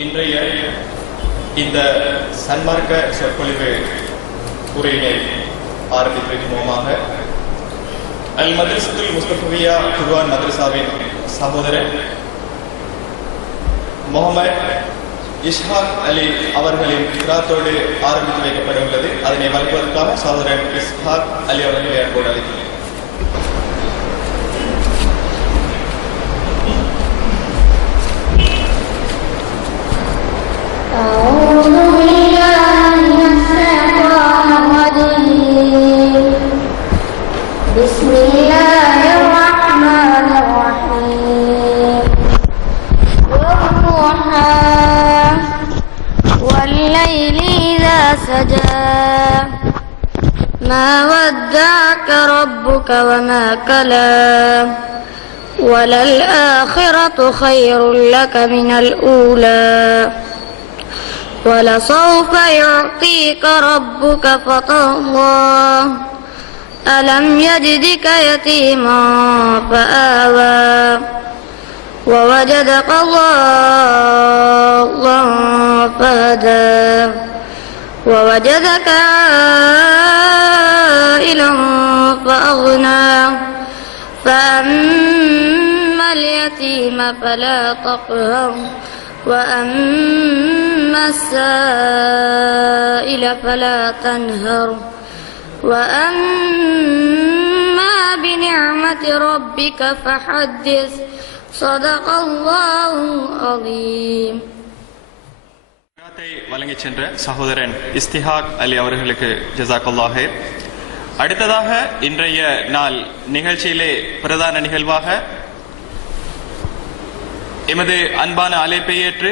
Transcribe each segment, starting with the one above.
இன்றைய இந்த சன்மார்க்க சொற்பொழிவு உரையினை ஆரம்பிப்பதற்கு மூலமாக அல் மத்ரஸத்துல் முஸ்தஃபியா குர்ஆன் மதரசாவின் சகோதரர் முகமது இஸ்ஹாக் அலி அவர்களின் கிராத்தோடு ஆரம்பித்து வைக்கப்பட உள்ளது. அதனை வழங்குவதற்காக சகோதரர் இஸ்ஹாக் அலி அவர்களை அன்போடு அழைக்கிறேன். ما ودعك ربك وما قلى وللآخرة خير لك من الأولى ولسوف يعطيك ربك فترضى ألم يجدك يتيما فآوى ووجدك ضالا فهدى ووجدك عائلا فأغنى فأما اليتيم فلا تقهر وأما السائل فلا تنهر وأما بنعمة ربك فحدث صدق الله العظيم. வழங்கி சென்ற சகோதரன் இஸ்திஹாக் அலி அவர்களுக்கு ஜஸாக்கல்லாஹ் ஹைர். அடுத்ததாக இன்றைய நாள் நிகழ்ச்சியிலே பிரதான நிகழ்வாக எமது அன்பான அழைப்பை ஏற்று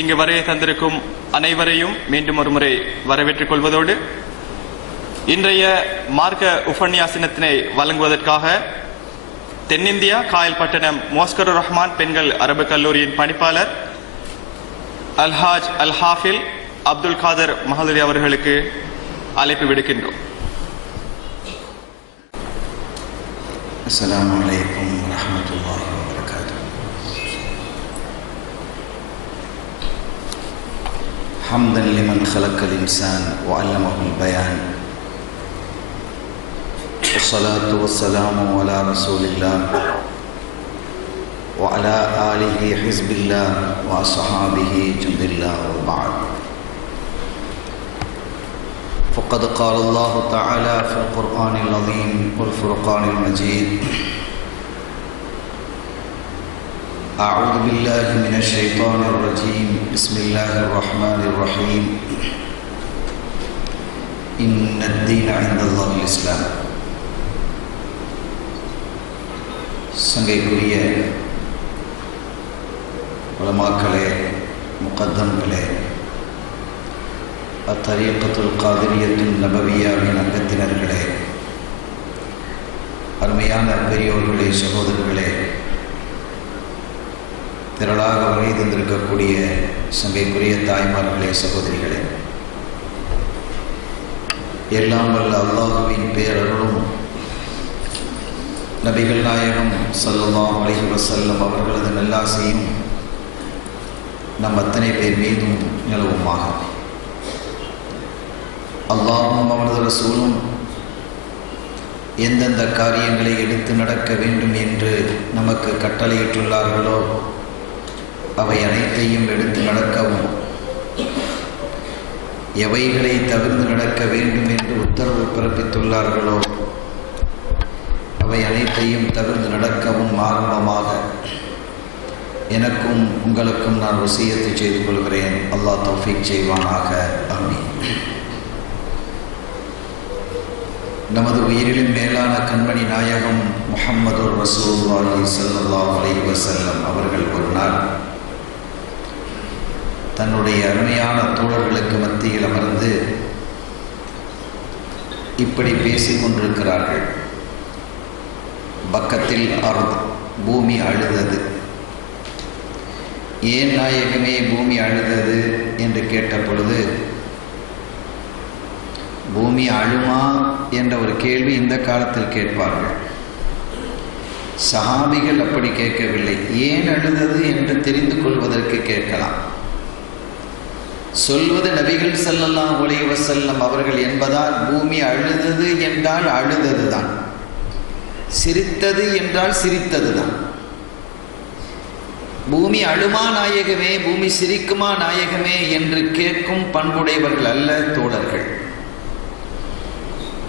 இங்கு வருகை தந்திருக்கும் அனைவரையும் மீண்டும் ஒரு முறை வரவேற்றுக் கொள்வதோடு இன்றைய மார்க்க உபன்யாசனத்தினை வழங்குவதற்காக தென்னிந்தியா காயல்பட்டணம் மோஸ்கர் ரஹ்மான் பெண்கள் அரபு கல்லூரியின் பணிப்பாளர் அல்ஹாஜ் அல் ஹாஃபில் அப்துல் காதர் மஹலரி அவர்களுக்கு அழைப்பு விடுக்கின்றோம். அஸ்ஸலாமு அலைக்கும் வரஹ்மத்துல்லாஹி வபரகாத்துஹு. ஹம்தன் லிமன் خلقல் இன்சான் வஅல்லமஹுல் பயான் வஸ்ஸலாத்து வஸ்ஸலாமு அலா ரசூலில்லாஹ் وعلى آله حزب الله وأصحابه جند الله وبعد. فقد قال الله تعالى في القرآن العظيم والفرقان المجيد: أعوذ بالله من الشيطان الرجيم بسم الله الرحمن الرحيم إن الدين عند الله الإسلام. சங்கைக்குரிய உலமாக்களே, முகத்தம்களே, அத்தரீகத்துல் காதிரியத்துல் நபவியாவின் அங்கத்தினர்களே, அருமையான பெரியோர்களே, சகோதரர்களே, திரளாக வழி தந்திருக்கக்கூடிய சங்கைக்குரிய தாய்மார்களே, சகோதரிகளே, எல்லாம் வல்ல அல்லாஹுவின் பேரருளும் நபிகள் நாயகம் ஸல்லல்லாஹு அலைஹி வஸல்லம் அவர்களது நல்லாசியும் நம் அத்தனை பேர் மீதும் நிலவுமாக. அல்லாஹும் அவனது ரசூலும் எந்தெந்த காரியங்களை எடுத்து நடக்க வேண்டும் என்று நமக்கு கட்டளையிட்டுள்ளார்களோ அவை அனைத்தையும் எடுத்து நடக்கவும், எவைகளை தவிர்த்து நடக்க வேண்டும் என்று உத்தரவு பிறப்பித்துள்ளார்களோ அவை அனைத்தையும் தவிர்த்து நடக்கவும் ஆரம்பமாக எனக்கும் உங்களுக்கும் நான் வசியத்தை செய்து கொள்கிறேன். அல்லாஹ் தௌஃபீக் செய்வானாக. ஆமீன். நமது உயிரிலும் மேலான கண்மணி நாயகம் முஹம்மது ரசூலுல்லாஹி ஸல்லல்லாஹு அலைஹி வஸல்லம் அவர்கள் ஒரு நாள் தன்னுடைய அருமையான தோழர்களுக்கு மத்தியில் அமர்ந்து இப்படி பேசிக் கொண்டிருக்கிறார்கள். பக்கத்தில் பூமி அழுதது. ஏன் நாயகமே பூமி அழுதது என்று கேட்ட பொழுது, பூமி அழுமா என்ற ஒரு கேள்வி இந்த காலத்தில் கேட்பார்கள். சஹாபிகள் அப்படி கேட்கவில்லை. ஏன் அழுதது என்று தெரிந்து கொள்வதற்கு கேட்கலாம். சொல்வது நபிகள் ஸல்லல்லாஹு அலைஹி வஸல்லம் அவர்கள் என்பதால் பூமி அழுதது என்றால் அழுததுதான், சிரித்தது என்றால் சிரித்ததுதான். பூமி அழுமா நாயகமே, பூமி சிரிக்குமா நாயகமே என்று கேட்கும் பண்புடையவர்கள் அல்ல தோழர்கள்.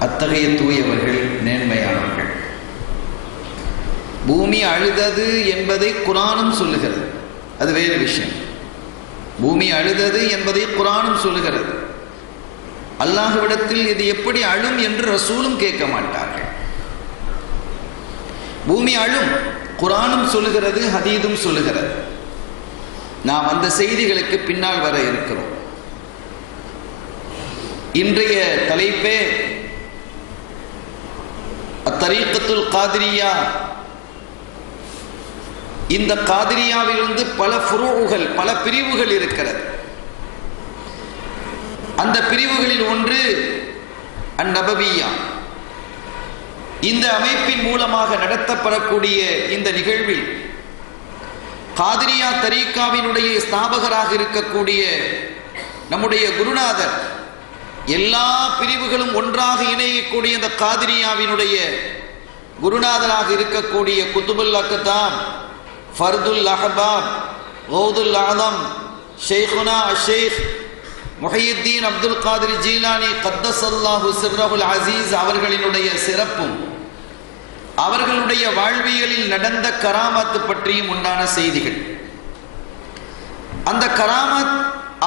அத்தகைய தூயவர்கள், நேர்மையானவர்கள். பூமி அழுதது என்பதை குர்ஆனும் சொல்லுகிறது, அது வேறு விஷயம். பூமி அழுதது என்பதை குர்ஆனும் சொல்லுகிறது. அல்லாஹ்விடத்தில் இது எப்படி அழும் என்று ரசூலும் கேட்க மாட்டார்கள். பூமி அழும், குர்ஆனும் சொல்லுகிறது, ஹதீதும் சொல்லுகிறது. நாம் அந்த செய்திகளுக்கு பின்னால் வர இருக்கிறோம். இன்றைய தலைப்பே அத்தரீக்கத்துல் காதிரியா. இந்த காதிரியாவிலிருந்து பல ஃபுரூகள், பல பிரிவுகள் இருக்கிறது. அந்த பிரிவுகளில் ஒன்று அந்நபவியா. இந்த அமைப்பின் மூலமாக நடத்தப்படக்கூடிய இந்த நிகழ்வில் காதிரியா தரீக்காவினுடைய ஸ்தாபகராக இருக்கக்கூடிய நம்முடைய குருநாதர், எல்லா பிரிவுகளும் ஒன்றாக இணையக்கூடிய இந்த காதிரியாவினுடைய குருநாதராக இருக்கக்கூடிய குத்துபுல் அக்தாம், ஃபர்துல் அஹ்பாப், கௌதுல் ஆலம், ஷேகுனா ஷேக் முஹையுத்தீன் அப்துல் காதிர் ஜீலானி கத்தஸல்லாஹு சிர்ரஹுல் அசீஸ் அவர்களினுடைய சிறப்பும் அவர்களுடைய வாழ்வியலில் நடந்த கராமத்து பற்றியும் உண்டான செய்திகள். அந்த கராமத்,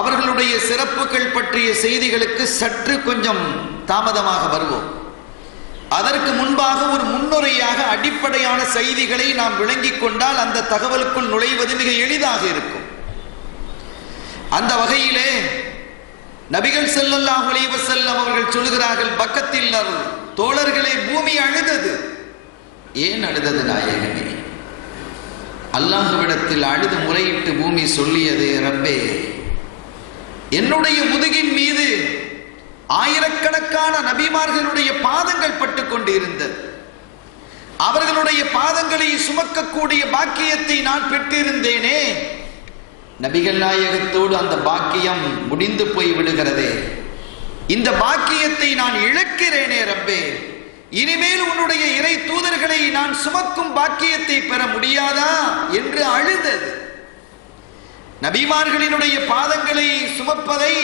அவர்களுடைய சிறப்புகள் பற்றிய செய்திகளுக்கு சற்று கொஞ்சம் தாமதமாக வருவோம். அதற்கு முன்பாக ஒரு முன்னுரையாக அடிப்படையான செய்திகளை நாம் விளங்கிக் கொண்டால் அந்த தகவலுக்குள் நுழைவது மிக எளிதாக இருக்கும். அந்த வகையிலே நபிகள் ஸல்லல்லாஹு அலைஹி வஸல்லம் அவர்கள் சொல்கிறார்கள், பக்கத்தில் தோழர்களே, பூமி அழுதது. ஏன் அழுதது நாயகமே? அல்லாஹ்விடத்தில் அழுது முறையிட்டு பூமி சொல்லியது, ரப்பே, என்னுடைய முதுகின் மீது ஆயிரக்கணக்கான நபிமார்களுடைய பாதங்கள் பட்டு கொண்டு இருந்தது. அவர்களுடைய பாதங்களை சுமக்கக்கூடிய பாக்கியத்தை நான் பெற்றிருந்தேனே. நபிகள் நாயகத்தோடு அந்த பாக்கியம் முடிந்து போய் விடுகிறதே. இந்த பாக்கியத்தை நான் இழக்கிறேனே ரப்பே. இனிமேல் உன்னுடைய இறை தூதர்களை நான் சுமக்கும் பாக்கியத்தை பெற முடியாதா என்று அழுதது. நபிமார்களினுடைய பாதங்களை சுமப்பதை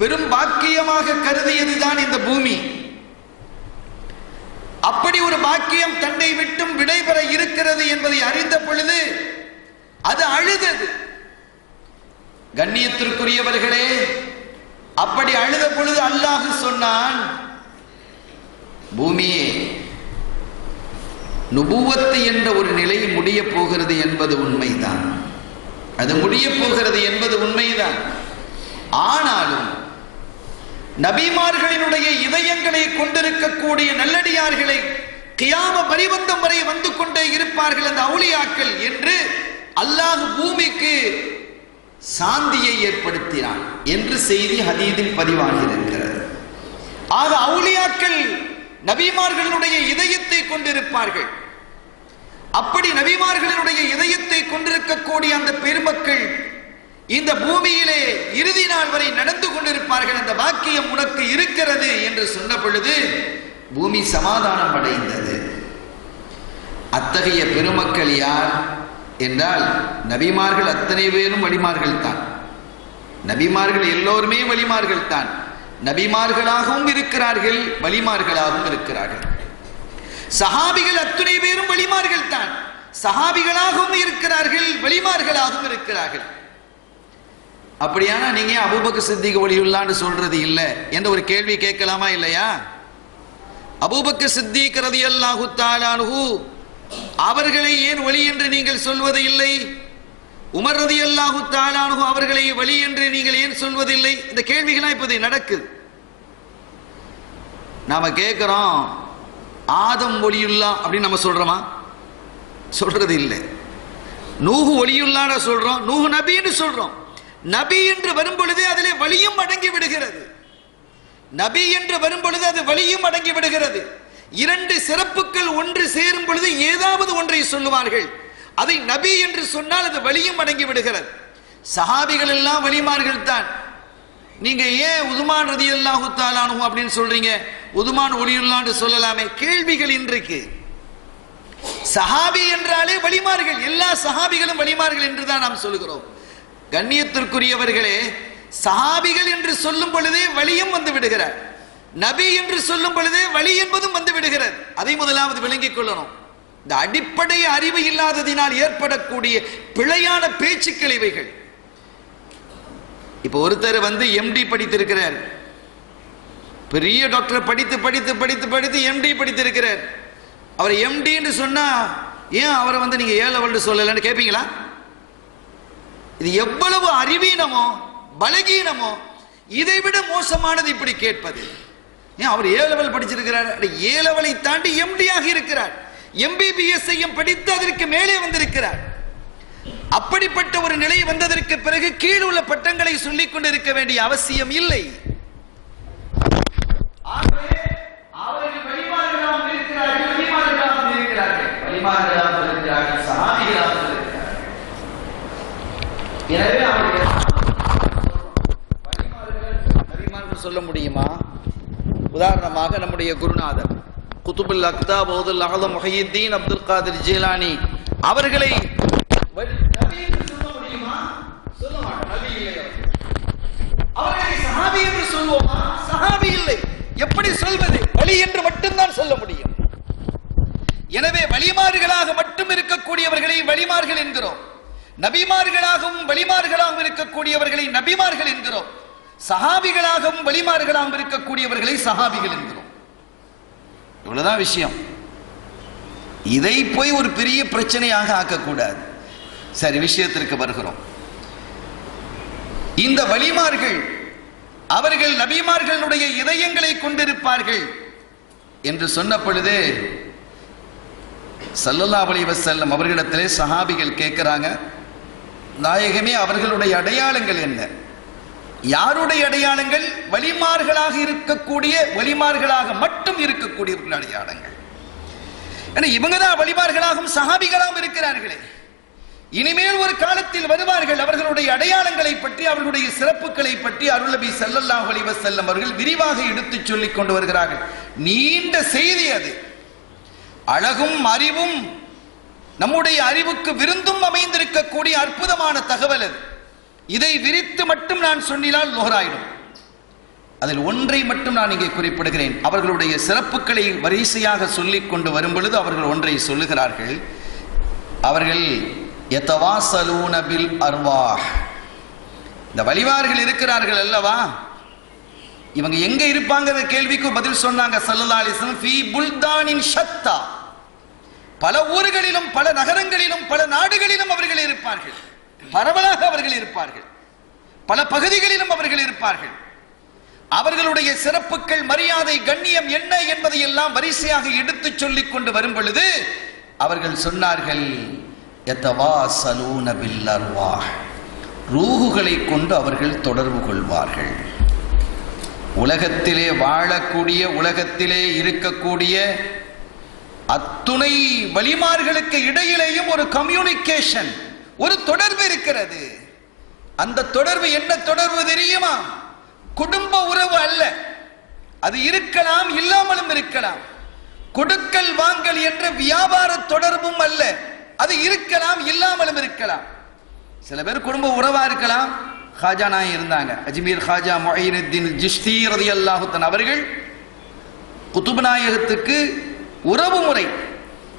பெரும் பாக்கியமாக கருதியதுதான் இந்த பூமி. அப்படி ஒரு பாக்கியம் தன்னை விட்டும் விடைபெற இருக்கிறது என்பதை அறிந்த பொழுது அது அழுதது. கண்ணியத்திற்குரியவர்களே, அப்படி அழுத பொழுது அல்லாஹ் சொன்னான், பூமியே, நுபுவத்து என்ற ஒரு நிலை முடிய போகிறது என்பது உண்மைதான். அது முடிய போகிறது என்பது உண்மைதான். ஆனாலும் நபிமார்களினுடைய இதயங்களை கொண்டிருக்கக்கூடிய நல்லடியார்களை கியாம பரிவந்தம் வரை வந்து கொண்டே இருப்பார்கள் அந்த அவுலியாக்கள் என்று அல்லாஹ் பூமிக்கு சாந்தியை ஏற்படுத்தினான் என்று செய்தி ஹதீஸில் பதிவாகி இருக்கிறது. ஆக அவுலியாக்கள் நபிமார்களினுடைய இதயத்தை கொண்டிருப்பார்கள். அப்படி நபிமார்களினுடைய இதயத்தை கொண்டிருக்கக்கூடிய அந்த பெருமக்கள் இந்த பூமியிலே இறுதி நாள் வரை நடந்து கொண்டிருப்பார்கள். அந்த வாக்கியம் உனக்கு இருக்கிறது என்று சொன்ன பொழுது பூமி சமாதானம் அடைந்தது. அத்தகைய பெருமக்கள் யார் என்றால், நபிமார்கள் அத்தனை பேரும் வலிமார்கள் தான். நபிமார்கள் எல்லோருமே வலிமார்கள் தான். நபிமார்களாகவும் இருக்கிறார்கள், வலிமார்களாகவும் இருக்கிறார்கள். சஹாபிகள் அத்தனை பேரும் வலிமார்கள் தான். சஹாபிகளாகவும் இருக்கிறார்கள், வலிமார்களாகவும் இருக்கிறார்கள். அப்படியானா நீங்க அபூபக்கர் சித்திக் வலியுல்லான்னு சொல்றது இல்லை என்ற ஒரு கேள்வி கேட்கலாமா இல்லையா? அபூபக்கர் சித்திக் ரலியல்லாஹு தஆலா அன்ஹு அவர்களை ஏன் வலி என்று நீங்கள் சொல்வது இல்லை? உமர் ரலியல்லாஹு தஆலா அன்ஹு அவர்களை வலி என்று நீங்கள் ஏன் சொல்வதில்லை? இந்த கேள்விகளா இப்போது நடக்குது. நாம கேட்கிறோம், ஆதம் ஒலியுல்லா அப்படின்னு நம்ம சொல்றோமா? சொல்றது இல்லை. நூஹு ஒலியுல்லான்னு சொல்றோம், நூஹு நபின்னு சொல்றோம். நபி என்று வரும் பொழுது அதிலே வலியும் அடங்கி விடுகிறது. நபி என்று வரும் பொழுது அது வலியும் அடங்கி விடுகிறது. இரண்டு சிறப்புகள் ஒன்று சேரும் பொழுது ஏதாவது ஒன்றை சொல்லுவார்கள். அதை நபி என்று சொன்னால் அது வலியும் அடங்கி விடுகிறது. சஹாபிகள் எல்லாம் வலிமார்கள் தான். நீங்க ஏன் உதுமான் ரலியல்லாஹு தஆலா அன்ஹு அப்படின்னு சொல்றீங்க? உதுமான் ஒலியுல்லான்னு சொல்லலாமே. கேள்விகள் இன்றைக்கு. சஹாபி என்றாலே வலிமார்கள், எல்லா சஹாபிகளும் வலிமார்கள் என்றுதான் நாம் சொல்லுகிறோம். கண்ணியத்திற்குரியவர்களே, சஹாபிகள் என்று சொல்லும் பொழுதே வலியும் வந்து விடுகிறார், நபி என்று சொல்லும் பொழுதே வலி என்பதும் வந்து விடுகிறது. அதை முதலாவது விளங்கிக் கொள்ளணும். இந்த அடிப்படை அறிவு இல்லாததினால் ஏற்படக்கூடிய பிழையான பேச்சுக்கள் இவைகள். இப்ப ஒருத்தர் வந்து எம்டி படித்திருக்கிறார், பெரிய டாக்டர் படித்து படித்து படித்து படித்து எம்டி படித்திருக்கிறார். அவர் எம்டி என்று சொன்னா ஏன் அவரை வந்து நீங்க ஏ லெவல் சொல்லலன்னு கேட்பீங்களா? இது எவ்வளவு அறிவீனமோ பலகீனமோ. இதை விட மோசமானது இப்படி கேட்பது. ஏன் அவர் ஏ லெவல் படிச்சிருக்கிறார், ஏ லெவலை தாண்டி எம்டி ஆகி இருக்கிறார், எம்பிபிஎஸ் படித்து அதற்கு மேலே வந்திருக்கிறார். அப்படிப்பட்ட ஒரு நிலை வந்ததற்கு பிறகு கீழ் உள்ள பட்டங்களை சொல்லிக் கொண்டிருக்க வேண்டிய அவசியம் இல்லை. சொல்ல முடியுமா? உதாரணமாக நம்முடைய குருநாதர் குதுபுல் அக்தாப் பௌதுல் அஹலம் முஹய்யித்தீன் அப்துல் காதிர் ஜீலானி அவர்களை நபி என்று சொல்ல முடியுமா? சொல்ல மாட்டோம். நபி இல்லை. அவர்களை சஹாபி என்று சொல்வோமா? சஹாபி இல்லை. எப்படி சொல்வது? வலி என்று மட்டும்தான் சொல்ல முடியும். எனவே வலிமார்களாக மட்டும் இருக்கக்கூடியவர்களை வலிமார்கள் என்கிறோம். நபிமார்களாகவும் வலிமார்களாகவும் இருக்கக்கூடியவர்களை நபிமார்கள் என்கிறோம். சஹாபிகளாகவும் வலிமார்களாகவும் இருக்கக்கூடியவர்களை சஹாபிகள் என்கிறோம். இவ்வளவுதான் விஷயம். இதை போய் ஒரு பெரிய பிரச்சனையாக ஆக்கக்கூடாது. சரி, விஷயத்திற்கு வருகிறோம். இந்த வலிமார்கள் அவர்கள் நபிமார்களுடைய இதயங்களை கொண்டிருப்பார்கள் என்று சொன்ன பொழுது ஸல்லல்லாஹு அலைஹி வஸல்லம் அவர்களிடத்திலே சஹாபிகள் கேட்கிறாங்க, நாயகமே அவர்களுடைய அடையாளங்கள் என்ன? யாருடைய அடையாளங்கள்? வலிமார்களாக இருக்கக்கூடிய, வலிமார்களாக மட்டும் இருக்கக்கூடியவர்கள் அடையாளங்கள். இவங்க தான் வலிமார்களாகவும் சஹாபிகளாகவும் இருக்கிறார்களே. இனிமேல் ஒரு காலத்தில் வருவார்கள். அவர்களுடைய அடையாளங்களை பற்றி, அவர்களுடைய சிறப்புகளை பற்றி அருள் நபி ஸல்லல்லாஹு அலைஹி வஸல்லம் அவர்கள் விரிவாக எடுத்துச் சொல்லிக் கொண்டு வருகிறார்கள். நீண்ட செய்தி அது. அழகும் அறிவும் நம்முடைய அறிவுக்கு விருந்தும் அமைந்திருக்கக்கூடிய அற்புதமான தகவல் அது. இதை விரித்து மட்டும் நான் சொன்னால் லோகராயிடும். அதில் ஒன்றை மட்டும் நான் இங்கே குறிப்பிடுகிறேன். அவர்களுடைய சிறப்புகளை வரிசையாக சொல்லிக் கொண்டு வரும் பொழுது அவர்கள் ஒன்றை சொல்லுகிறார்கள். அவர்கள் யதவாஸலூன பில் அர்வாஹ். இந்த வலிமார்கள் இருக்கிறார்கள் அல்லவா, இவங்க எங்க இருப்பாங்க கேள்விக்கு பதில் சொன்னாங்க ஸல்லல்லாஹு அலைஹி வஸல்லம், ஃபீ புல்தானின் ஷத்தா. பல ஊர்களிலும் பல நகரங்களிலும் பல நாடுகளிலும் அவர்கள் இருப்பார்கள். பரவலாக அவர்கள் இருப்பார்கள். பல பகுதிகளிலும் அவர்கள் இருப்பார்கள். அவர்களுடைய சிறப்புகள், மரியாதை, கண்ணியம் என்ன என்பதை எல்லாம் வரிசையாக எடுத்துச் சொல்லிக் கொண்டு வரும் பொழுது அவர்கள் சொன்னார்கள், யதவாஸலூன பில் அர்வாஹ். ரூஹுகளை கொண்டு அவர்கள் தொடர்பு கொள்வார்கள். உலகத்திலே வாழக்கூடிய, உலகத்திலே இருக்கக்கூடிய அத்துணை வலிமார்களுக்கு இடையிலேயும் ஒரு கம்யூனிகேஷன், ஒரு தொடர்பு இருக்கிறது. அந்த தொடர்பு என்ன தொடர்பு தெரியுமா? குடும்ப உறவு அல்ல. அது இருக்கலாம், இல்லாமலும் இருக்கலாம். கொடுக்கல் வாங்கல் என்ற வியாபார தொடர்பும் அல்ல. அது இருக்கலாம், இல்லாமலும் இருக்கலாம். சில பேர் குடும்ப உறவா இருக்கலாம். ஹாஜா நாய் இருந்தாங்க, அஜ்மீர் ஹாஜா முஹைனுத்தீன் ஜிஷ்தி ரலியல்லாஹு தஆலா அவர்கள் குதுப் நாயகத்துக்கு உறவு முறை,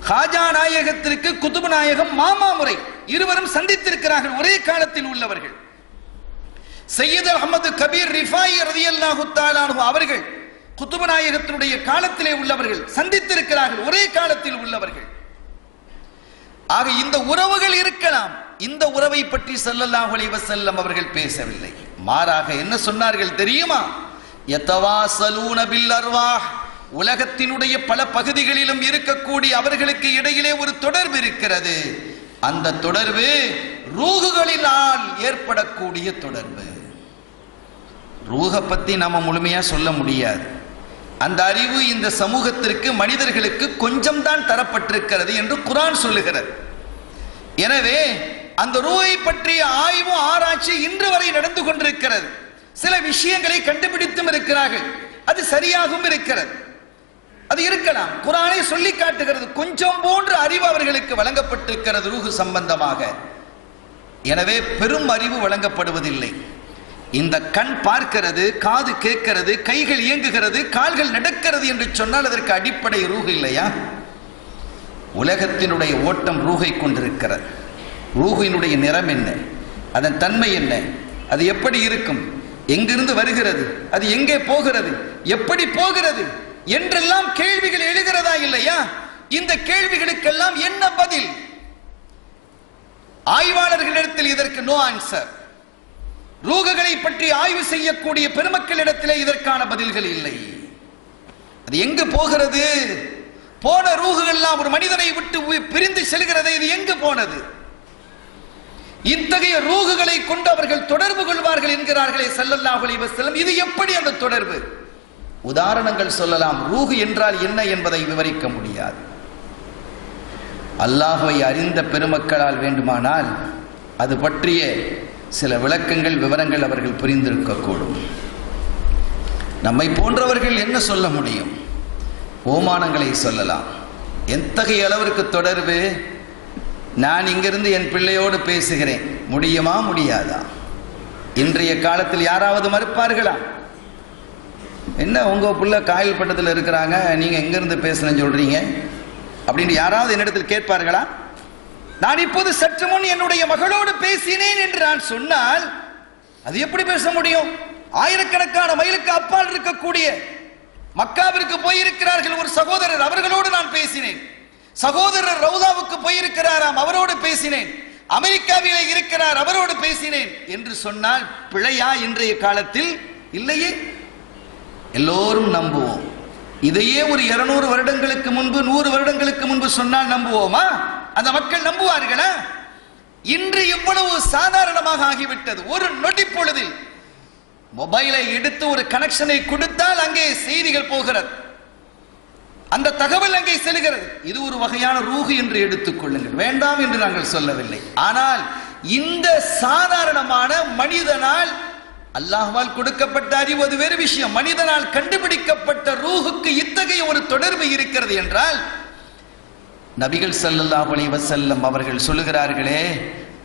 ஹாஜா நாயகத்திற்கு குதுப் நாயகம் மாமா முறை. இருவரும் சந்தித்திருக்கிறார்கள், ஒரே காலத்தில் உள்ளவர்கள். சையத் அஹ்மது கபீர் ரிஃபாயி ரலியல்லாஹு தஆலா அன்ஹு அவர்கள் குதுப் நாயகத்தினுடைய காலத்திலே உள்ளவர்கள், சந்தித்திருக்கிறார்கள், ஒரே காலத்தில் உள்ளவர்கள். ஆக இந்த உறவுகள் இருக்கலாம். இந்த உறவை பற்றி ஸல்லல்லாஹு அலைஹி வஸல்லம் அவர்கள் பேசவில்லை. மாறாக என்ன சொன்னார்கள் தெரியுமா? யதவாஸலூன பில் அர்வாஹ். உலகத்தினுடைய பல பகுதிகளிலும் இருக்கக்கூடிய அவர்களுக்கு இடையிலே ஒரு தொடர்பு இருக்கிறது. அந்த தொடர்பு ரூஹுகளினால் ஏற்படக்கூடிய தொடர்பு. ரூஹ பத்தி நாம முழுமையா சொல்ல முடியாது. அந்த அறிவு இந்த சமூகத்திற்கு, மனிதர்களுக்கு கொஞ்சம் தான் தரப்பட்டிருக்கிறது என்று குர்ஆன் சொல்லுகிறது. எனவே அந்த ரூஹை பற்றிய ஆய்வு, ஆராய்ச்சி இன்று வரை நடந்து கொண்டிருக்கிறது. சில விஷயங்களை கண்டுபிடித்தும் இருக்கிறார்கள். அது சரியாகவும் இருக்கிறது. அது இருக்கலாம். குர்ஆனே சொல்லி காட்டுகிறது. கொஞ்சம் போன்ற அறிவு அவர்களுக்கு வழங்கப்பட்டிருக்கிறது ரூஹ் சம்பந்தமாக. எனவே பெரும் அறிவு வழங்கப்படுவதில்லை. இந்த கண் பார்க்கிறது, காது கேட்கிறது, கைகள் இயங்குகிறது, கால்கள் நடக்கிறது என்று சொன்னால் அதற்கு அடிப்படை ரூஹ் இல்லையா? உலகத்தினுடைய ஓட்டம் ரூஹை கொண்டிருக்கிறது. ரூஹினுடைய நிறம் என்ன, அதன் தன்மை என்ன, அது எப்படி இருக்கும், எங்கிருந்து வருகிறது, அது எங்கே போகிறது, எப்படி போகிறது என்றெல்லாம் கேள்விகள் எழுகிறதா இல்லையா? இந்த கேள்விகளுக்கெல்லாம் என்ன பதில்? ஆய்வாளர்களிடத்தில் இதற்கு நோ ஆன்சர். ரூஹுகளை பற்றி ஆய்வு செய்யக்கூடிய பெருமக்களிடத்திலே இதற்கான பதில்கள் இல்லை. அது எங்கு போகிறது? போன ரூஹுகள் எல்லாம் ஒரு மனிதனை விட்டு பிரிந்து செல்கிறது. இது எங்கு போனது? இத்தகைய ரூஹுகளை கொண்டு அவர்கள் தொடர்பு கொள்வார்கள் என்கிறார்களே ஸல்லல்லாஹு அலைஹி வஸல்லம். இது எப்படி அந்த தொடர்பு? உதாரணங்கள் சொல்லலாம். ரூஹ் என்றால் என்ன என்பதை விவரிக்க முடியாது. அல்லாஹ்வை அறிந்த பெருமக்களால் வேண்டுமானால் அது பற்றிய சில விளக்கங்கள், விவரங்கள் அவர்கள் புரிந்திருக்கக்கூடும். நம்மை போன்றவர்கள் என்ன சொல்ல முடியும்? ஓமானங்களை சொல்லலாம். எத்தகைய அளவிற்கு தொடர்பு? நான் இங்கிருந்து என் பிள்ளையோடு பேசுகிறேன், முடியுமா முடியாதா? இன்றைய காலத்தில் யாராவது மறுப்பார்களா? என்ன உங்க பிள்ளை காயல் பட்டத்தில் இருக்கிறாங்க, நீங்க எங்கிருந்து பேசணும்னு சொல்றீங்க அப்படின்னு யாராவது என்னிடத்தில் கேட்பார்களா? நான் இப்போது சற்று முன் என்னுடைய மகளோடு பேசினேன் என்று நான் சொன்னால் அது எப்படி பேச முடியும்? ஆயிரக்கணக்கான மைலுக்கு அப்பால் இருக்கக்கூடிய மக்காவிற்கு போயிருக்கிறார்கள் ஒரு சகோதரர், அவர்களோடு நான் பேசினேன். சகோதரர் ரவுதாவுக்கு போயிருக்கிறாராம், அவரோடு பேசினேன். அமெரிக்காவிலே இருக்கிறார், அவரோடு பேசினேன் என்று சொன்னால் பிழையா? இன்றைய காலத்தில் இல்லையே. எல்லோரும் நம்புவோம். இதையே ஒரு 200 வருடங்களுக்கு முன்பு, 100 வருடங்களுக்கு முன்பு சொன்னால் நம்புவோமா? அந்த மக்கள் நம்புவார்களா? இன்று இவ்வளவு சாதாரணமாக ஆகிவிட்டது. ஒரு நொடி பொழுதில் மொபைலை எடுத்து ஒரு கனெக்ஷனை கொடுத்தால் அங்கே செய்திகள் போகிறது, அந்த தகவல் அங்கே செல்கிறது. இது ஒரு வகையான ரூஹ் என்று எடுத்துக் கொள்ளுங்கள், வேண்டாம் என்று நாங்கள் சொல்லவில்லை. ஆனால் இந்த சாதாரணமான மனிதனால் அல்லாஹ்வால் கொடுக்கப்பட்ட அறிவு அது வேறு விஷயம். மனிதனால் கண்டுபிடிக்கப்பட்ட ரூஹுக்கு இத்தகைய ஒரு தொடர்பு இருக்கிறது என்றால், நபிகள் ஸல்லல்லாஹு அலைஹி வஸல்லம் அவர்கள் சொல்லுகிறார்களே,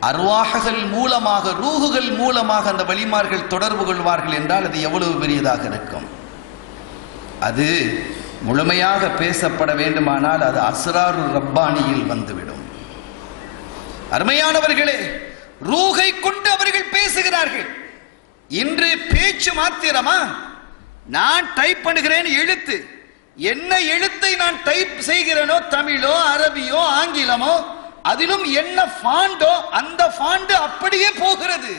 அர்வாஹுகள் மூலமாக, ரூஹுகள் மூலமாக அந்த வலிமார்கள் தொடர்பு கொள்வார்கள் என்றால் அது எவ்வளவு பெரியதாக இருக்கும். அது முழுமையாக பேசப்பட வேண்டுமானால் அது அஸ்ராரு ரப்பானியில் வந்துவிடும். அருமையானவர்களே, ரூஹை கொண்டு அவர்கள் பேசுகிறார்கள். இன்று பேச்சு மாத்திரமா? நான் டைப் பண்ணுகிறேன் எழுத்து, என்ன எழுத்தை நான் டைப் செய்கிறேனோ, தமிழோ அரபியோ ஆங்கிலமோ, அதிலும் என்ன ஃபாண்டோ அந்த ஃபாண்ட் அப்படியே போகிறது.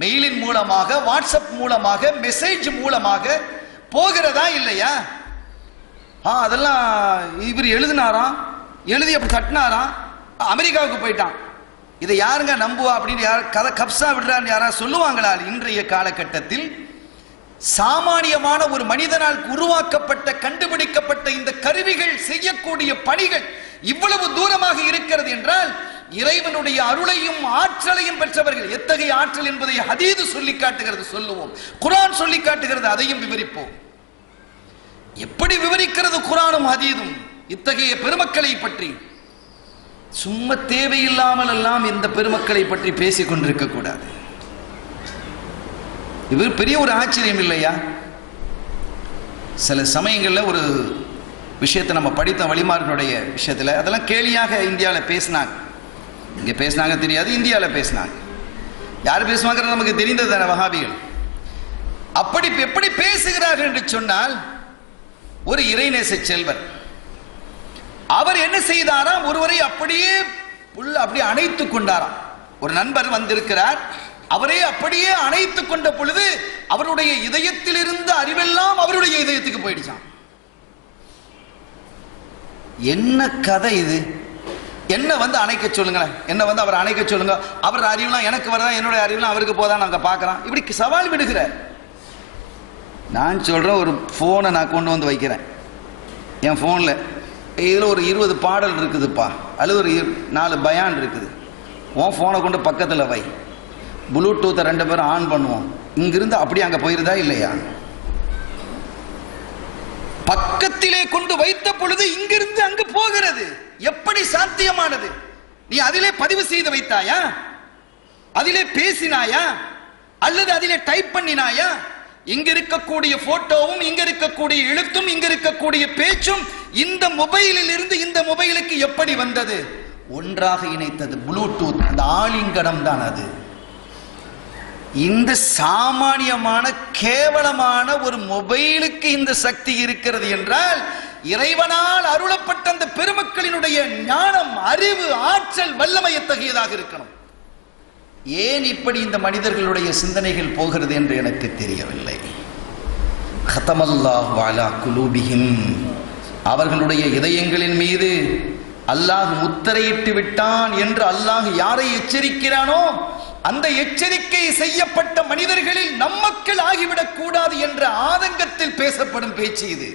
மெயிலின் மூலமாக, வாட்ஸ்அப் மூலமாக, மெசேஜ் மூலமாக போகிறதா இல்லையா? அதெல்லாம் இவர் எழுதினாராம், எழுதி அப்படி தட்டினாராம், அமெரிக்காவுக்கு போயிட்டான். இதை யாருங்க நம்புவா அப்படின்னு யார் கதை கப்சா விடுறான்னு யாரா சொல்லுவாங்களா? இன்றைய காலகட்டத்தில் சாமானியமான ஒரு மனிதனால் உருவாக்கப்பட்ட, கண்டுபிடிக்கப்பட்ட இந்த கருவிகள் செய்யக்கூடிய பணிகள் இவ்வளவு தூரமாக இருக்கிறது என்றால் இறைவனுடைய அருளையும் ஆற்றலையும் பெற்றவர்கள். எத்தகைய ஆற்றல் என்பதை ஹதீது சொல்லி காட்டுகிறது, சொல்லுவோம். குர்ஆன் சொல்லி காட்டுகிறது, அதையும் விவரிப்போம். எப்படி விவரிக்கிறது குர்ஆனும் ஹதீதும் இத்தகைய பெருமக்களை பற்றி? சும்மா தேவையில்லாமல் எல்லாம் இந்த பெருமக்களை பற்றி பேசிக் கொண்டிருக்க கூடாது. இது பெரிய ஒரு ஆச்சரியம் இல்லையா? சில சமயங்களில் ஒரு விஷயத்தை நம்ம படித்த வலிமார்களுடைய விஷயத்தில் அதெல்லாம் கேலியாக இந்தியாவில் பேசினாங்க. இங்கே பேசினாங்க தெரியாது, இந்தியாவில் பேசினாங்க. யார் பேசுவாங்கிறது நமக்கு தெரிந்தது தானே, வஹாபிகள். அப்படி எப்படி பேசுகிறார்கள் என்று சொன்னால், ஒரு இறைநேச செல்வர் அவர் என்ன செய்தாராம், ஒருவரை அப்படியே அப்படியே அணைத்துக் கொண்டாராம். ஒரு நண்பர் வந்திருக்கிறார், அவரே அப்படியே அணைத்துக் கொண்ட பொழுது அவருடைய இதயத்தில் இருந்த அறிவெல்லாம் அவருடைய இதயத்துக்கு போயிடுச்சான். என்ன கதை இது? என்ன வந்து அணைக்க சொல்லுங்களேன், என்ன வந்து அவர் அணைக்க சொல்லுங்க, அவர் அறிவுலாம் எனக்கு வரதா, என்னுடைய அறிவுலாம் அவருக்கு போதான் நாங்க பார்க்கலாம். இப்படி சவால் விடுகிறார். நான் சொல்றேன், ஒரு போனை நான் கொண்டு வந்து வைக்கிறேன் என் போன்ல, இதில் ஒரு 20 பாடல் இருக்குதுப்பா, அல்லது ஒரு 4 பயான் இருக்குது. உன் ஃபோனை கொண்டு பக்கத்தில் வை, ப்ளூடூத்தை 2 பேரும் ஆன் பண்ணுவோம், இங்கிருந்து அப்படியே அங்க போயிருதா இல்லையா? பக்கத்திலே கொண்டு வைத்த பொழுது இங்கிருந்து அங்கு போகிறது. எப்படி சாத்தியமானது? நீ அதிலே பதிவு செய்து வைத்தாயா? அதிலே பேசினாயா? அல்லது அதிலே டைப் பண்ணினாயா? இங்க இருக்கக்கூடிய போட்டோவும் இங்க இருக்கக்கூடிய எழுத்தும் இங்க இருக்கக்கூடிய பேச்சும் இந்த மொபைலில் இருந்து இந்த மொபைலுக்கு எப்படி வந்தது? ஒன்றாக இணைத்தது ப்ளூடூத், அந்த ஆலிங்கனம் தான் அது. இந்த சாமானியமான கேவலமான ஒரு மொபைலுக்கு இந்த சக்தி இருக்கிறது என்றால், இறைவனால் அருளப்பட்ட அந்த பெருமக்களினுடைய ஞானம், அறிவு, ஆற்றல், வல்லமை எத்தகையதாக இருக்கணும். ஏன் இப்படி இந்த மனிதர்களுடைய சிந்தனைகள் போகிறது என்று எனக்கு தெரியவில்லை. கதமல்லாஹு அலா குலூபிஹிம், அவர்களுடைய இதயங்களின் மீது அல்லாஹ் முத்திரையிட்டு விட்டான் என்று அல்லாஹ் யாரை எச்சரிக்கிறானோ அந்த எச்சரிக்கை செய்யப்பட்ட மனிதர்களில் நம் மக்கள் ஆகிவிடக் கூடாது என்ற ஆதங்கத்தில் பேசப்படும் பேச்சு இது.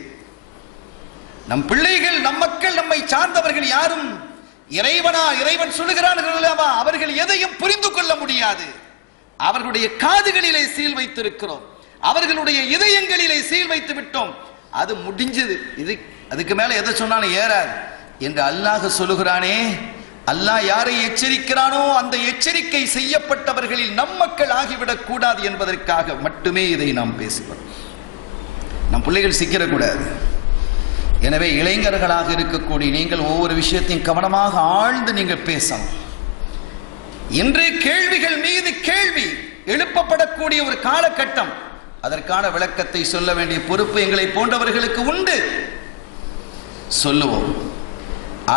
நம் பிள்ளைகள், நம் மக்கள், நம்மை சார்ந்தவர்கள் யாரும் இறைவன் சொல்லுகிறார்கள், அவர்கள் எதையும் புரிந்து கொள்ள முடியாது. அவர்களுடைய காதுகளிலே சீல் வைத்திருக்கிறோம், அவர்களுடைய இதயங்களிலே சீல் வைத்து விட்டோம். அது முடிஞ்சது, இது அதுக்கு மேல எதை சொன்னாலும் ஏறாது என்று அல்லாஹ் சொல்லுகிறானே. அல்லாஹ் யாரை எச்சரிக்கிறானோ அந்த எச்சரிக்கை செய்யப்பட்டவர்களில் நம் மக்கள் ஆகிவிடக் கூடாது என்பதற்காக மட்டுமே இதை நாம் பேசுகிறோம். நம் பிள்ளைகள் சிக்கிடக்கூடாது. எனவே இளைஞர்களாக இருக்கக்கூடிய நீங்கள் ஒவ்வொரு விஷயத்தையும் கவனமாக ஆழ்ந்து நீங்கள் பேசணும். இன்று கேள்விகள் மீது கேள்வி எழுப்பப்படக்கூடிய ஒரு காலகட்டம். அதற்கான விளக்கத்தை சொல்ல வேண்டிய பொறுப்பு எங்களை போன்றவர்களுக்கு உண்டு. சொல்லுவோம்.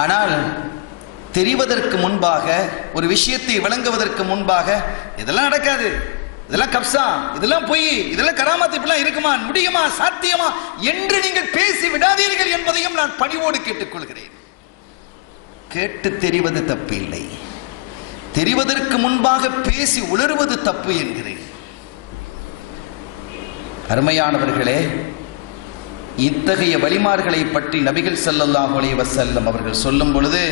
ஆனால் தெரிவதற்கு முன்பாக, ஒரு விஷயத்தை விளங்குவதற்கு முன்பாக, இதெல்லாம் நடக்காது, இதெல்லாம் கப்சா, இதெல்லாம் பொய், இதெல்லாம் கராமத்து, இப்படிலாம் இருக்குமா, முடியுமா, சாத்தியமா என்று நீங்கள் பேசி விடாதீர்கள் என்பதையும் நான் பணிவோடு கேட்டுக்கொள்கிறேன். கேட்டு தெரிவது தப்பு இல்லை, தெரிவதற்கு முன்பாக பேசி உளறுவது தப்பு என்கிறேன். அருமையானவர்களே, இத்தகைய வழிமார்களை பற்றி நபிகள் ஸல்லல்லாஹு அலைஹி வஸல்லம் அவர்கள் சொல்லும் பொழுது,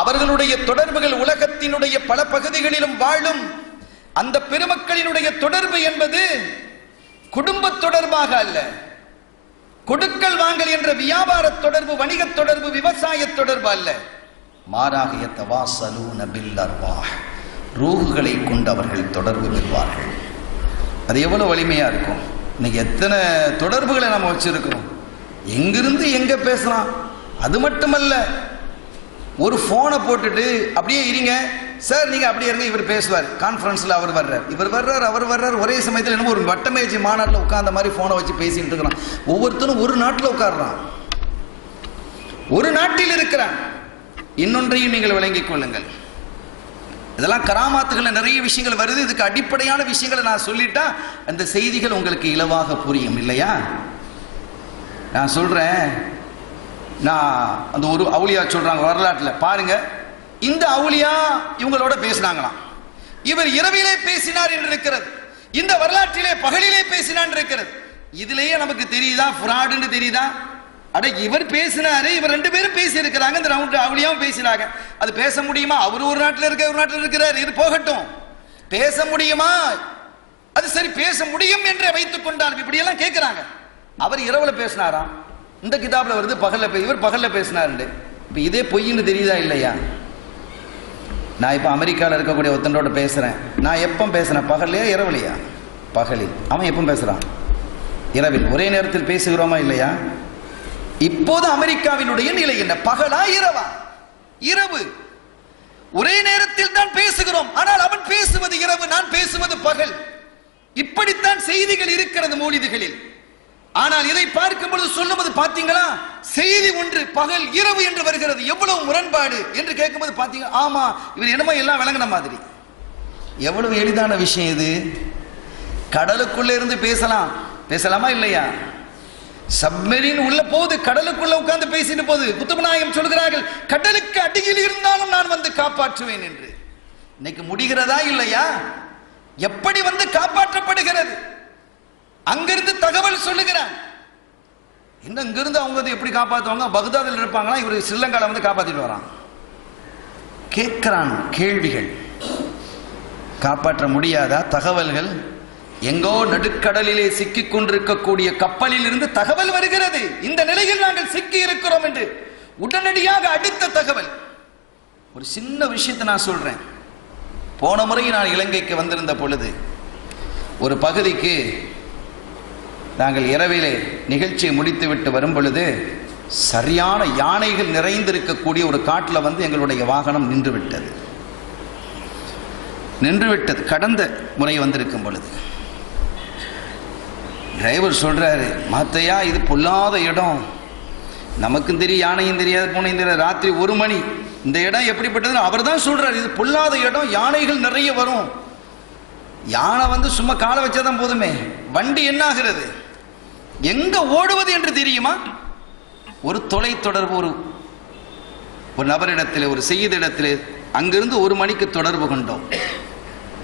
அவர்களுடைய தொடர்புகள் உலகத்தினுடைய பல பகுதிகளிலும் வாழும் அந்த பெருமக்களினுடைய தொடர்பு என்பது குடும்ப தொடர்பாக அல்ல, கொடுக்கல் வாங்கல் என்ற வியாபார தொடர்பு, வணிக தொடர்பு, விவசாய தொடர்பு அல்ல. மாறாக யதவாஸலூன பில் அர்வாஹ், ரூஹ்களை கொண்டு அவர்கள் தொடர்பு பெறுவார்கள். அது எவ்வளவு வலிமையா இருக்கும். இன்னைக்கு எத்தனை தொடர்புகளை நம்ம வச்சிருக்கிறோம், எங்கிருந்து எங்க பேசலாம். அது மட்டுமல்ல, ஒரு போனை போட்டுட்டு அப்படியே இருங்க சார், நீங்க அப்படியே இருங்க, இவர் பேசுவார், கான்ஃபரன்ஸ்ல அவர் வர்றார், இவர் வர்றார், அவர் வர்றார், ஒரே சமயத்தில் என்ன ஒரு வட்டமேஜை மாநாட்டில் உட்கார்ந்த மாதிரி போனை வச்சு பேசிட்டு இருக்கிறான். ஒவ்வொருத்தரும் ஒரு நாட்டில் உட்கார்றான், ஒரு நாட்டில் இருக்கிறான். இன்னொன்றையும் நீங்கள் விளங்கிக் கொள்ளுங்கள். இதெல்லாம் கராமாத்துகள் நிறைய விஷயங்கள் வருது. இதுக்கு அடிப்படையான விஷயங்களை நான் சொல்லிட்டா அந்த செய்திகள் உங்களுக்கு இலவாக புரியும் இல்லையா? நான் சொல்றேன், நான் அந்த ஒரு அவுலியா சொல்றாங்க வரலாற்றில் பாருங்க, இந்த அவுலியா இவங்களோட பேசினாங்களாம், இவர் இரவிலே பேசினார் என்று இருக்கிறது, இந்த வரலாற்றிலே பகலிலே பேசினான் இருக்கிறது. இதுலயே நமக்கு தெரியுதா ஃப்ராடுன்னு தெரியுதா? அட, இவர் பேசினாரு, இவர் 2 பேரும் பேசி இருக்கிறாங்க, இந்த ரவுண்ட் அவுலியாவும் பேசினாங்க. அது பேச முடியுமா? அவர் ஒரு நாட்டில் இருக்க, ஒரு நாட்டில் இருக்கிறார், இது போகட்டும். பேச முடியுமா? அது சரி, பேச முடியும் என்று வைத்துக் கொண்டால் இப்படி எல்லாம் கேட்கிறாங்க. அவர் இரவுல பேசினாராம், இந்த கிதாப்ல வருது பகல்ல, இவர் பகல்ல பேசினாரு. இப்ப இதே பொய்ன்னு தெரியுதா இல்லையா? நான் இப்ப அமெரிக்காவில் இருக்கக்கூடிய ஒருத்தனோட பேசுறேன். நான் எப்ப பேசுறேன்? பகல்லையா இரவுலையா? பகலில். அவன் எப்ப பேசுறான்? இரவில். ஒரே நேரத்தில் பேசுகிறோமா இல்லையா? இப்போது அமெரிக்காவினுடைய நிலை என்ன? பகலா இரவா? இரவு. ஒரே நேரத்தில் தான் பேசுகிறோம், ஆனால் அவன் பேசுவது இரவு, நான் பேசுவது பகல். இப்படித்தான் செய்திகள் இருக்கிறது மௌலிதுகளில். ஆனால் இதை பார்க்கும் பொழுது சொல்லும்போது பாத்தீங்களா, செய்தி ஒன்று பகல் இரவு என்று வருகிறது, எவ்வளவு முரண்பாடு என்று கேட்கும்போது பாத்தீங்க, ஆமா இவர் என்னமோ எல்லாம் விளங்கின மாதிரி. எவ்வளவு எளிதான விஷயம் இது. கடலுக்குள்ள இருந்து பேசலாமா இல்லையா? சப்மரீன் உள்ள போது, கடலுக்குள்ள உட்கார்ந்து பேசிட்டு போது குத்துபு நாயகம் சொல்கிறார்கள், கடலுக்கு அடியில் இருந்தாலும் நான் வந்து காப்பாற்றுவேன் என்று. இன்னைக்கு முடிகிறதா இல்லையா? எப்படி வந்து காப்பாற்றப்படுகிறது? அங்கிருந்து தகவல் சொல்லுகிறான். இன்னும் இங்கிருந்து அவங்க எப்படி காப்பாற்றுவாங்க? பக்தாதில் இருப்பாங்களா, இவர் ஸ்ரீலங்கால வந்து காப்பாத்திட்டு வரான். கேட்கிறான் கேள்விகள். காப்பாற்ற முடியாதா? தகவல்கள் எங்கோ நடுக்கடலிலே சிக்கிக் கொண்டிருக்கக்கூடிய கப்பலில் இருந்து தகவல் வருகிறது, இந்த நிலையில் நாங்கள் சிக்கி இருக்கிறோம் என்று. உடனடியாக அடுத்த தகவல். ஒரு சின்ன விஷயத்தை நான் சொல்றேன். போன முறை நான் இலங்கைக்கு வந்திருந்த பொழுது ஒரு பகுதிக்கு நாங்கள் இரவிலே நிகழ்ச்சியை முடித்துவிட்டு வரும் பொழுது சரியான யானைகள் நிறைந்திருக்கக்கூடிய ஒரு காட்டில் வந்து எங்களுடைய வாகனம் நின்றுவிட்டது. கடந்த முறை வந்திருக்கும் பொழுது டிரைவர் சொல்றாரு, மாத்தையா இது பொல்லாத இடம், நமக்கும் தெரியும், யானையும் தெரியாது, பூனையும் தெரியாது. ராத்திரி 1 மணி, இந்த இடம் எப்படிப்பட்டது அவர் தான் சொல்றாரு, இது பொல்லாத இடம், யானைகள் நிறைய வரும். யானை வந்து சும்மா காலை வச்சாதான் போதுமே, வண்டி என்ன ஆகிறது, எங்க ஓடுவது என்று தெரியுமா? ஒரு தொலை தொடர்பு ஒரு நபரிடத்தில், ஒரு செய்திடத்தில் அங்கிருந்து 1 மணிக்கு தொடர்பு கொண்டோம்.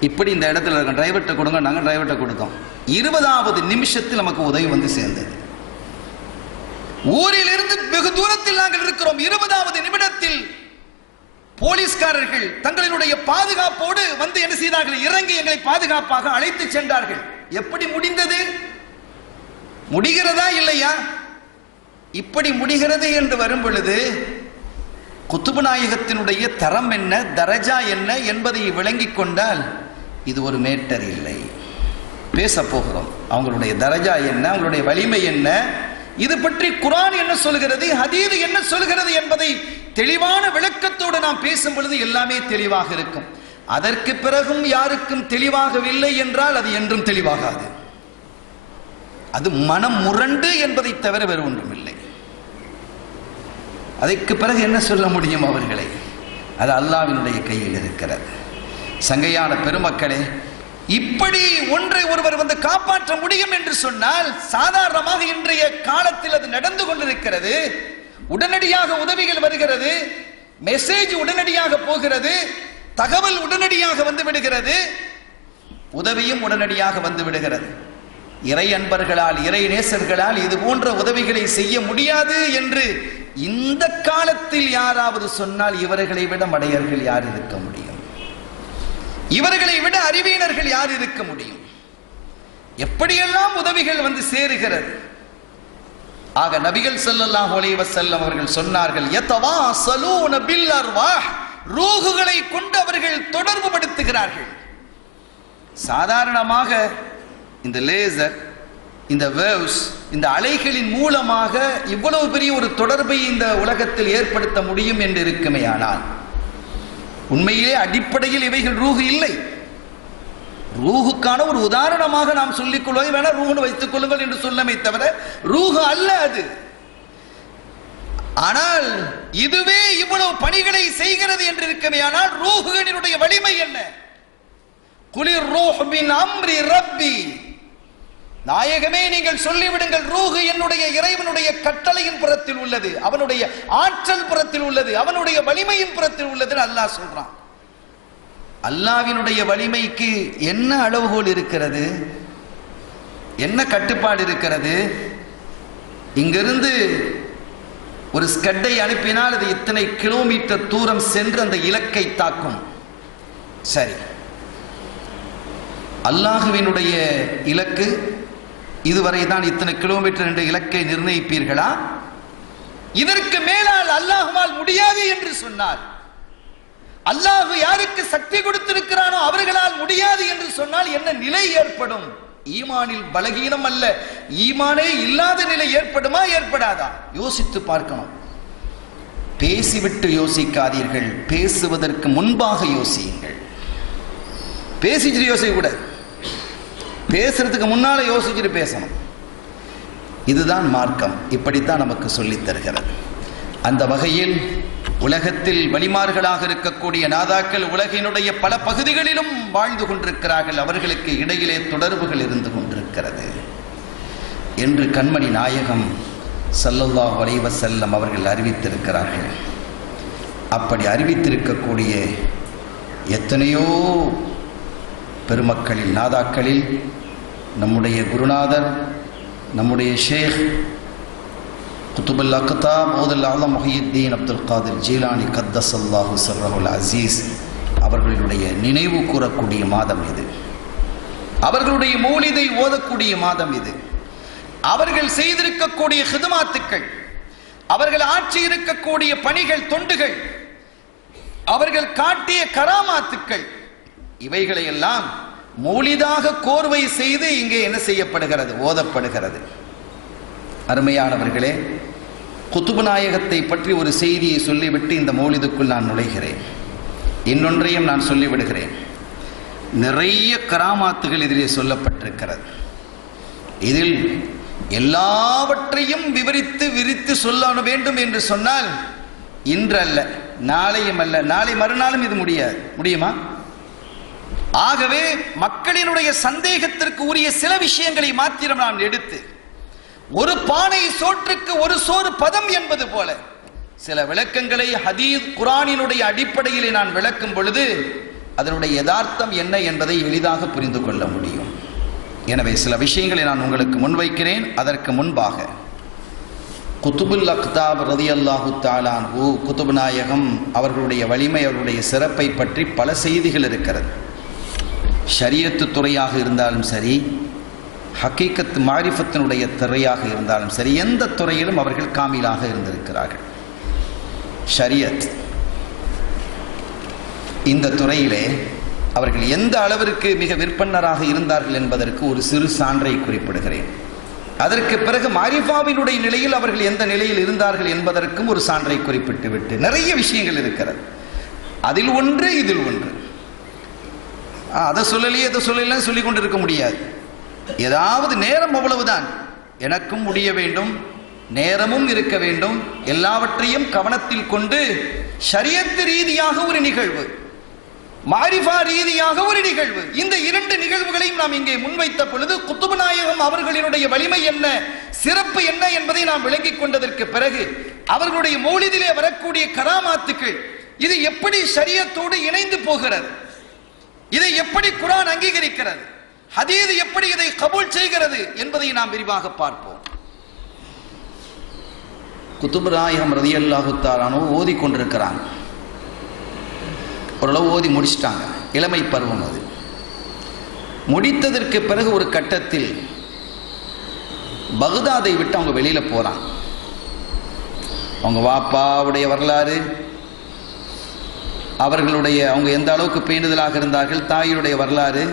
இப்படி இந்த இடத்துல இருக்க டிரைவர்கிட்ட கொடுங்க, நாங்கள் டிரைவர்கிட்ட கொடுத்தோம். 20வது நிமிஷத்தில் நமக்கு உதவி வந்து சேர்ந்தது. ஊரிலிருந்து வெகு தூரத்தில் நாங்கள் இருக்கிறோம். 20வது நிமிடத்தில் போலீஸ்காரர்கள் தங்களுடைய பாதுகாப்போடு வந்து என்ன செய்தார்கள், இறங்கி எங்களை பாதுகாப்பாக அழைத்து சென்றார்கள். எப்படி முடிந்தது? முடிகிறதா இல்லையா? இப்படி முடிகிறது என்று வரும் பொழுது குத்துபு நாயகத்தினுடைய தரம் என்ன, தரஜா என்ன என்பதை விளங்கிக் கொண்டால் இது ஒரு மேட்டர் இல்லை. பேச போகிறோம் அவங்களுடைய தரஜா என்ன, அவங்களுடைய வலிமை என்ன, இது பற்றி குர்ஆன் என்ன சொல்கிறது, ஹதீஸ் என்ன சொல்கிறது என்பதை தெளிவான விளக்கத்தோடு நாம் பேசும் பொழுது எல்லாமே தெளிவாக இருக்கும். அதற்கு பிறகும் யாருக்கும் தெளிவாகவில்லை என்றால் அது என்றும் தெளிவாகாது. அது மனம் முரண்டு என்பதை தவிர வேறு ஒன்றும் இல்லை. அதற்கு பிறகு என்ன சொல்ல முடியும் அவர்களை? அது அல்லாஹ்வினுடைய கையில் இருக்கிறது. சங்கையான பெருமக்களே, இப்படி ஒன்றை ஒருவர் வந்து காப்பாற்ற முடியும் என்று சொன்னால் சாதாரணமாக இன்றைய காலத்தில் அது நடந்து கொண்டிருக்கிறது. உடனடியாக உதவிகள் வருகிறது, மெசேஜ் உடனடியாக போகிறது, தகவல் உடனடியாக வந்து விடுகிறது, உதவியும் உடனடியாக வந்து விடுகிறது. இறை அன்பர்களால், இறை நேசர்களால் இது போன்ற உதவிகளை செய்ய முடியாது என்று இந்த காலத்தில் யாராவது சொன்னால் இவர்களை விட மடையர்கள் யார் இருக்க முடியும்? இவர்களை விட அறிவியனர்கள் யார் இருக்க முடியும்? எப்படியெல்லாம் உதவிகள் வந்து சேருகிறது. ஆக நபிகள் ஸல்லல்லாஹு அலைஹி வஸல்லம் அவர்கள் சொன்னார்கள், யதவாஸலூன பில் அர்வாஹ், ரூஹுகளை கொண்டு அவர்கள் தொடர்பு படுத்துகிறார்கள். சாதாரணமாக இந்த லேசர், இந்த வேவ்ஸ், இந்த அலைகளின் மூலமாக இவ்வளவு பெரிய ஒரு தொடர்பை இந்த உலகத்தில் ஏற்படுத்த முடியும் என்று இருக்குமே, ஆனால் உண்மையிலே அடிப்படையில் இவைகள் ரூஹு இல்லை. ரூஹுக்கான ஒரு உதாரணமாக நாம் சொல்லிக் கொள்வது வேணா, ரூஹுன்னு வைத்துக் கொள்ளுங்கள் என்று சொல்லமே தவிர ரூஹு அல்ல அது. ஆனால் இதுவே இவ்வளவு பணிகளை செய்கிறது என்று இருக்குமே, ஆனால் ரூஹுகளினுடைய வலிமை என்ன? குலிர் ரூஹ் மின் அம்ரி ரப்பி, நாயகமே நீங்கள் சொல்லிவிடுங்கள், ரூஹு என்னுடைய இறைவனுடைய கட்டளையின் புறத்தில் உள்ளது, அவனுடைய ஆற்றல் புறத்தில் உள்ளது, அவனுடைய வலிமையின் புறத்தில் உள்ளது அல்லாஹ் சொல்றான். அல்லாஹ்வினுடைய வலிமைக்கு என்ன அளவுகோல் இருக்கிறது, என்ன கட்டுப்பாடு இருக்கிறது? இங்கிருந்து ஒரு ஸ்கட்டை அனுப்பினால் அது இத்தனை கிலோமீட்டர் தூரம் சென்று அந்த இலக்கை தாக்கும். சரி, அல்லாஹ்வினுடைய இலக்கு இதுவரை தான் இத்தனை கிலோமீட்டர் என்ற இலக்கை நிர்ணயிப்பீர்களா? இதற்கு மேலால் அல்லாஹ்வால் முடியாது என்று சொன்னார். அல்லாஹ் யாருக்கு சக்தி கொடுத்திருக்கிறானோ அவர்களால் முடியாது என்று சொன்னால் என்ன நிலை ஏற்படும்? ஈமானில் பலகீனம் அல்ல, ஈமானே இல்லாத நிலை ஏற்படுமா, ஏற்படாதா? யோசித்து பார்க்கணும். பேசிவிட்டு யோசிக்காதீர்கள், பேசுவதற்கு முன்பாக யோசியுங்கள். பேசிட்டு யோசிக்க கூட, பேசுறதுக்கு முன்னால யோசிச்சுட்டு பேசணும். இதுதான் மார்க்கம், இப்படித்தான் நமக்கு சொல்லித் தருகிறது. அந்த வகையில் உலகத்தில் வலிமார்களாக இருக்கக்கூடிய நாதாக்கள் உலகினுடைய பல பகுதிகளிலும் வாழ்ந்து கொண்டிருக்கிறார்கள். அவர்களுக்கு இடையிலே தொடர்புகள் இருந்து கொண்டிருக்கிறது என்று கண்மணி நாயகம் ஸல்லல்லாஹு அலைஹி வஸல்லம் அவர்கள் அறிவித்திருக்கிறார்கள். அப்படி அறிவித்திருக்கக்கூடிய எத்தனையோ பெருமக்களில், நாதாக்களில் நம்முடைய குருநாதர், நம்முடைய ஷேக் குத்துபுல் அக்தாப் மௌதுல் ஆலம் முஹியுத்தீன் அப்துல் காதிர் ஜீலானி கத்தஸல்லாஹு சிர்ரஹுல் அஸீஸ் அவர்களுடைய நினைவு கூறக்கூடிய மாதம் இது. அவர்களுடைய மௌலிதை ஓதக்கூடிய மாதம் இது. அவர்கள் செய்திருக்கக்கூடிய ஹிதுமாத்துக்கள், அவர்கள் ஆட்சி இருக்கக்கூடிய பணிகள், தொண்டுகள், அவர்கள் காட்டிய கராமாத்துக்கள், இவைகளையெல்லாம் மௌலிதாக கோர்வை செய்து இங்கே என்ன செய்யப்படுகிறது? ஓதப்படுகிறது. அருமையானவர்களே, குத்துபு நாயகத்தை பற்றி ஒரு செய்தியை சொல்லிவிட்டு இந்த மௌலிதுக்குள் நான் நுழைகிறேன். இன்னொன்றையும் நான் சொல்லிவிடுகிறேன். நிறைய கராமாத்துகள் இதிலே சொல்லப்பட்டிருக்கிறது. இதில் எல்லாவற்றையும் விரித்து சொல்ல வேண்டும் என்று சொன்னால் இன்றல்ல, நாளையும் அல்ல, நாளை மறுநாளும் இது முடியுமா? ஆகவே மக்களினுடைய சந்தேகத்திற்கு உரிய சில விஷயங்களை மாத்திரம் நான் எடுத்து, ஒரு பானை சோற்றுக்கு ஒரு சோறு பதம் என்பது போல சில விளக்கங்களை ஹதீஸ் குர்ஆனினுடைய அடிப்படையிலே நான் விளக்கும் பொழுது அதனுடைய யதார்த்தம் என்ன என்பதை எளிதாக புரிந்து கொள்ள முடியும். எனவே சில விஷயங்களை நான் உங்களுக்கு முன்வைக்கிறேன். அதற்கு முன்பாக குத்துபுல் அக்தாப் ரலியல்லாஹு தஆலா அன்ஹு, குத்துபு நாயகம் அவர்களுடைய வலிமை, அவர்களுடைய சிறப்பை பற்றி பல செய்திகள் இருக்கிறது. ஷரியத்து துறையாக இருந்தாலும் சரி, ஹக்கீகத் மாரிஃபத்தினுடைய துறையாக இருந்தாலும் சரி, எந்த துறையிலும் அவர்கள் காமிலாக இருந்திருக்கிறார்கள். ஷரியத் இந்த துறையிலே அவர்கள் எந்த அளவிற்கு மிக விற்பன்னராக இருந்தார்கள் என்பதற்கு ஒரு சிறு சான்றை குறிப்பிடுகிறேன். அதற்கு பிறகு மாரிஃபாவினுடைய நிலையில் அவர்கள் எந்த நிலையில் இருந்தார்கள் என்பதற்கும் ஒரு சான்றை குறிப்பிட்டு விட்டு நிறைய விஷயங்கள் இருக்கிறது. அதில் ஒன்று, இதில் ஒன்று. அதை சொல்லலையே இதை சொல்லலாம் சொல்லிக் கொண்டு இருக்க முடியாது. ஏதாவது நேரம் அவ்வளவுதான். எனக்கும் முடிய வேண்டும், நேரமும் இருக்க வேண்டும். எல்லாவற்றையும் கவனத்தில் கொண்டு ஷரியத் ரீதியாக ஒரு நிகழ்வு, மாரிஃபா ரீதியாக ஒரு நிகழ்வு, இந்த இரண்டு நிகழ்வுகளையும் நாம் இங்கே முன்வைத்த பொழுது குத்துபு நாயகம் அவர்களினுடைய வலிமை என்ன, சிறப்பு என்ன என்பதை நாம் விளங்கிக் கொண்டதற்கு பிறகு அவர்களுடைய மௌலிதிலே வரக்கூடிய கராமாத்துக்கள் இது எப்படி ஷரியத்தோடு இணைந்து போகிறது, இதை எப்படி குர்ஆன் அங்கீகரிக்கிறது, ஹதீஸ் எப்படி இதை கபூல் செய்கிறது என்பதை நாம் விரிவாக பார்ப்போம். குத்துபு நாயகம் ரலியல்லாஹு தஆலா அன்ஹு ஓதி கொண்டிருக்கிறாங்க. ஓரளவு ஓதி முடிச்சிட்டாங்க. இளமை பருவம் அது. முடித்ததற்கு பிறகு ஒரு கட்டத்தில் பக்தாதை விட்டு அவங்க வெளியில போறாங்க. அவங்க வாப்பாவுடைய வரலாறு, அவர்களுடைய அவங்க எந்த அளவுக்கு பேணுதலாக இருந்தார்கள், தாயுடைய வரலாறு,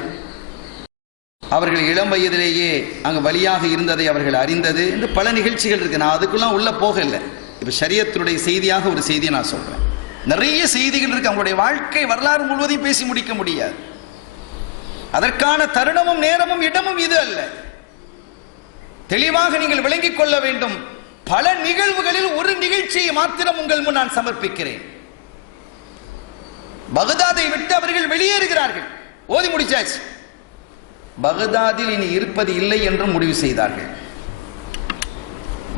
அவர்கள் இளம் வயதிலேயே அங்கு வழியாக இருந்ததை அவர்கள் அறிந்தது என்று பல நிகழ்ச்சிகள் இருக்கு. நான் அதுக்குலாம் உள்ள போகல. இப்ப ஷரியத்துடைய செய்தியாக ஒரு செய்தியை நான் சொல்றேன். நிறைய செய்திகள் இருக்கு. அவங்களுடைய வாழ்க்கை வரலாறு முழுவதையும் பேசி முடிக்க முடியாது. அதற்கான தருணமும் நேரமும் இடமும் இது அல்ல. தெளிவாக நீங்கள் விளங்கிக் கொள்ள வேண்டும். பல நிகழ்வுகளில் ஒரு நிகழ்ச்சியை மாத்திரம் உங்கள் முன் நான் சமர்ப்பிக்கிறேன். பக்தாதை விட்டு அவர்கள் வெளியேறுகிறார்கள். ஓதி முடிச்சாச்சு. பக்தாதில் இனி இருப்பது இல்லை என்று முடிவு செய்தார்கள்.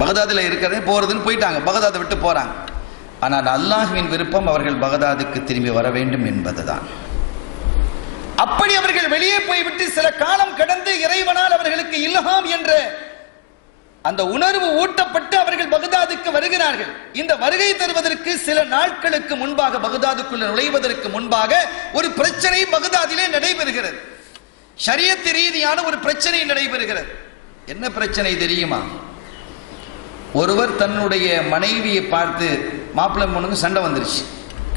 பக்தாதில் இருக்கிறது போறதுன்னு போயிட்டாங்க, பக்தாதை விட்டு போறாங்க. ஆனால் அல்லாஹ்வின் விருப்பம் அவர்கள் பக்தாதுக்கு திரும்பி வர வேண்டும் என்பதுதான். அப்படி அவர்கள் வெளியே போய்விட்டு சில காலம் கடந்து இறைவனால் அவர்களுக்கு இல்ஹாம் என்ற அந்த உணர்வு ஊட்டப்பட்டு அவர்கள் பக்தாதுக்கு வருகிறார்கள். இந்த வருகை தருவதற்கு சில நாட்களுக்கு முன்பாக, பக்தாதுக்குள்ள நுழைவதற்கு முன்பாக ஒரு பிரச்சனை பக்தாதிலே நடைபெறுகிறது. ஷரியத் ரீதியான ஒரு பிரச்சனை நடைபெறுகிறது. என்ன பிரச்சனை தெரியுமா? ஒருவர் தன்னுடைய மனைவியை பார்த்து, மாப்பிள்ளை பொண்ணுக்கு சண்டை வந்துருச்சு,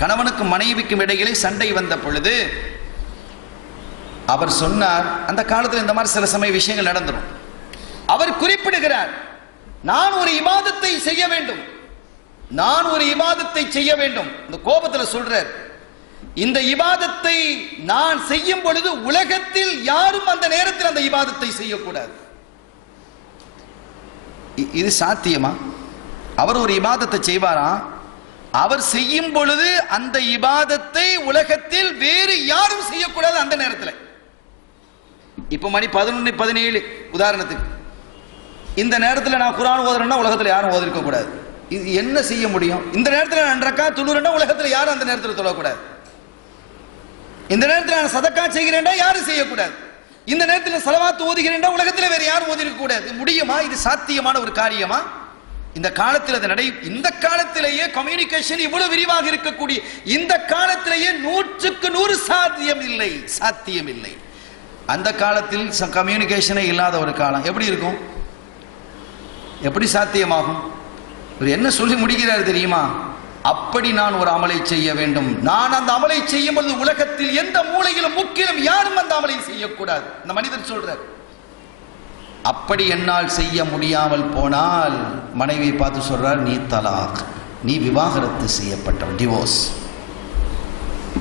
கணவனுக்கும் மனைவிக்கும் இடையிலே சண்டை வந்த பொழுது அவர் சொன்னார், அந்த காலத்தில் இந்த மாதிரி சில சமய விஷயங்கள் நடந்துடும். அவர் குறிப்பிடுகிறார், நான் ஒரு இபாதத்தை செய்ய வேண்டும், நான் ஒரு இபாதத்தை செய்ய வேண்டும். இந்த கோபத்தில் சொல்றார், இந்த இபாதத்தை நான் செய்யும் பொழுது உலகத்தில் யாரும் அந்த நேரத்தில் அந்த இபாதத்தை செய்யக்கூடாது. இது சாத்தியமா? அவர் ஒரு இபாதத்தை செய்வாராம், அவர் செய்யும் பொழுது அந்த இபாதத்தை உலகத்தில் வேறு யாரும் செய்யக்கூடாது அந்த நேரத்தில். இப்ப மணி 11:17 உதாரணத்துக்கு, இந்த நேரத்தில் நான் குர்ஆன் ஓதுறேன்னா உலகத்தில் யாரும் ஓதிருக்க கூடாது. இது என்ன செய்ய முடியும்? இந்த நேரத்தில் நான் 2 ரக்காத் தொழுறேன்னா உலகத்தில் யாரும் அந்த நேரத்தில் தொழக்கூடாது. இந்த நேரத்தில் நான் சதக்கா செய்கிறேன்டா யாரும் செய்யக்கூடாது. இந்த நேரத்தில் ஸலவாத் ஓதுகிறேன்டா உலகத்தில் வேற யாரும் ஓதிருக்க கூடாது. முடியுமா? இது சாத்தியமான ஒரு காரியமா? இந்த காலத்தில் அது இந்த காலத்திலேயே கம்யூனிகேஷன் இவ்வளவு விரிவாக இருக்கக்கூடிய இந்த காலத்திலேயே 100% சாத்தியம் இல்லை. அந்த காலத்தில் கம்யூனிகேஷனே இல்லாத ஒரு காலம் எப்படி இருக்கும்? எப்படி சாத்தியமாகும்? என்ன சொல்லி முடிக்கிறார் தெரியுமா? அப்படி நான் ஒரு அமலை செய்ய வேண்டும். நான் அந்த அமலை செய்யும் பொழுது உலகத்தில் எந்த மூலையிலும் முக்கிலும் யாரும் அந்த அமலை செய்யக்கூடாது. அந்த மனிதர் சொல்றார். அப்படி என்னால் செய்ய முடியாமல் போனால் மனைவியை பார்த்து சொல்றார், நீ தலாக், நீ விவாகரத்து செய்யப்பட்ட டிவோர்ஸ்.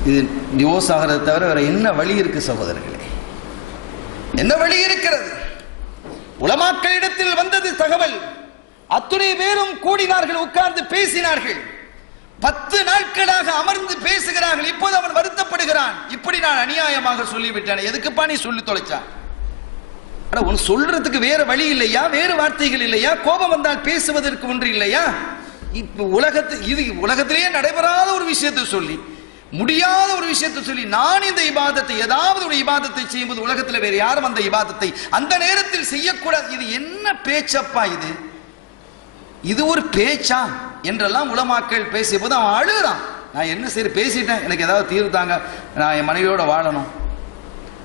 இது டிவோர்ஸ் ஆகிறது தவிர வேற என்ன வழி இருக்கு சகோதரர்களே? என்ன வழி இருக்கிறது? உலமாக்களிடத்தில் வந்தது தகவல். அத்துணை பேரும் கூடினார்கள், உட்கார்ந்து பேசினார்கள். 10 நாட்களாக அமர்ந்து பேசுகிறார்கள். இப்போது அவன் வருத்தப்படுகிறான். இப்படி நான் அநியாயமாக சொல்லிவிட்டேன். எதுக்குப்பா நீ சொல்லி தொலைச்சான்? உன் சொல்றதுக்கு வேற வழி இல்லையா? வேறு வார்த்தைகள் இல்லையா? கோபம் வந்தால் பேசுவதற்கு ஒன்று இல்லையா? இப்ப உலகத்திலேயே நடைபெறாத ஒரு விஷயத்தை சொல்லி, முடியாத ஒரு விஷயத்தை சொல்லி, நான் இந்த இபாதத்தை ஏதாவது ஒரு இபாதத்தை செய்யும்போது உலகத்தில் வேற யாரும் அந்த இபாதத்தை அந்த நேரத்தில் செய்யக்கூடாது. இது என்ன பேச்சப்பா? இது ஒரு பேச்சா என்றெல்லாம் உலமாக்கள் பேசிய போது அவன் அழுகிறான். நான் என்ன சரி பேசிட்டேன், எனக்கு ஏதாவது தீர்வு தாங்க, நான் என் மனைவியோட வாழணும்.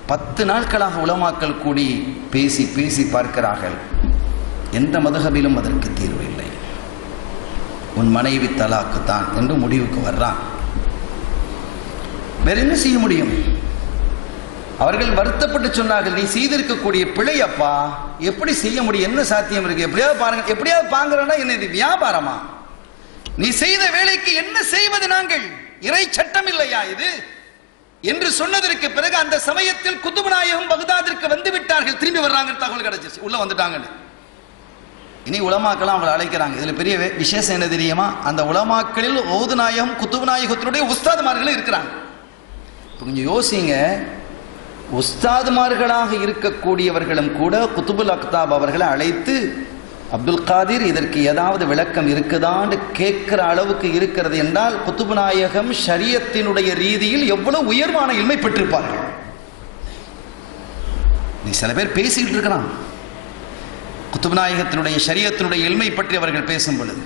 10 நாட்களாக உலமாக்கள் கூடி பேசி பேசி பார்க்கிறார்கள். எந்த மதுஹபிலும் அதற்கு தீர்வு இல்லை. உன் மனைவி தலாக்கு தான் என்று முடிவுக்கு வர்றான். வேற என்ன செய்ய முடியும்? அவர்கள் வருத்தப்பட்டு சொன்னார்கள், நீ செய்திருக்கக்கூடிய பிழை அப்பா, எப்படி செய்ய முடியும்? என்ன சாத்தியம் இருக்கு? எப்படியாவது பாருங்க, எப்படியாவது பாங்குறா என்ன இது வியாபாரமா? நீ செய்த வேலைக்கு என்ன செய்வது? நாங்கள் இறை சட்டம் இல்லையா இது என்று சொன்னதற்கு பிறகு அந்த சமயத்தில் குதுப் நாயகம் பகதாதிற்கு வந்து விட்டார்கள். திரும்பி வர்றாங்க, தகவல் கிடைச்சிச்சு, உள்ள வந்துட்டாங்க. இனி உலமாக்கெல்லாம் அவங்களை அழைக்கிறாங்க. இதுல பெரிய விசேஷம் என்ன தெரியுமா? அந்த உலமாக்களில் ஓது நாயகம் குதுப் நாயகத்தினுடைய உஸ்தாதுமார்களும் இருக்கிறாங்க. கொஞ்சம் யோசிங்க, உஸ்தாதுமார்களாக இருக்கக்கூடியவர்களும் கூட குதுபுல் அக்தாப் அவர்களை அழைத்து, அப்துல் காதிர் இதற்கு ஏதாவது விளக்கம் இருக்குதான்னு கேட்கிற அளவுக்கு இருக்கிறது என்றால் குதுப் நாயகம் ஷரியத்தினுடைய ரீதியில் எவ்வளவு உயர்வான இல்மை பெற்றிருப்பார்கள். நீ சில பேர் பேசிக்கிட்டு இருக்கிறான் குதுப் நாயகத்தினுடைய ஷரியத்தினுடைய இல்மை பற்றி அவர்கள் பேசும் பொழுது,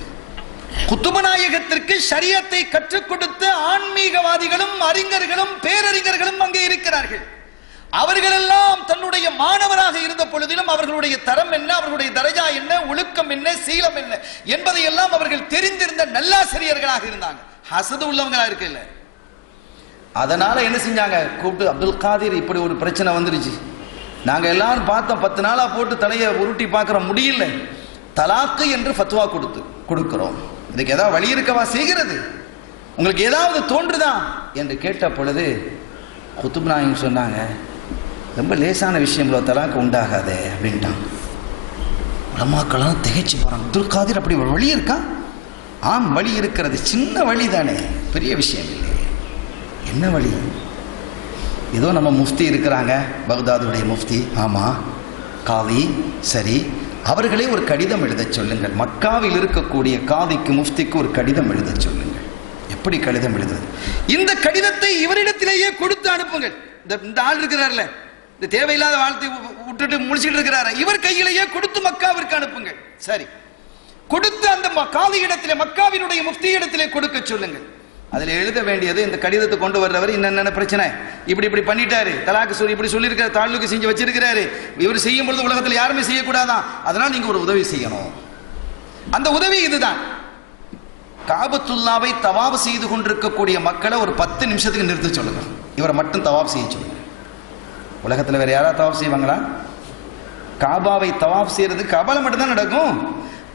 குதுப் நாயகத்திற்கு ஷரியத்தை கற்றுக் கொடுத்த ஆன்மீகவாதிகளும் அறிஞர்களும் பேரறிஞர்களும் அங்கே இருக்கிறார்கள். அவர்களெல்லாம் தன்னுடைய மாணவராக இருந்த பொழுதிலும் அவர்களுடைய தரம் என்ன, அவர்களுடைய தரஜா என்ன, ஒழுக்கம் என்ன, சீலம் என்ன என்பதை எல்லாம் அவர்கள் தெரிந்திருந்த நல்லாசிரியர்களாக இருந்தாங்க. ஹசது உள்ளவங்களா இருக்குல்ல. அதனால என்ன செஞ்சாங்க? கூப்பிட்டு, அப்துல் காதிர் இப்படி ஒரு பிரச்சனை வந்துருச்சு, நாங்க எல்லாரும் பார்த்தோம், 10 நாளா போட்டு தலையை உருட்டி பார்க்கிற முடியல, தலாக்கு என்று ஃபத்வா கொடுக்கிறோம், இதுக்கு ஏதாவது வழி இருக்கவா செய்கிறது? உங்களுக்கு ஏதாவது தோன்றுதா என்று கேட்ட பொழுது குதுப் நாயகம் சொன்னாங்க, ரொம்ப லேசான விஷயம், தலாக்கு உண்டாகாதே அப்படின்ட்டாங்க. உலமாக்கெல்லாம் திகைச்சு போறாங்க. அப்துல் காதிர் அப்படி ஒரு வழி இருக்கா? ஆம், வழி இருக்கிறது. சின்ன வழி தானே, பெரிய விஷயம் இல்லை. என்ன வழி? ஏதோ நம்ம முஃப்தி இருக்கிறாங்க, பக்தாதுடைய முஃப்தி, ஆமா, காதி, சரி, அவர்களே ஒரு கடிதம் எழுத சொல்லுங்கள். மக்காவில் இருக்கக்கூடிய காதிக்கு முஃப்திக்கு ஒரு கடிதம் எழுத சொல்லுங்கள். எப்படி கடிதம் எழுதுவது? இந்த கடிதத்தை இவரிடத்திலேயே கொடுத்து அனுப்புங்கள். இந்த ஆள் இருக்கிறார்ல, இந்த தேவையில்லாத வாழ்த்தை விட்டுட்டு முடிச்சுட்டு இருக்கிறாரு, இவர் கையிலேயே கொடுத்து மக்காவிற்கு அனுப்புங்கள். சரி, கொடுத்து அந்த காதி இடத்திலே, மக்காவினுடைய முஃப்தி இடத்திலே கொடுக்க சொல்லுங்கள். அதுல எழுத வேண்டியது, இந்த கடிதத்தை கொண்டு வர்றவர் என்னென்ன பிரச்சனை, இப்படி பண்ணிட்டாரு, தலாக்கு சொல்லி இப்படி சொல்லியிருக்காரு, தாழ்வுக்கு செஞ்சு வச்சிருக்கிறாரு, இவர் செய்யும் பொழுது உலகத்தில் யாருமே செய்யக்கூடாதான், அதனால் நீங்க ஒரு உதவி செய்யணும். அந்த உதவி இதுதான். காபத்துல்லாவை தவாப் செய்து கொண்டிருக்கக்கூடிய மக்களை ஒரு 10 நிமிஷத்துக்கு நிறுத்த சொல்லுங்க. இவரை மட்டும் தவாப் செய்ய சொல்லுங்க. உலகத்தில் வேற யாராவது தவாப் செய்வாங்களா? காபாவை தவாப் செய்யறது காபால மட்டும்தான் நடக்கும்.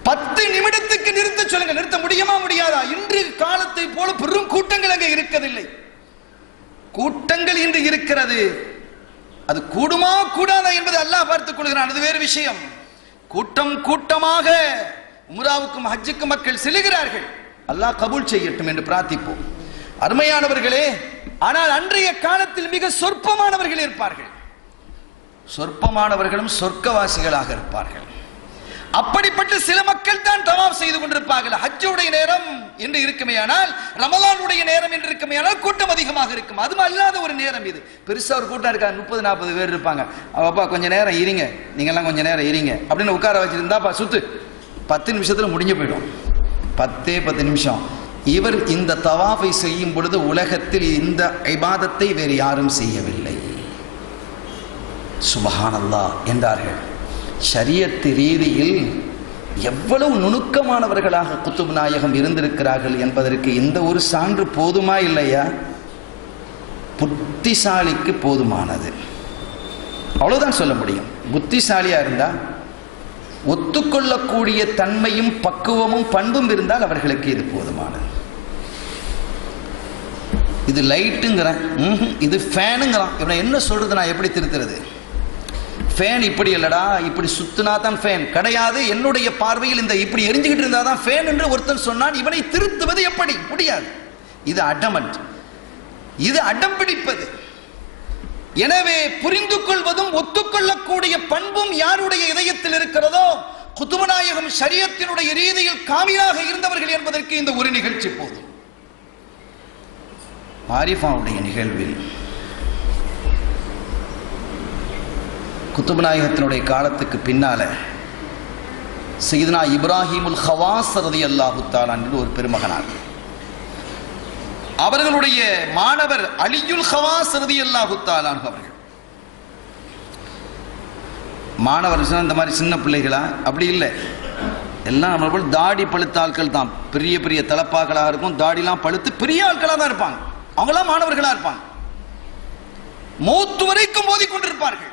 10 நிமிடத்துக்கு நிறுத்த சொல்லுங்க. நிறுத்த முடியுமா முடியாதா? இன்று காலத்தை போல பெரும் கூட்டங்கள் அங்கே இருக்கவில்லை. கூட்டங்கள் இன்று இருக்கிறது. அது கூடுமா கூடாதா என்பதை அல்லாஹ் பார்த்துக் கொள்கிறான், அது வேறு விஷயம். கூட்டமாக உம்ராவுக்கும் ஹஜ்ஜுக்கும் மக்கள் செல்கிறார்கள். அல்லாஹ் கபூல் செய்யட்டும் என்று பிரார்த்திப்போம். அருமையானவர்களே, ஆனால் அன்றைய காலத்தில் மிக சொற்பமானவர்கள் இருப்பார்கள். சொற்பமானவர்களும் சொர்க்கவாசிகளாக இருப்பார்கள். அப்படிப்பட்ட சில மக்கள் தான் தவாப் செய்து கொண்டிருப்பார்கள். ஹஜ்ஜுடைய நேரம் என்று இருக்குமே ஆனால், ரமலானுடைய நேரம் என்று இருக்குமே ஆனால் கூட்டம் அதிகமாக இருக்கும். அது அல்லாத ஒரு நேரம் இது. பெருசா ஒரு கூட்டம் இருக்கா, 30-40 பேர் இருப்பாங்க. அப்பா கொஞ்ச நேரம் இருங்க, நீங்க எல்லாம் கொஞ்ச நேரம் இருங்க அப்படின்னு உட்கார வச்சிருந்தாப்பா சுத்து 10 நிமிஷத்தில் முடிஞ்சு போயிடும். 10 நிமிஷம். இவர் இந்த தவாஃபை செய்யும் பொழுது உலகத்தில் இந்த இபாதத்தை வேறு யாரும் செய்யவில்லை. சுபஹானல்லாஹ் என்றார்கள். ஷரியத் ரீதியில் எவ்வளவு நுணுக்கமானவர்களாக குத்துப் நாயகம் இருந்திருக்கிறார்கள் என்பதற்கு இந்த ஒரு சான்று போதுமா இல்லையா? புத்திசாலிக்கு போதுமானது, அவ்வளவுதான் சொல்ல முடியும். புத்திசாலியா இருந்தா, ஒத்துக்கொள்ளக்கூடிய தன்மையும் பக்குவமும் பண்பும் இருந்தால் அவர்களுக்கு இது போதுமானது. இது லைட்டுங்கிறான், இது ஃபேனுங்கிறான். இவனை என்ன சொல்றது, நான் எப்படி திருத்துறது? ஃபேன் இப்படி இல்லடா, இப்படி சுத்தினா தான் ஃபேன் கிடையாது. என்னுடைய பார்வையில் இந்த இப்படி எரிஞ்சுக்கிட்டு இருந்தா தான் ஃபேன் என்று ஒருத்தன் சொன்னான். இவனை திருத்துவது எப்படி? முடியாது. இது அடமண்ட், இது அடம் பிடிப்பது. எனவே புரிந்து கொள்வதும் ஒத்துக்கொள்ளக்கூடிய பண்பும் யாருடைய இதயத்தில் இருக்கிறதோ, குத்துபு நாயகம் ஷரியத்தினுடைய ரீதியில் காமிலாக இருந்தவர்கள் என்பதற்கு இந்த ஒரு நிகழ்ச்சி போதும். மாரிஃபாவுடைய நிகழ்வில் குத்துபு நாயகத்தினுடைய காலத்துக்கு பின்னால சையதுனா இப்ராஹிமுல் ஹவாஸ் ரலியல்லாஹு தஆலா என்று ஒரு பெருமகனார். அவர்களுடைய மாணவர் அலியுல் ஹவாஸ் ரலியல்லாஹு தஆலா அவர்கள். மாணவர் இந்த மாதிரி சின்ன பிள்ளைகளா? அப்படி இல்லை, எல்லாம் நம்ம போல் தாடி பழுத்த ஆட்கள் தான். பெரிய பெரிய தலப்பாக்களாக இருக்கும், தாடிலாம் பழுத்து பெரிய ஆட்களாக தான் இருப்பாங்க. அவங்களாம் மாணவர்களாக இருப்பாங்க. மௌத்து வரைக்கும் ஓதிக்கொண்டிருப்பார்கள்.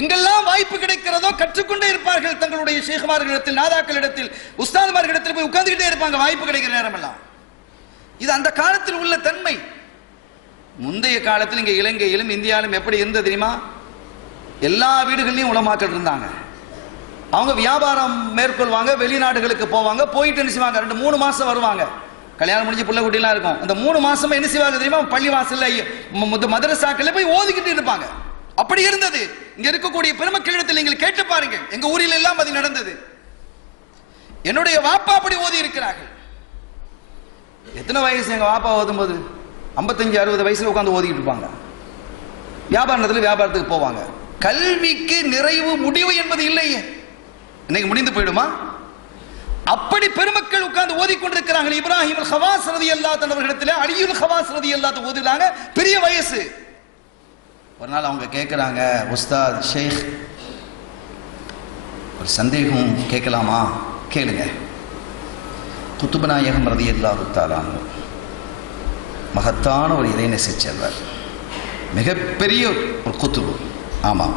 எங்கெல்லாம் வாய்ப்பு கிடைக்கிறதோ கற்றுக்கொண்டே இருப்பார்கள். தங்களுடைய ஷேகுமார்களிடத்தில், நாதாக்களிடத்தில், உஸ்தாதுமார்களிடத்தில் போய் உட்கார்ந்துகிட்டே இருப்பாங்க வாய்ப்பு கிடைக்கிற நேரமெல்லாம். இது அந்த காலத்தில் உள்ள தன்மை. முந்தைய காலத்தில் இங்கே இலங்கையிலும் இந்தியாவிலும் எப்படி இருந்தது தெரியுமா? எல்லா வீடுகள்லையும் உலமாக்கள் இருந்தாங்க. அவங்க வியாபாரம் மேற்கொள்வாங்க, வெளிநாடுகளுக்கு போவாங்க. போயிட்டு என்ன செய்வாங்க, 2-3 மாசம் வருவாங்க. கல்யாணம் முடிஞ்சு பிள்ளை குட்டிலாம் இருக்கும். அந்த 3 மாசமா என்ன செய்வாங்க தெரியுமா? பள்ளி வாசல்ல மதரசாக்கள் போய் ஓதிக்கிட்டு இருப்பாங்க. அப்படி இருந்தது. இங்க இருக்கக்கூடிய பெருமக்களிடத்தில் நீங்கள் கேட்டு பாருங்கள். எங்க ஊரில் எல்லாம் அது நடந்தது. என்னுடைய வாப்பா அப்படி ஓதி இருக்கிறார்கள். எத்தனை வயசு எங்க வாப்பா ஓதும் போது? 55-60 வயசுல உட்கார்ந்து ஓதிக்கிட்டு இருப்பாங்க. வியாபாரத்துக்கு போவாங்க. கல்விக்கு நிறைவு முடிவு என்பது இல்லையே, இன்னைக்கு முடிந்து போயிடுமா? அப்படி பெருமக்கள் உட்கார்ந்து ஓதிக்கொண்டிருக்கிறார்கள். இப்ராஹிம் ஹவாஸ் ரலியல்லாஹு அன்ஹு அவர்களிடத்தில் அலியுல் ஹவாஸ் ரலியல்லாஹு அன்ஹு ஓதுறாங்க, பெரிய வயசு. ஒரு நாள் அவங்க கேட்குறாங்க, உஸ்தாத் ஷேக் ஒரு சந்தேகம் கேட்கலாமா? கேளுங்க. குத்துபு நாயகம் ரலியல்லாஹு தஆலா மகத்தான ஒரு இறைநேச செல்வர், மிகப்பெரிய ஒரு குத்துபு. ஆமாம்,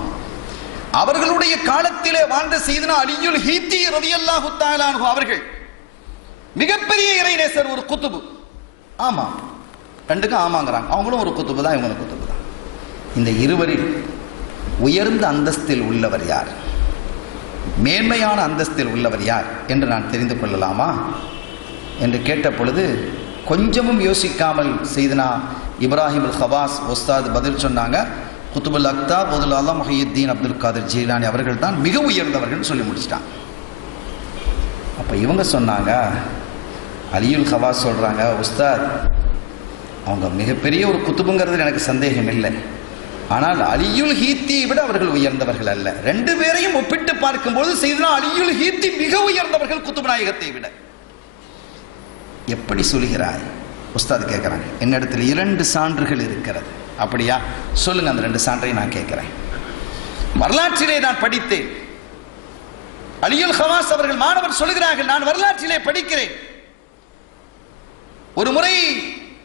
அவர்களுடைய காலத்திலே வாழ்ந்த சையதுனா அலியுல் ஹீத்தி ரலியல்லாஹு தஆலா அன்ஹு அவர்கள் மிகப்பெரிய இறைநேசர், ஒரு குத்துபு. ஆமாம், ரெண்டுக்கும் ஆமாங்கிறாங்க. அவங்களும் ஒரு குத்துபு தான், இவங்களும் குத்துபு தான். இந்த இருவரில் உயர்ந்த அந்தஸ்தில் உள்ளவர் யார், மேன்மையான அந்தஸ்தில் உள்ளவர் யார் என்று நான் தெரிந்து கொள்ளலாமா என்று கேட்ட பொழுது கொஞ்சமும் யோசிக்காமல் சையதுனா இப்ராஹிம் அல் ஹவாஸ் உஸ்தாத் பதில் சொன்னாங்க, குத்துபுல் அக்தாப் வதுல்லாஹ் முஹியுத்தீன் அப்துல் காதிர் ஜீலானி அவர்கள் தான் மிக உயர்ந்தவர்கள் சொல்லி முடிச்சிட்டாங்க. அப்போ இவங்க சொன்னாங்க, அலியுல் ஹவாஸ் சொல்கிறாங்க, உஸ்தாத் அவங்க மிகப்பெரிய ஒரு குத்துபுங்கிறது எனக்கு சந்தேகம் இல்லை, ஆனால் அலியுல் ஹீத்தியை விட அவர்கள் உயர்ந்தவர்கள் அல்ல. 2 பேரையும் ஒப்பிட்டு பார்க்கும்போது சையதுனா அலியுல் ஹீத்தி மிக உயர்ந்தவர்கள் குத்துபு நாயகத்தை விட. எப்படி சொல்கிறாய் உஸ்தாத் கேட்குறாங்க. என்னிடத்தில் 2 சான்றுகள் இருக்கிறது. அப்படியா, சொல்லுங்க, அந்த 2 சான்றை நான் கேட்கிறேன். வரலாற்றிலே நான் படித்தேன். அலியுல் ஹவாஸ் அவர்கள் மாணவர் சொல்கிறார்கள், நான் வரலாற்றிலே படிக்கிறேன். ஒரு முறை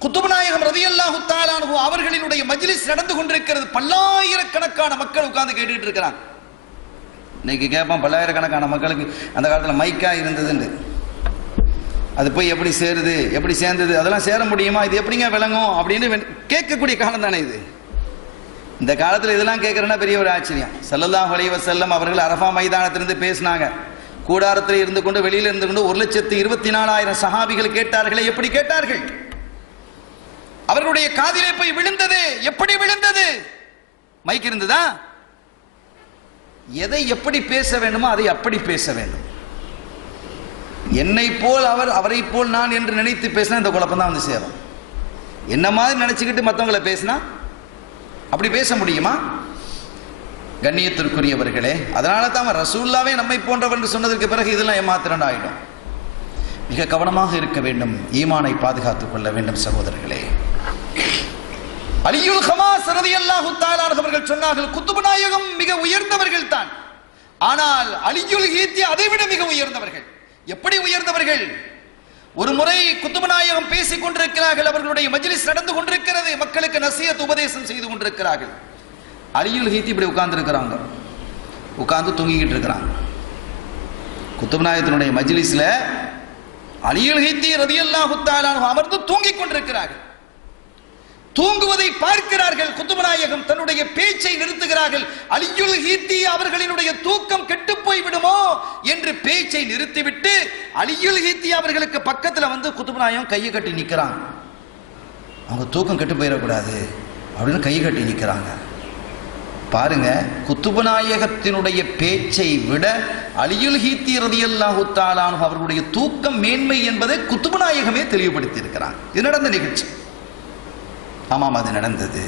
குத்துபு நாயகம் ரலியல்லாஹு தஆலா அன்ஹு அவர்களினுடைய மஜ்லிஸ் நடந்து கொண்டிருக்கிறது. பல்லாயிரக்கணக்கான மக்கள் உட்கார்ந்து கேட்டுட்டு இருக்கிறாங்க. இன்னைக்கு கேட்பான், பல்லாயிரக்கணக்கான மக்களுக்கு அந்த காலத்தில் மைக்கா இருந்ததுன்னு, அது போய் எப்படி சேருது, எப்படி சேர்ந்தது, அதெல்லாம் சேர முடியுமா, இது எப்படிங்க விளங்கும் அப்படின்னு கேட்கக்கூடிய காலம் தானே இது. இந்த காலத்தில் இதெல்லாம் கேட்கறேன்னா பெரிய ஒரு ஆச்சரியம். ஸல்லல்லாஹு அலைஹி வஸல்லம் அவர்கள் அரஃபா மைதானத்திலிருந்து பேசினாங்க. கூடாரத்தில் இருந்து கொண்டு, வெளியில் இருந்து கொண்டு 1,24,000 சஹாபிகள் கேட்டார்களே, எப்படி கேட்டார்கள்? அவர்களுடைய காதிலே போய் விழுந்தது. எப்படி விழுந்தது? மைக் இருந்ததா? எதை எப்படி பேச வேண்டுமோ அதை அப்படி பேச வேண்டும். என்னை போல் அவர், அவரை போல் நான் என்று நினைத்து பேசினா இந்த குழப்பம் தான் வந்து சேரும். என்ன மாதிரி நினைச்சுக்கிட்டு மற்றவங்களை பேசினா அப்படி பேச முடியுமா? கண்ணியத்திற்குரியவர்களே, அதனால தான் ரசூலுல்லாவே நம்மை போன்றவர் என்று சொன்னதற்கு பிறகு இதெல்லாம் ஏமாத்திரண்டு ஆயிடும். மிக கவனமாக இருக்க வேண்டும், ஈமானை பாதுகாத்துக் கொள்ள வேண்டும் சகோதரர்களே. அலியுல் ஹமாஸ் ரலியல்லாஹு தஆலா அவர்கள் சொன்னார்கள், குத்துபு நாயகம் மிக உயர்ந்தவர்கள் தான், ஆனால் அலியுல் ஹீத்தி அதைவிட மிக உயர்ந்தவர்கள். எப்படி உயர்ந்தவர்கள்? ஒரு முறை குத்துபு நாயகம் பேசிக் கொண்டிருக்கிறார்கள், அவர்களுடைய மஜ்லிஸ் நடந்து கொண்டிருக்கிறது, மக்களுக்கு நசீஹத் உபதேசம் செய்து கொண்டிருக்கிறார்கள். அலியுல் ஹீத்தி இப்படி உட்கார்ந்து இருக்கிறாங்க, உட்கார்ந்து தூங்கிக்கிட்டு இருக்கிறாங்க. குத்துபு நாயகத்தினுடைய மஜ்லிஸ்ல அலியுல் ஹீத்தி ரலியல்லாஹு தஆலா அமர்ந்து தூங்கிக் கொண்டிருக்கிறார்கள். தூங்குவதை பார்க்கிறார்கள். குத்துபு நாயகம் தன்னுடைய பேச்சை நிறுத்துகிறார்கள். அலியுல் ஹீத்தி அவர்களினுடைய தூக்கம் கெட்டு போய் விடுமோ என்று பேச்சை நிறுத்திவிட்டு அலியுல் ஹீத்தி அவர்களுக்கு பக்கத்துல வந்து குத்துபு நாயகம் கையை கட்டி நிக்கிறாங்க. அவங்க தூக்கம் கெட்டு போயிடக்கூடாது அப்படின்னு கையை கட்டி நிக்கிறாங்க. பாருங்க, குத்துபு நாயகத்தினுடைய பேச்சை விட அலியுல் ஹீத்தி ரலியல்லாஹு தஆலா அவர்களுடைய தூக்கம் மேன்மை என்பதை குத்துபு நாயகமே தெளிவுபடுத்தி இருக்கிறாங்க. இது நடந்த நிகழ்ச்சி. ஆமாம், அது நடந்தது.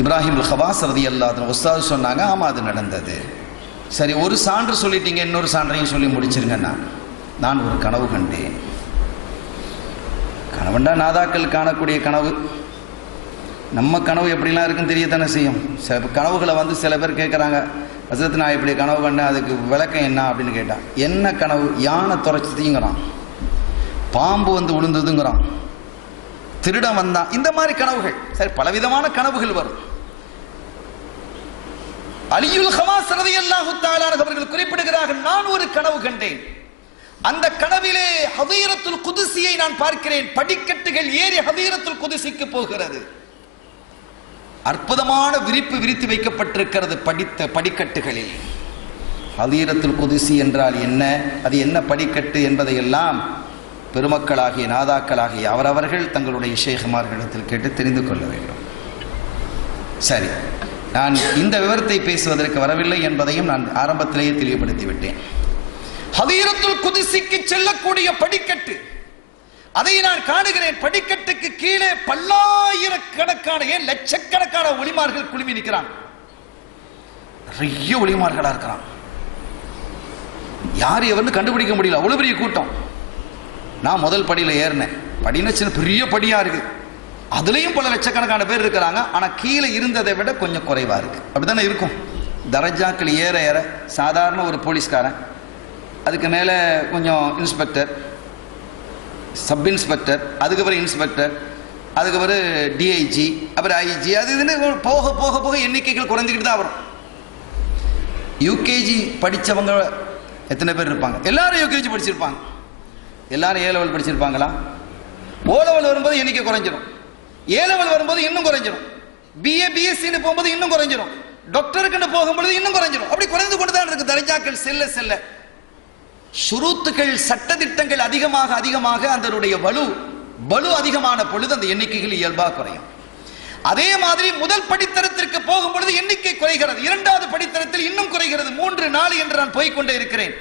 இப்ராஹிம் ஹவாஸ் ரலியல்லாஹு அன்ஹு உஸ்தாத் சொன்னாங்க, ஆமா அது நடந்தது. சரி, ஒரு சான்று சொல்லிட்டீங்க, இன்னொரு சான்றையும் சொல்லி முடிச்சிருங்க. நான் ஒரு கனவு கண்டேன். கனவுண்டா நாதாக்கள் காணக்கூடிய கனவு. நம்ம கனவு எப்படிலாம் இருக்குன்னு தெரியத்தானே செய்யும். சில கனவுகளை வந்து சில பேர் கேட்குறாங்க, ஹஸ்ரத் நான் இப்படி கனவு கண்டேன், அதுக்கு விளக்கம் என்ன அப்படின்னு கேட்டான். என்ன கனவு? யானை துறைச்சதுங்கிறான், பாம்பு வந்து விழுந்ததுங்கிறான், திருடன் வந்தான். இந்த மாதிரி கனவுகள். சரி, பலவிதமான கனவுகள் வரும். அலியுல் ஹமாஸ் ரலியல்லாஹு தஆலா அவர்கள் குறிப்பிடுகிறார்கள், நான் ஒரு கனவு கண்டேன். அந்த கனவிலே ஹதீரத்துல் குதுஸியை நான் பார்க்கிறேன். படிக்கட்டுகள் ஏறி ஹதீரத்துல் குதுஸிக்கு போகிறது. அற்புதமான விரிப்பு விரித்து வைக்கப்பட்டிருக்கிறது படித்த படிக்கட்டுகளில். ஹதீரத்துல் குதுஸி என்றால் என்ன, அது என்ன படிக்கட்டு என்பதையெல்லாம் பெருமக்களாகிய நாதாக்களாகிய அவரவர்கள் தங்களுடைய ஷேகுமார்களிடத்தில் கேட்டு தெரிந்து கொள்ள வேண்டும். சரி, நான் இந்த விவரத்தை பேசுவதற்கு வரவில்லை என்பதையும் நான் ஆரம்பத்திலேயே தெளிவுபடுத்தி விட்டேன். ஹதீரத்துல் குதுஸிக்கு செல்லக்கூடிய படிக்கட்டு, அதை நான் காணுகிறேன். படிக்கட்டுக்கு கீழே பல்லாயிரக்கணக்கான, ஏன் லட்சக்கணக்கான ஒளிமார்கள் குழுமி நிற்கிறான். நிறைய ஒளிமார்களா இருக்கிறான். யார் எவர்னு கண்டுபிடிக்க முடியல, அவ்வளவு பெரிய கூட்டம். நான் முதல் படியில ஏறினேன். படினா சின்ன பெரிய படியா இருக்கு, அதுலயும் பல லட்சக்கணக்கான பேர் இருக்கிறாங்க. ஆனா கீழே இருந்ததை விட கொஞ்சம் குறைவா இருக்கு. அப்படித்தானே இருக்கும். தரஜாக்கள் ஏற ஏற சாதாரண ஒரு போலீஸ்காரன், அதுக்கு மேல கொஞ்சம் இன்ஸ்பெக்டர், சப் இன்ஸ்பெக்டர், அதுக்கப்புறம் இன்ஸ்பெக்டர், அதுக்கப்புறம் டிஐஜி, அப்புறம் ஐஜி, அது இதுன்னு போக போக போக எண்ணிக்கைகள் குறைஞ்சிக்கிட்டு தான் வரும். யூகேஜி படித்தவங்க எத்தனை பேர் இருப்பாங்க? எல்லாரும் யூகேஜி படிச்சிருப்பாங்க. எல்லாரும் ஏ லெவல் படிச்சிருப்பாங்களா? ஓ லெவல் வரும்போது எண்ணிக்கை குறைஞ்சிடும், ஏ லெவல் வரும்போது இன்னும் குறைஞ்சிடும், பிஏ பிஎஸ்சின்னு போகும்போது இன்னும் குறைஞ்சிடும், டாக்டருக்குன்னு போகும்போது இன்னும் குறைஞ்சிடும். அப்படி குறைந்து கொண்டு தான் இருக்கு. தரஜாக்கள் செல்ல செல்ல ஷுரூத்துகள், சட்டதிட்டங்கள் அதிகமாக அதிகமாக அதனுடைய பலு அதிகமான பொழுது அந்த எண்ணிக்கைகள் இயல்பாக குறையும். அதே மாதிரி முதல் படித்தரத்திற்கு போகும் பொழுது எண்ணிக்கை குறைகிறது. இரண்டாவது படித்தரத்தில் இன்னும் குறைகிறது. 3, 4 என்று நான் போய்கொண்டே இருக்கிறேன்.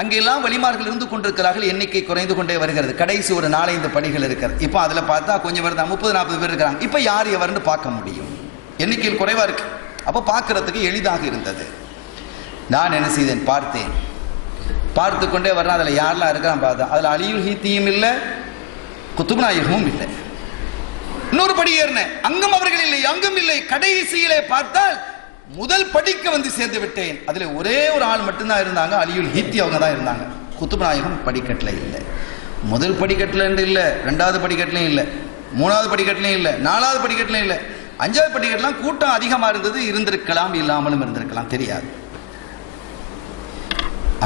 அங்கெல்லாம் வழிமார்கள் இருந்து கொண்டிருக்கிறார்கள். எண்ணிக்கை குறைந்து கொண்டே வருகிறது. கடைசி ஒரு 4-5 படிகள் இருக்கிறது. இப்போ அதுல பார்த்தா கொஞ்சம் வருது, 30-40 பேர் இருக்கிறாங்க. இப்ப யார் எவர்னு பார்க்க முடியும். எண்ணிக்கையில் குறைவா இருக்கு. அப்ப பார்க்கறதுக்கு எளிதாக இருந்தது. நான் என்ன செய்தேன், பார்த்தேன். பார்த்து கொண்டே வர்றேன். அதுல யாரெல்லாம் இருக்கிறான் பார்த்தா, அதுல அலியுல் ஹீத்தியும் இல்லை, குத்துபு நாயகமும் இல்லை. இன்னொரு படி ஏறினேன், அங்கும் அவர்கள் இல்லை, அங்கும் இல்லை. கடைசியிலே பார்த்தால் முதல் படிக்க வந்து சேர்ந்து விட்டேன். அதுல ஒரே ஒரு ஆள் மட்டும்தான் இருந்தாங்க, அலியுல் ஹீத்தி அவங்க தான் இருந்தாங்க. குத்துபு நாயகம் படிக்கட்டுல இல்லை. முதல் படிக்கட்டுல இல்லை, 2வது படிக்கட்டுலையும் இல்லை, 3வது படிக்கட்டுலையும் இல்லை, 4வது படிக்கட்டுலையும் இல்லை. 5வது படிக்கட்டுலாம் கூட்டம் அதிகமா இருந்தது, இருந்திருக்கலாம், இல்லாமலும் இருந்திருக்கலாம், தெரியாது.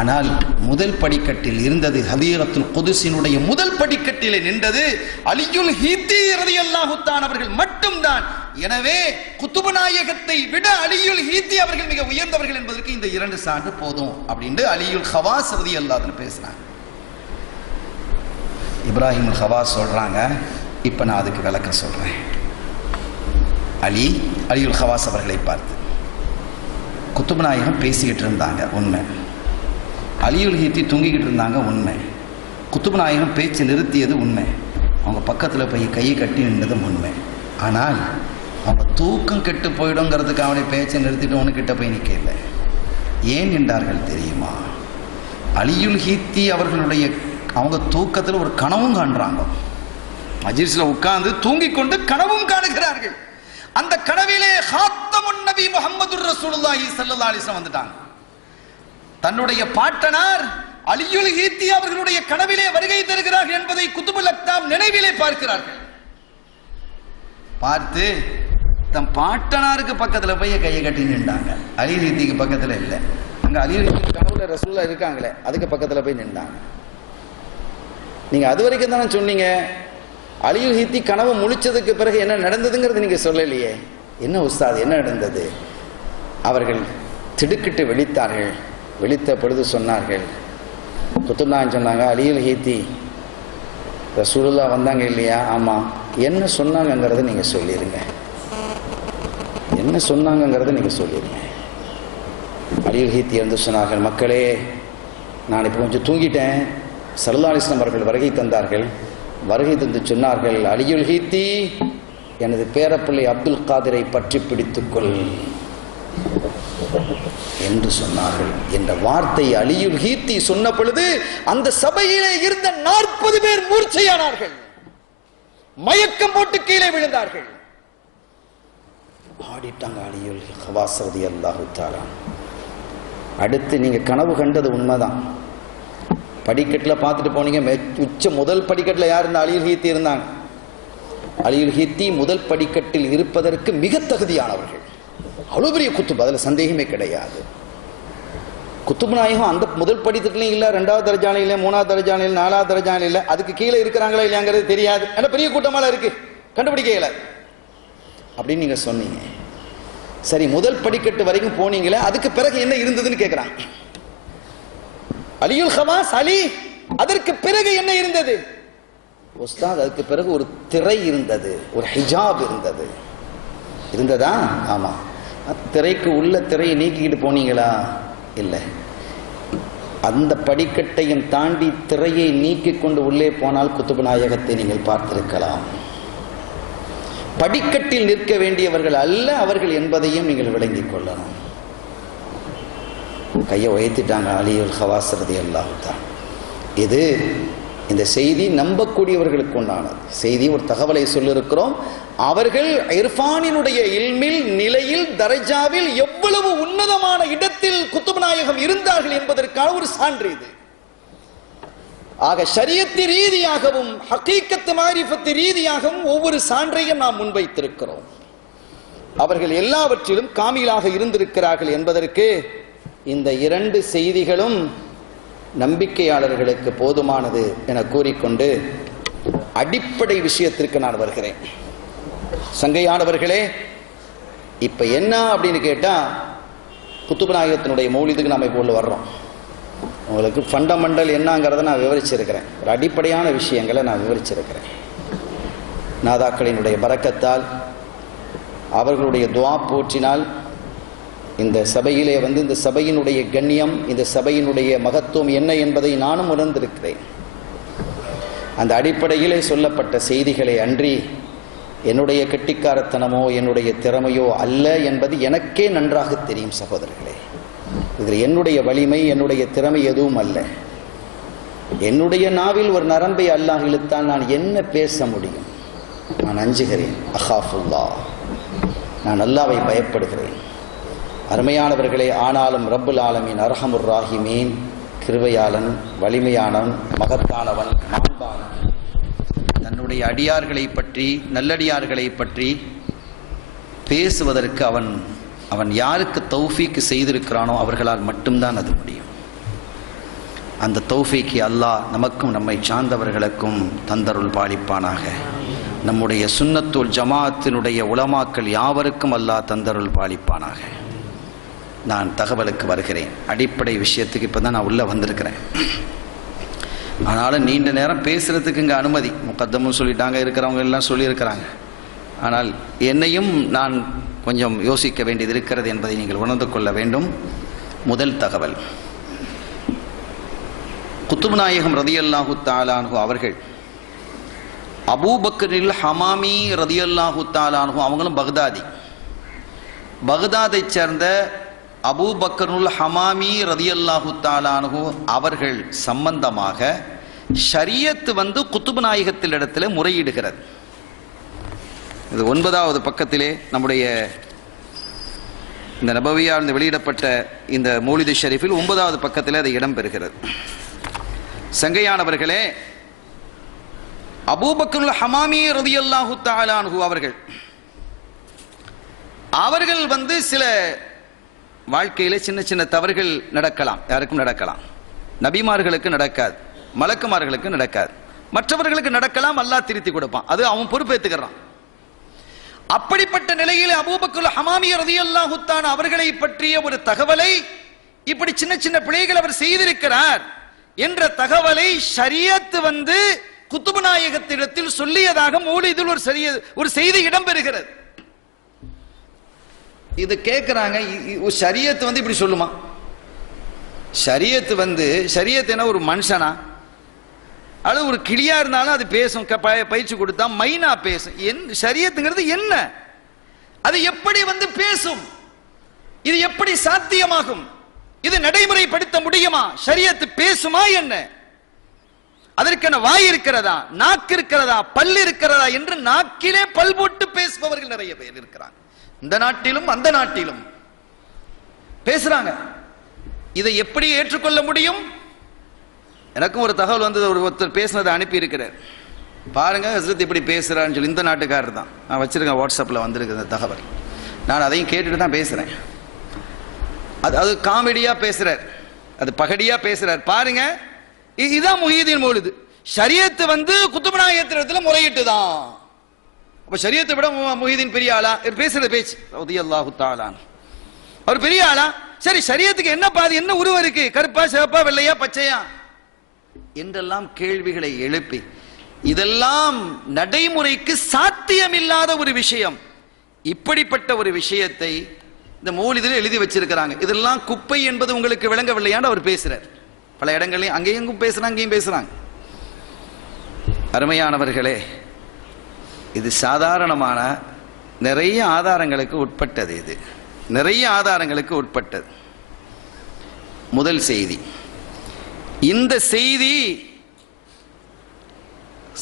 ஆனால் முதல் படிக்கட்டில் இருந்தது, ஹதீரத்துல் குதுஸினுடைய முதல் படிக்கட்டிலே நின்றது அலியுல் ஹீத்தி ரலியல்லாஹு தஆலா அவர்கள் மட்டும்தான். எனவே குத்துபு நாயகத்தை விட அலியுல் ஹீத்தி அவர்கள் மிக உயர்ந்தவர்கள் என்பதற்கு இந்த 2 சான்று போதும் அப்படின்னு அலியுல் ஹவாஸ் ரலியல்லாஹு அன்ஹு பேசுறாங்க. இப்ராஹிம் ஹவாஸ் சொல்றாங்க. இப்ப நான் அதுக்கு விளக்கம் சொல்றேன். அலியுல் ஹவாஸ் அவர்களை பார்த்து, குத்துபு நாயகம் பேசிக்கிட்டு இருந்தாங்க, உண்மை. அலியுல் ஹீத்தி தூங்கிக்கிட்டு இருந்தாங்க, உண்மை. குத்துபு நாயகம் பேச்சு நிறுத்தியது உண்மை. அவங்க பக்கத்தில் போய் கையை கட்டி நின்றதும் உண்மை. ஆனால் அவங்க தூக்கம் கெட்டு போயிடுங்கிறதுக்கு அவனை பேச்சை நிறுத்திட்டு உனக்கிட்ட போய் நிற்கல. ஏன் என்றார்கள் தெரியுமா? அலியுல் ஹீத்தி அவர்களுடைய அவங்க தூக்கத்தில் ஒரு கனவும் காண்றாங்க. மஜ்லிஸ்ல உட்கார்ந்து தூங்கிக் கொண்டு கனவும் காணுகிறார்கள். அந்த கனவிலே ஹாத்தமுன் நபி முஹம்மதுர் ரசூலுல்லாஹி ஸல்லல்லாஹு அலைஹி வஸல்லம் வந்துட்டாங்க. தன்னுடைய பாட்டனார் அலியுல் ஹீத்தி அவர்களுடைய கனவிலே வருகை தருகிறார்கள் என்பதை குதுபுல் அக்தாம் நினைவிலே பார்க்கிறார்கள். பார்த்து தம் பாட்டனாருக்கு பக்கத்துல போய் கையை கட்டி நின்றாங்க. அலியுல் ஹீத்திக்கு பக்கத்துல இல்லை. அங்க அலியுல் ஹீத்தி கனவுல ரசூலுல்லாஹ் இருக்காங்களே, அதுக்கு பக்கத்துல போய் நின்றாங்க. நீங்க அது வரைக்கும் தானே சொன்னீங்க, அலியுல் ஹீத்தி கனவு முழிச்சதுக்கு பிறகு என்ன நடந்ததுங்கிறது நீங்க சொல்லலையே. என்ன உஸ்தாத், என்ன நடந்தது? அவர்கள் திடுக்கிட்டு விழித்தார்கள். விழித்த பொழுது சொன்னார்கள், குத்துப்நாயகம் சொன்னாங்க, அலியுல் ஹீத்தி ரசூலுல்லாஹ் வந்தாங்க இல்லையா? ஆமா. என்ன சொன்னாங்கிறத நீங்க சொல்லிருங்க. என்ன சொன்னாங்கிறத நீங்க சொல்லிருங்க. அலியுல் ஹீத்தி இருந்து சொன்னார்கள், மக்களே நான் இப்போ கொஞ்சம் தூங்கிட்டேன். ஸல்லல்லாஹு அலைஹி வஸல்லம் அவர்கள் வருகை தந்தார்கள். வருகை தந்து சொன்னார்கள், அலியுல் ஹீத்தி எனது பேரப்பிள்ளை அப்துல் காதிரை பற்றி பிடித்துக்கொள் என்று சொன்னார்கள். என்ற வார்த்தை அலியுல் ஹீத்தி சொன்ன பொழுது அந்த சபையிலே இருந்த 40 பேர் மூர்ச்சையானார்கள். மயக்கம் போட்டு கீழே விழுந்தார்கள். ஆடிட்டாங்க அலியுல் ஹவாஸ் ரலியல்லாஹு தஆலா. அடுத்து நீங்க கனவு கண்டது உண்மைதான். படிக்கட்டில் பார்த்துட்டு போனீங்க. முதல் படிக்கட்டில் யார் இருந்தா? அலியுல் ஹீத்தி இருந்தாங்க. அலியுல் ஹீத்தி முதல் படிக்கட்டில் இருப்பதற்கு மிக தகுதியானவர்கள். அவ்வளவு பெரிய குத்துப், அதில் சந்தேகமே கிடையாது. குத்துப் நாயகம் அந்த முதல் படித்தட்டுலையும் இல்லை, 2வது தரஜானில் இல்லை, 3வது தரஜானில், 4வது தரஜானில் இல்லை. அதுக்கு கீழே இருக்கிறாங்களா இல்லையாங்கிறது தெரியாது. ஏன்னா பெரிய கூட்டமால இருக்கு, கண்டுபிடிக்க இயலாது அப்படின்னு நீங்க சொன்னீங்க. சரி, முதல் படிக்கட்டு வரைக்கும் போனீங்களே, அதுக்கு பிறகு என்ன இருந்ததுன்னு கேட்கிறாங்க. அலியுல் ஹவாஸ் அலி, அதற்கு பிறகு என்ன இருந்தது? உஸ்தாத், அதுக்கு பிறகு ஒரு திரை இருந்தது, ஒரு ஹிஜாப் இருந்தது. இருந்ததா? ஆமா. திரைக்கு உள்ள திரையை நீக்கிக்கிட்டு போனீங்களா? இல்லை. அந்த படிக்கட்டையும் தாண்டி திரையை நீக்கிக் கொண்டு உள்ளே போனால் குத்துபு நாயகத்தை நீங்கள் பார்த்திருக்கலாம். படிக்கட்டில் நிற்க வேண்டியவர்கள் அல்ல அவர்கள் என்பதையும் நீங்கள் விளங்கிக் கொள்ளணும். கையை உயர்த்திட்டாங்க அலியுல் ஹவாஸ் ரலியல்லாஹு தஆலா. இது இந்த செய்தி நம்பக்கூடியவர்களுக்கு உண்டானது செய்தி. ஒரு தகவலை சொல்லிருக்கிறோம். அவர்கள் இர்ஃபானினுடைய இல்மில், நிலையில், தரஜாவில் எவ்வளவு உன்னதமான இடத்தில் குத்துப் நாயகம் இருந்தார்கள் என்பதற்கான ஒரு சான்று இது. ஆக ஷரியத்து ரீதியாகவும் ஹகீகத் மாரிஃபத் ரீதியாகவும் ஒவ்வொரு சான்றையும் நாம் முன்வைத்திருக்கிறோம். அவர்கள் எல்லாவற்றிலும் காமிலாக இருந்திருக்கிறார்கள் என்பதற்கு இந்த 2 செய்திகளும் நம்பிக்கையாளர்களுக்கு போதுமானது என கூறிக்கொண்டு அடிப்படை விஷயத்திற்கு நான் வருகிறேன். சங்கையானவர்களே, இப்ப என்ன அப்படின்னு கேட்டா, குத்துப் நாயகத்தினுடைய மௌலிதுக்கு நாம இப்போ வர்றோம். உங்களுக்கு ஃபண்டமெண்டல் என்னங்கிறத நான் விவரிச்சிருக்கிறேன். ஒரு அடிப்படையான விஷயங்களை நான் விவரிச்சிருக்கிறேன். நாதாக்களினுடைய பரக்கத்தால், அவர்களுடைய துஆ போற்றினால் இந்த சபையிலே இந்த சபையினுடைய கண்ணியம், இந்த சபையினுடைய மகத்துவம் என்ன என்பதை நானும் உணர்ந்திருக்கிறேன். அந்த அடிப்படையிலே சொல்லப்பட்ட செய்திகளை அன்றி என்னுடைய கெட்டிக்காரத்தனமோ என்னுடைய திறமையோ அல்ல என்பது எனக்கே நன்றாக தெரியும் சகோதரர்களே. இதில் என்னுடைய வலிமை, என்னுடைய திறமை எதுவும் அல்ல. என்னுடைய நாவில் ஒரு நரம்பை அல்லாஹ் இழுத்தால் நான் என்ன பேச முடியும்? நான் அஞ்சுகிறேன். அஹாஃபுல்லாஹ், நான் அல்லாஹ்வை பயப்படுகிறேன். அருமையானவர்களே, ஆனாலும் ரப்புல் ஆலமீன் அர்ஹமுர் ராஹிமீன், கிருபையாளன், வலிமையானவன், மகத்தானவன், மாண்பானவன், தன்னுடைய அடியார்களை பற்றி, நல்லடியார்களை பற்றி பேசுவதற்கு அவன் யாருக்கு தௌஃபீக் செய்திருக்கிறானோ அவர்களால் மட்டும்தான் அது முடியும். அந்த தௌஃபீக்கை அல்லாஹ் நமக்கும் நம்மை சார்ந்தவர்களுக்கும் தந்தருள் பாலிப்பானாக. நம்முடைய சுன்னத்துல் ஜமாஅத்தினுடைய உலமாக்கள் யாவருக்கும் அல்லாஹ் தந்தருள் பாலிப்பானாக. நான் தகவலுக்கு வருகிறேன். அடிப்படை விஷயத்துக்கு இப்போ தான் நான் உள்ளே வந்திருக்கிறேன். ஆனாலும் நீண்ட நேரம் பேசுகிறதுக்கு இங்கே அனுமதி முகத்தமும் சொல்லிட்டாங்க, இருக்கிறவங்க எல்லாம் சொல்லியிருக்கிறாங்க. ஆனால் என்னையும் நான் கொஞ்சம் யோசிக்க வேண்டியது இருக்கிறது என்பதை நீங்கள் உணர்ந்து கொள்ள வேண்டும். முதல் தகவல், குத்துப் நாயகம் ரலியல்லாஹு தஆலா அன்ஹு அவர்கள் அபூபக்கரில் ஹமாமி ரதியல்லாஹு தஆலா அன்ஹு அவங்களும் பக்தாதை சேர்ந்த அபூபக்கருல் ஹமாமி ரதியல்லாஹு தஆலா அன்ஹு அவர்கள் சம்பந்தமாக ஷரியத் குத்துபு நாயகத்தில் இடத்துல முறையிடுகிறது. இது 9வது பக்கத்திலே நம்முடைய இந்த நபவியால் வெளியிடப்பட்ட இந்த மௌலிது ஷரீஃபில் 9வது பக்கத்தில் அது இடம்பெறுகிறது. சங்கையானவர்களே, அபூபக்கருல் ஹமாமி ரலியல்லாஹு தஆலா அன்ஹு அவர்கள் சில வாழ்க்கையில சின்ன சின்ன தவறுகள் நடக்கலாம், யாருக்கும் நடக்கலாம். நபிமார்களுக்கு நடக்காது, மலக்குமார்களுக்கு நடக்காது, மற்றவர்களுக்கு நடக்கலாம். அல்லாஹ் திருத்தி கொடுப்பான், அது அவன் பொறுப்பேற்றுக்கிறான். அப்படிப்பட்ட நிலையில் அபூபக்கர் ஹமாமி ரலியல்லாஹு தஆலா அவர்களை பற்றிய ஒரு தகவலை, இப்படி சின்ன சின்ன பிழைகள் அவர் செய்திருக்கிறார் என்ற தகவலை ஷரியத் குத்துபு நாயகத்திடத்தில் சொல்லியதாக மௌலிதில் ஒரு செய்தி இடம்பெறுகிறது. இது கேட்கிறாங்க, ஷரியத் இப்படி சொல்லுமா? ஷரியத் ஷரியத் என்ன ஒரு மனுஷனா? அது ஒரு கிளியா இருந்தாலும் அது பேசும், பயிற்சி கொடுத்தா மைனா பேசும். ஷரியத்துங்கிறது என்ன? அது எப்படி பேசும்? இது எப்படி சாத்தியமாகும்? இது நடைமுறைப்படுத்த முடியுமா? ஷரியத் பேசுமா என்ன? அதற்கான வாய் இருக்கிறதா, நாக்கு இருக்கிறதா, பல் இருக்கிறதா என்று நாக்கிலே பல் போட்டு பேசுபவர்கள் நிறைய பேர் இருக்கிறாங்க. இந்த நாட்டிலும் அந்த நாட்டிலும் பேசுறாங்க. இதை எப்படி ஏற்றுக்கொள்ள முடியும்? எனக்கும் ஒரு தகவல் ஒருத்தர் பேசினதை அனுப்பி இருக்கிறார். பாருங்க ஹஸ்ரத் இப்படி பேசுறான்னு சொல்லி, இந்த நாட்டுக்காரர் தான். நான் வச்சிருக்கேன், வாட்ஸ்அப்ல வந்திருக்கு தகவல். நான் அதையும் கேட்டுட்டு தான் பேசுறேன். அது காமெடியா பேசுறார், அது பகடியா பேசுறார். பாருங்க, இதுதான் முஹிதீன் மௌலிது. ஷரியத் குத்துபு நாயகத்திடத்துல முறையிட்டு தான். அப்ப ஷரியத்தை விட முஹிதீன் பெரிய ஆளா? பேசுறது பேச்சு ரலியல்லாஹு தஆலா அவர் பெரிய ஆளா? சரி, ஷரியத்துக்கு என்ன பாதி, என்ன உருவம் இருக்கு? கருப்பா, சிவப்பா, வெள்ளையா, பச்சையா என்றெல்லாம் கேள்விகளை எழுப்பி, இதெல்லாம் நடைமுறைக்கு சாத்தியமில்லாத ஒரு விஷயம். இப்படிப்பட்ட ஒரு விஷயத்தை இந்த மௌலிதில் எழுதி வச்சிருக்கிறாங்க. இதெல்லாம் குப்பை என்பது உங்களுக்கு விளங்கவில்லையான்னு அவர் பேசுறார். பல இடங்களையும் அங்கேயும் பேசுறாங்க, அங்கேயும் பேசுறாங்க. அருமையானவர்களே, இது சாதாரணமான நிறைய ஆதாரங்களுக்கு உட்பட்டது. இது நிறைய ஆதாரங்களுக்கு உட்பட்டது. முதல் செய்தி, இந்த செய்தி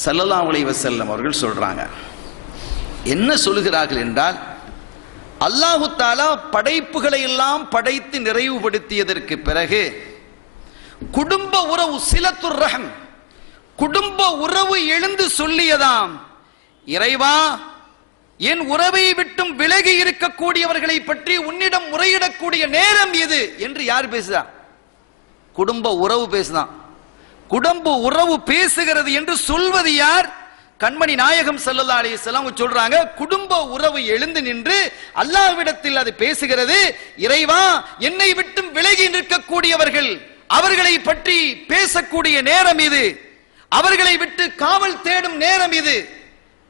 ஸல்லல்லாஹு அலைஹி வஸல்லம் அவர்கள் சொல்றாங்க. என்ன சொல்கிறார்கள் என்றால், அல்லாஹு தஆலா படைப்புகளை எல்லாம் படைத்து நிறைவுபடுத்தியதற்கு பிறகு குடும்ப உறவு, சிலத்துர் ரஹம், குடும்ப உறவு எழுந்து சொல்லியதாம், இறைவா, என் உறவை விட்டும் விலகி இருக்கக்கூடியவர்களை பற்றி உன்னிடம் முறையிடக்கூடிய நேரம் இது என்று யார் பேசுதா? குடும்ப உறவு பேசுதான். குடும்ப உறவு பேசுகிறது என்று சொல்வது யார்? கண்மணி நாயகம் ஸல்லல்லாஹு அலைஹி வஸல்லம் சொல்றாங்க, குடும்ப உறவு எழுந்து நின்று அல்லாஹ்விடத்தில் அது பேசுகிறது, இறைவா, என்னை விட்டும் விலகி நிற்கக்கூடியவர்கள், அவர்களை பற்றி பேசக்கூடிய நேரம் இது, அவர்களை விட்டு காவல் தேடும் நேரம் இது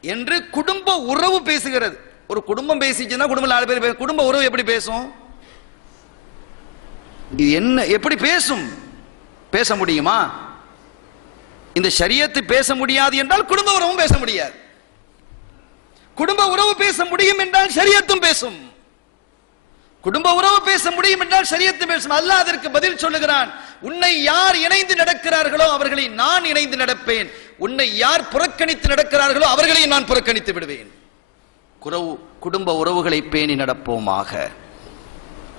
என்று குடும்ப உறவு பேசுகிறது. ஒரு குடும்பம் பேசிச்சுன்னா குடும்பம் 4 பேர், குடும்ப உறவு எப்படி பேசும்? இது என்ன, எப்படி பேசும்? பேச முடியுமா? இந்த ஷரியத்து பேச முடியாது என்றால் குடும்ப உறவும் பேச முடியாது. குடும்ப உறவு பேச முடியும் என்றால் ஷரியத்தும் பேசும். குடும்ப உறவு பேச முடியும் என்றால் ஷரியத்து பேசும். அல்லாஹ் அதற்கு பதில் சொல்லுகிறான், உன்னை யார் இணைந்து நடக்கிறார்களோ அவர்களை நான் இணைந்து நடப்பேன், உன்னை யார் புறக்கணித்து நடக்கிறார்களோ அவர்களை நான் புறக்கணித்து விடுவேன். குடும்ப உறவுகளை பேணி நடப்போமாக.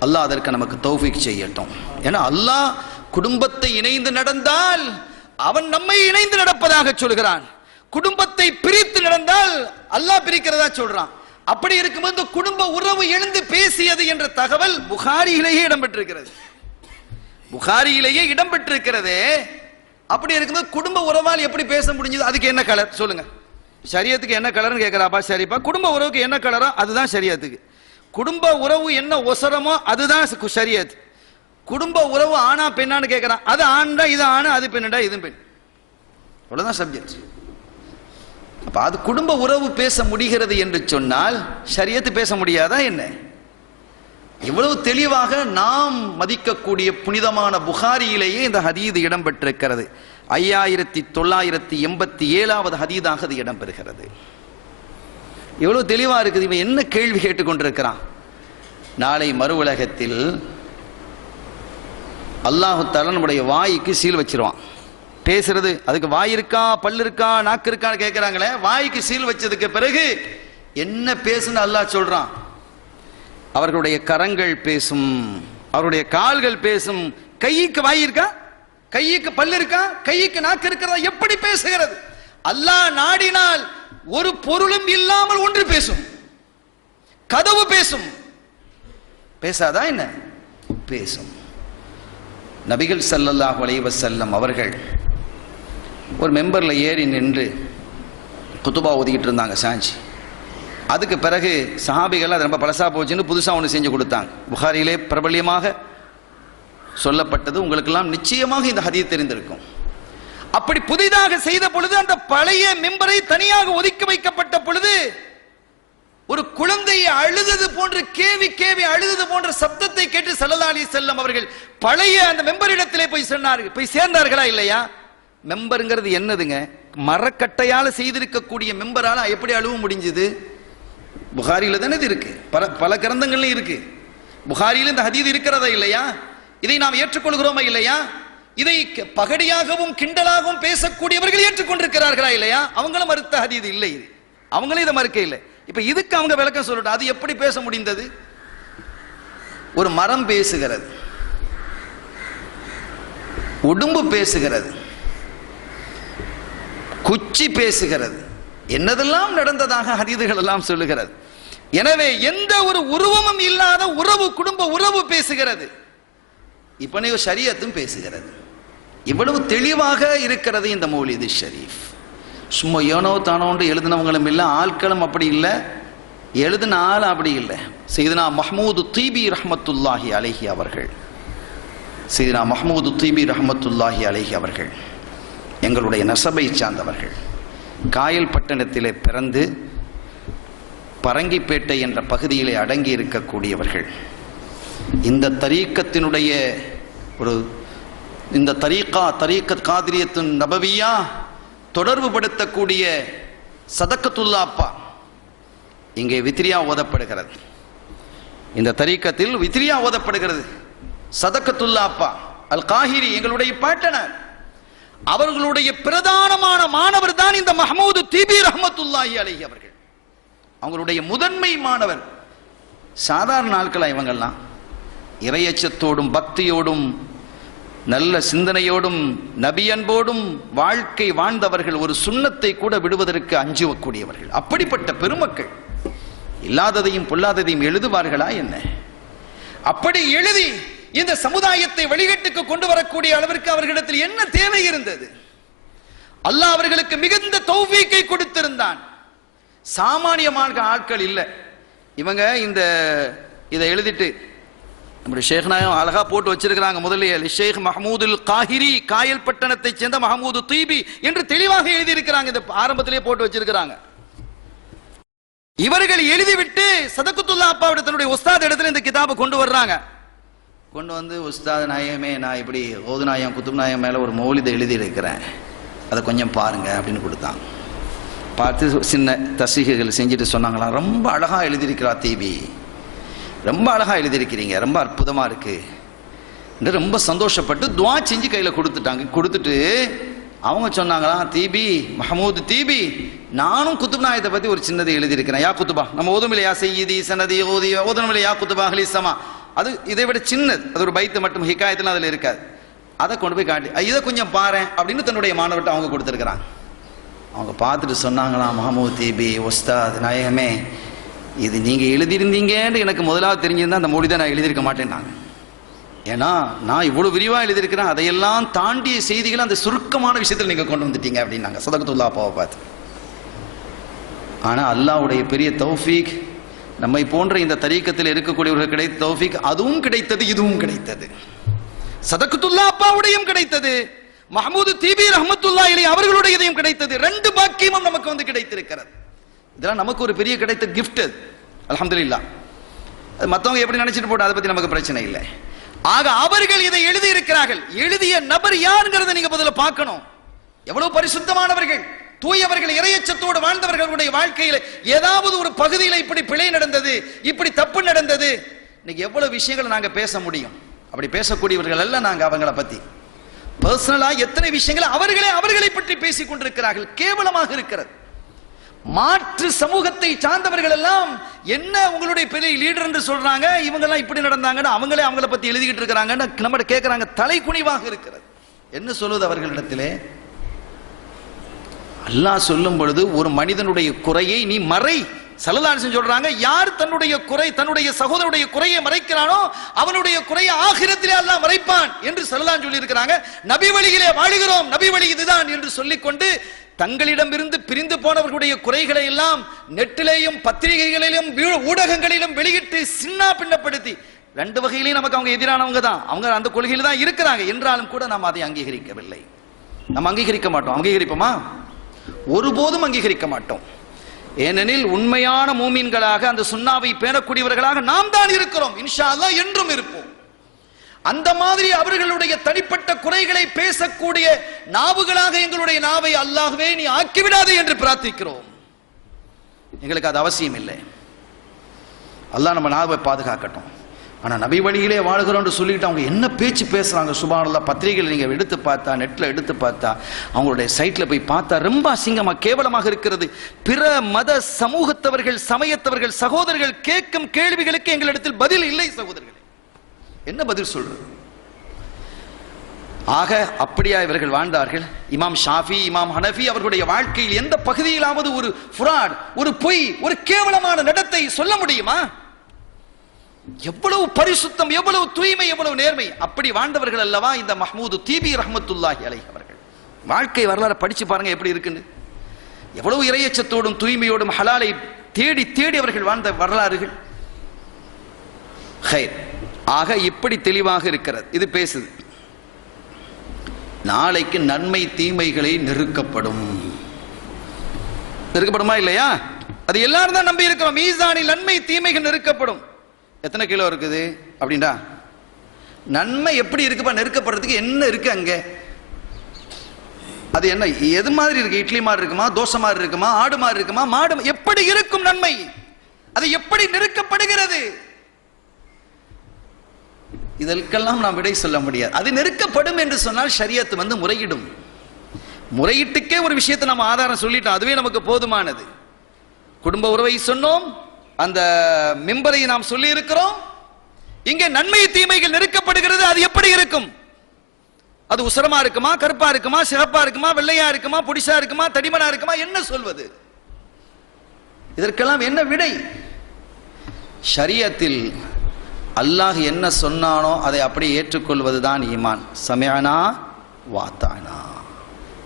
அல்லாஹ் அதற்கு நமக்கு தௌஃபீக் செய்யட்டும். ஏன்னா அல்லாஹ் குடும்பத்தை இணைந்து நடந்தால் அவன் நம்மை இணைந்து நடப்பதாக சொல்கிறான். குடும்பத்தை பிரித்து நடந்தால் அல்லாஹ் பிரிக்கிறதா சொல்றான். அப்படி இருக்கும்போது குடும்ப உறவு எழுந்து பேசியது என்ற தகவல் புகாரியிலேயே இடம்பெற்றிருக்கிறது. புகாரியிலேயே இடம்பெற்றிருக்கிறது. அப்படி இருக்கும்போது குடும்ப உறவால் எப்படி பேச முடிஞ்சது? அதுக்கு என்ன கலர் சொல்லுங்க? ஷரியத்துக்கு என்ன கலர்னு கேட்கிறாப்பா? சரிப்பா, குடும்ப உறவுக்கு என்ன கலரோ அதுதான் ஷரியத்துக்கு. குடும்ப உறவு என்ன ஒசரமோ அதுதான் ஷரியத். குடும்ப உறவு ஆனா பெண்ணான்னு கேட்கிறான், அது ஆண்டா இது ஆணு, அது பெண்ணா இது பெண், அவ்வளவுதான் சப்ஜெக்ட். அப்ப அது குடும்ப உறவு பேச முடிகிறது என்று சொன்னால் ஷரியத்து பேச முடியாதா என்ன? இவ்வளவு தெளிவாக நாம் மதிக்கக்கூடிய புனிதமான புகாரியிலேயே இந்த ஹதீது இடம்பெற்றிருக்கிறது. 5987வது ஹதீதாக அது இடம்பெறுகிறது. எவ்வளவு தெளிவா இருக்குது. இவன் என்ன கேள்வி கேட்டுக்கொண்டிருக்கிறான்? நாளை மறு உலகத்தில் அல்லாஹு தஆலா நம்முடைய வாய்க்கு சீல் வச்சிருவான். பேசுறது, அதுக்கு வாய் இருக்கா, பல்லு இருக்கா, நாக்கு இருக்கான்னு கேட்கிறாங்களே, வாய்க்கு சீல் வச்சதுக்கு பிறகு என்ன பேசுன்னு அல்லாஹ் சொல்றான். அவர்களுடைய கரங்கள் பேசும், அவருடைய கால்கள் பேசும். கைக்கு வாய் இருக்கா, கைக்கு பல்லு இருக்கா, கைக்கு நாக்கு இருக்கிறதா? எப்படி பேசுகிறது? அல்லாஹ் நாடினால் ஒரு பொருளும் இல்லாமல் ஒன்று பேசும். கதவு பேசும், பேசாதா என்ன? பேசும். நபிகள் ஸல்லல்லாஹு அலைஹி வஸல்லம் அவர்கள் ஒரு மெம்பர்ல ஏறி நின்று குத்துபா ஓதிக்கிட்டு இருந்தாங்க சாஞ்சி. அதுக்கு பிறகு சஹாபிகள் அது ரொம்ப பழசா போச்சுன்னு புதுசா ஒன்று செஞ்சு கொடுத்தாங்க. புகாரியிலே பிரபல்யமாக சொல்லப்பட்டது, உங்களுக்கெல்லாம் நிச்சயமாக இந்த ஹதீஸ் தெரிந்திருக்கும். அப்படி புதிதாக செய்த பொழுது அந்த பழைய மெம்பரை தனியாக ஒதுக்கி வைக்கப்பட்ட பொழுது ஒரு குழந்தையை அழுதது போன்று கேவி கேவி அழுதது போன்ற சப்தத்தை கேட்டு ஸல்லல்லாஹு அலைஹி வஸல்லம் அவர்கள் பழைய அந்த மெம்பரிடத்திலே போய் சொன்னார்கள். போய் சேர்ந்தார்களா இல்லையா? மெம்பருங்கிறது என்னதுங்க? மரக்கட்டையால செய்திருக்கக்கூடிய மெம்பரால எப்படி அழுவ முடிஞ்சது? புகாரியில தானே இது இருக்கு, பல கிரந்தங்கள்ல இருக்கு. புகாரியில இந்த ஹதீஸ் இருக்கிறதா இல்லையா? இதை நாம் ஏற்றுக்கொள்கிறோமா இல்லையா? இதை பகடியாகவும் கிண்டலாகவும் பேசக்கூடியவர்கள் ஏற்றுக்கொண்டிருக்கிறார்களா இல்லையா? அவங்களும் மறுத்த ஹதீஸ் இல்லை, இது அவங்களும் இதை மறுக்க இல்லை. இப்ப இதுக்கு அவங்க விளக்கம் சொல்லட்டும். அது எப்படி பேச முடிந்தது? ஒரு மரம் பேசுகிறது, உடும்பு பேசுகிறது, குச்சி பேசுகிறது, என்னதெல்லாம் நடந்ததாக ஹதீதுகள் எல்லாம் சொல்லுகிறது. எனவே எந்த ஒரு உருவமும் இல்லாத உறவு, குடும்ப உறவு பேசுகிறது. இப்ப ஷரியத்தும் பேசுகிறது. இவ்வளவு தெளிவாக இருக்கிறது இந்த மௌலிது ஷரீஃப். சும்மா ஏனோ தானோன்று எழுதினவங்களும் இல்லை, ஆட்களும் அப்படி இல்லை, எழுதின ஆள் அப்படி இல்லை. சையதுனா மஹ்மூது தீபி ரஹ்மத்துல்லாஹி அலைஹி அவர்கள், சையதுனா மஹ்மூது தீபி ரஹ்மத்துல்லாஹி அலைஹி அவர்கள் எங்களுடைய நசபை சார்ந்தவர்கள். காயல் பட்டணத்திலே பிறந்து பரங்கிப்பேட்டை என்ற பகுதியிலே அடங்கி இருக்கக்கூடியவர்கள். இந்த தரீக்கத்தினுடைய ஒரு இந்த தரீக்கத் காதிரியத்துன் நபவியா தொடர்பு படுத்தக்கூடிய சதக்கத்துல்லா அப்பா இங்கே வித்ரியா ஓதப்படுகிறது. இந்த தரீக்கத்தில் வித்ரியா ஓதப்படுகிறது. சதக்கத்துல்லா அப்பா அல் காஹிரி எங்களுடைய பாட்டனர். அவர்களுடைய பிரதானமான மாணவர் தான் இந்த மஹ்மூது தீபி ரஹ்மத்துல்லாஹி அலைஹி அவர்கள். அவங்களுடைய முதன்மை மாணவர். சாதாரண நாட்களா இவங்கெல்லாம் இறையச்சத்தோடும் பக்தியோடும் நல்ல சிந்தனையோடும் நபியன்போடும் வாழ்க்கை வாழ்ந்தவர்கள். ஒரு சுன்னத்தை கூட விடுவதற்கு அஞ்சுவக்கூடியவர்கள். அப்படிப்பட்ட பெருமக்கள் இல்லாததையும் பொல்லாததையும் எழுதுவார்களா என்ன? அப்படி எழுதி இந்த சமுதாயத்தை வழிகட்டுக்கு கொண்டு வரக்கூடிய அளவிற்கு அவர்களிடத்தில் என்ன தேவை இருந்தது? அல்லாஹ் அவர்களுக்கு மிகுந்த தௌஃபீக்கை கொடுத்திருந்தான். சாமானியமான ஆட்கள் இல்லை இவங்க. இதை எழுதிட்டு நம்முடைய ஷேக் நாயம் அழகா போட்டு வச்சிருக்கிறாங்க. முதல்ல ஷேக் மஹ்மூதுல் காஹிரி, காயல் பட்டணத்தை சேர்ந்த மஹ்மூது தீபி என்று தெளிவாக எழுதியிருக்கிறாங்க. இந்த ஆரம்பத்திலே போட்டு வச்சிருக்கிறாங்க. இவர்கள் எழுதிவிட்டு சதகுத்துல்லா அப்பாவிட தன்னுடைய உஸ்தாத் இடத்துல இந்த கிதாபை கொண்டு வர்றாங்க. கொண்டு வந்து, உஸ்தாத் நாயமே, நான் இப்படி ஓது நாயம் குத்துப் நாயம் மேல ஒரு மௌலிதை எழுதி இருக்கிறேன், அதை கொஞ்சம் பாருங்க அப்படின்னு கொடுத்தாங்க. பார்த்து சின்ன தசீகைகள் செஞ்சுட்டு சொன்னாங்களாம், ரொம்ப அழகா எழுதியிருக்கிறா தீபி, ரொம்ப அழகா எழுதியிருக்கிறீங்க, ரொம்ப அற்புதமா இருக்கு என்று ரொம்ப சந்தோஷப்பட்டு துவா செஞ்சு கையில கொடுத்துட்டாங்க. கொடுத்துட்டு அவங்க சொன்னாங்களாம், தீபி மஹமூது தீபி, நானும் குத்துப் நாயத்தை பத்தி ஒரு சின்னதை எழுதியிருக்கிறேன். யா குத்துபா, நம்ம ஓதுமில்லை யா செய்யதி சனதி ஓதி ஓதனமில்லை யா குத்துபா ஹலிசமா, அது இதை விட சின்னது, அது ஒரு பைத்து மட்டும், ஹிகாயத்துல அதுல இருக்காது. அதை கொண்டு போய் காட்டி இதை கொஞ்சம் பாரு அப்படின்னு தன்னுடைய மாணவர்கிட்ட அவங்க கொடுத்துருக்கிறாங்க. அவங்க பார்த்துட்டு சொன்னாங்களாம், மஹமூது தீபி உஸ்தாத் நாயகமே, இது நீங்க எழுதியிருந்தீங்கன்னு எனக்கு முதலாவது தெரிஞ்சிருந்தா அந்த மொழிதான் நான் எழுதியிருக்க மாட்டேன்னாங்க. ஏன்னா நான் இவ்வளவு விரிவா எழுதியிருக்கிறேன், அதையெல்லாம் தாண்டிய செய்திகளை அந்த சுருக்கமான விஷயத்தில் நீங்க கொண்டு வந்துட்டீங்க அப்படின்னாங்க சதகத்துல்லா அப்பாவை பார்த்து. ஆனா அல்லாஹ்வுடைய பெரிய தௌஃபீக், நம்மை போன்ற இந்த தரீக்கத்தில் இருக்கக்கூடியவர்கள் கிடைத்த தௌஃபீக், அதுவும் கிடைத்தது, இதுவும் கிடைத்தது. சதகத்துல்லா அப்பாவுடையும் கிடைத்தது, மஹமூது தீபி ரஹ்மத்துல்லாஹி அலைஹி அவர்களுடையதையும் கிடைத்தது. ரெண்டு பாக்கியமும் நமக்கு வந்து கிடைத்திருக்கிறது. இதெல்லாம் நமக்கு ஒரு பெரிய கிடைத்த கிஃப்ட். அல்ஹம்துலில்லாஹ். மற்றவங்க எப்படி நினைச்சிட்டு போட்டோம், அதை பத்தி நமக்கு பிரச்சனை இல்லை. ஆக அவர்கள் இதை எழுதி இருக்கிறார்கள். எழுதிய நபர் யாருங்கிறத நீங்க முதல்ல பார்க்கணும். எவ்வளவு பரிசுத்தமானவர்கள், தூயவர்கள், இறையச்சத்தோடு வாழ்ந்தவர்களுடைய வாழ்க்கையில ஏதாவது ஒரு பகுதியில் இப்படி பிழை நடந்தது, இப்படி தப்பு நடந்தது. இன்னைக்கு எவ்வளவு விஷயங்களை நாங்க பேச முடியும். அப்படி பேசக்கூடியவர்கள் அல்ல நாங்க. அவங்களை பத்தி பர்சனலா எத்தனை விஷயங்கள் அவர்களை பற்றி பேசிக் கொண்டிருக்கிறார்கள். கேவலமாக இருக்கிறது. மாற்று சமூகத்தை சார்ந்தவர்கள் எல்லாம் என்ன உங்களுடைய பெரிய லீடர் என்று சொல்றாங்க, இவங்க எல்லாம் இப்படி நடந்தாங்கன்னு அவங்கள பத்தி எழுதிக்கிட்டு இருக்கிறாங்கன்னு நம்ம கேட்கிறாங்க. தலை குனிவாக இருக்கிறது. என்ன சொல்லுவது அவர்களிடத்திலே? அல்லாஹ் சொல்லும் பொழுது ஒரு மனிதனுடைய குறையை நீ மறை. ஸல்லல்லாஹு அலைஹி வஸல்லம் சொல்றாங்க, யார் தன்னுடைய சகோதரனுடைய குறையை மறைக்கிறானோ அவனுடைய குறையை ஆகிரத்திலே அல்லாஹ் மறைப்பான் என்று ஸல்லல்லாஹு சொல்லி இருக்கிறாங்க. நபி வழியிலே வாழுகிறோம், நபி வழி இதுதான் என்று சொல்லிக்கொண்டு தங்களிடமிருந்து பிரிந்து போனவர்களுடைய குறைகளை எல்லாம் நெட்டிலேயும் பத்திரிகைகளிலும் ஊடகங்களிலும் வெளியிட்டு சின்ன பின்னப்படுத்தி, ரெண்டு வகையிலையும் நமக்கு அவங்க எதிரானவங்க தான், அவங்க அந்த கொள்கையில் தான் இருக்கிறாங்க. என்றாலும் கூட நாம் அதை அங்கீகரிக்கவில்லை. நம்ம அங்கீகரிக்க மாட்டோம். அங்கீகரிப்போமா? ஒருபோதும் அங்கீகரிக்க மாட்டோம். ஏனெனில் உண்மையான மூமின்களாக அந்த சுன்னாவை பேணக்கூடியவர்களாக நாம் தான் இருக்கிறோம். இன்ஷா அல்லாஹ் என்றும் இருப்போம். அந்த மாதிரி அவர்களுடைய தனிப்பட்ட குறைகளை பேசக்கூடிய நாவுகளாக எங்களுடைய நாவை அல்லாஹ்வே நீ ஆக்கிவிடாதே என்று பிரார்த்திக்கிறோம். எங்களுக்கு அது அவசியம் இல்லை. அல்லாஹ் நம்ம நாவை பாதுகாக்கட்டும். ஆனா நபி வழியிலே வாழ்கிறோம் என்று சொல்லிட்டு அவங்க என்ன பேச்சு பேசுறாங்க. சுப்ஹானல்லாஹ். பத்திரிகைகள் நீங்க எடுத்து பார்த்தா, நெட்ல எடுத்து பார்த்தா, அவங்களுடைய சைட்ல போய் பார்த்தா ரொம்ப அசிங்கமா கேவலமாக இருக்கிறது. பிற மத சமூகத்தவர்கள், சமயத்தவர்கள், சகோதரர்கள் கேட்கும் கேள்விகளுக்கு எங்களிடத்தில் பதில் இல்லை. சகோதரர்களே, என்ன பதில் சொல்றது? ஆக அப்படியா இவர்கள் வாழ்ந்தார்கள்? இமாம் ஷாஃபி, இமாம் ஹனஃபி அவர்களுடைய வாழ்க்கையில் எந்த பகுதியிலாவது ஒரு ஃப்ராட், ஒரு பொய், ஒரு கேவலமான நடத்தை சொல்ல முடியுமா? எவ்வளவு பரிசுத்தம், எவ்வளவு தூய்மை, எவ்வளவு நேர்மை. அப்படி வாழ்ந்தவர்கள் அல்லவா இந்த மஹ்மூது தீபி ரஹ்மத்துல்லாஹி அலைஹி அவர்கள். வாழ்க்கை வரலாறு படிச்சு பாருங்க எப்படி இருக்குன்னு. எவ்வளவு இறையச்சத்தோடும் தூய்மையோடும் ஹலாலை தேடி தேடி அவர்கள் வாழ்ந்த வரலாறுகள். ஹைர். ஆக இப்படி தெளிவாக இருக்கிறது. இது பேசுது. நாளைக்கு நன்மை தீமைகளை நெருக்கப்படுமா இல்லையா? அது எல்லாரும் தான் நம்பி இருக்கிறோம். மீசானில் நன்மை தீமைகள் நெருக்கப்படும். எத்தனை கிலோ இருக்குது அப்படின்னா நன்மை எப்படி இருக்குப்பா? நெருக்கப்படுறதுக்கு என்ன இருக்கு அங்க? அது என்ன, எது மாதிரி இருக்கு? இட்லி மாதிரி இருக்குமா, தோசை மாதிரி இருக்குமா, ஆடு மாதிரி இருக்குமா, மாடு எப்படி இருக்கும் நன்மை? அது எப்படி நெருக்கப்படுகிறது? இதற்கெல்லாம் நாம் விடை சொல்ல முடியாது. அது நெருக்கப்படும் என்று சொன்னால் ஷரியத் வந்து முறையிடும். முறையிட்டுக்கே ஒரு விஷயத்தை நம்ம ஆதாரம் சொல்லிட்டோம், அதுவே நமக்கு போதுமானது. குடும்ப உறவை சொன்னோம், அந்த மிம்பரை நாம் சொல்லி இருக்கிறோம். இங்கே நன்மை தீமைகள் நெருக்கப்படுகிறது. அது எப்படி இருக்கும்? அது உசரமா இருக்குமா, கருப்பா இருக்குமா, சிகப்பா இருக்குமா, வெள்ளையா இருக்குமா, பொடிசா இருக்குமா, தடிமனா இருக்குமா? என்ன சொல்வது? இதற்கெல்லாம் என்ன விடை? ஷரியத்தில் அல்லாஹ் என்ன சொன்னானோ அதை அப்படியே ஏற்றுக்கொள்வதுதான் ஈமான். சமிஅனா வாத்தானா.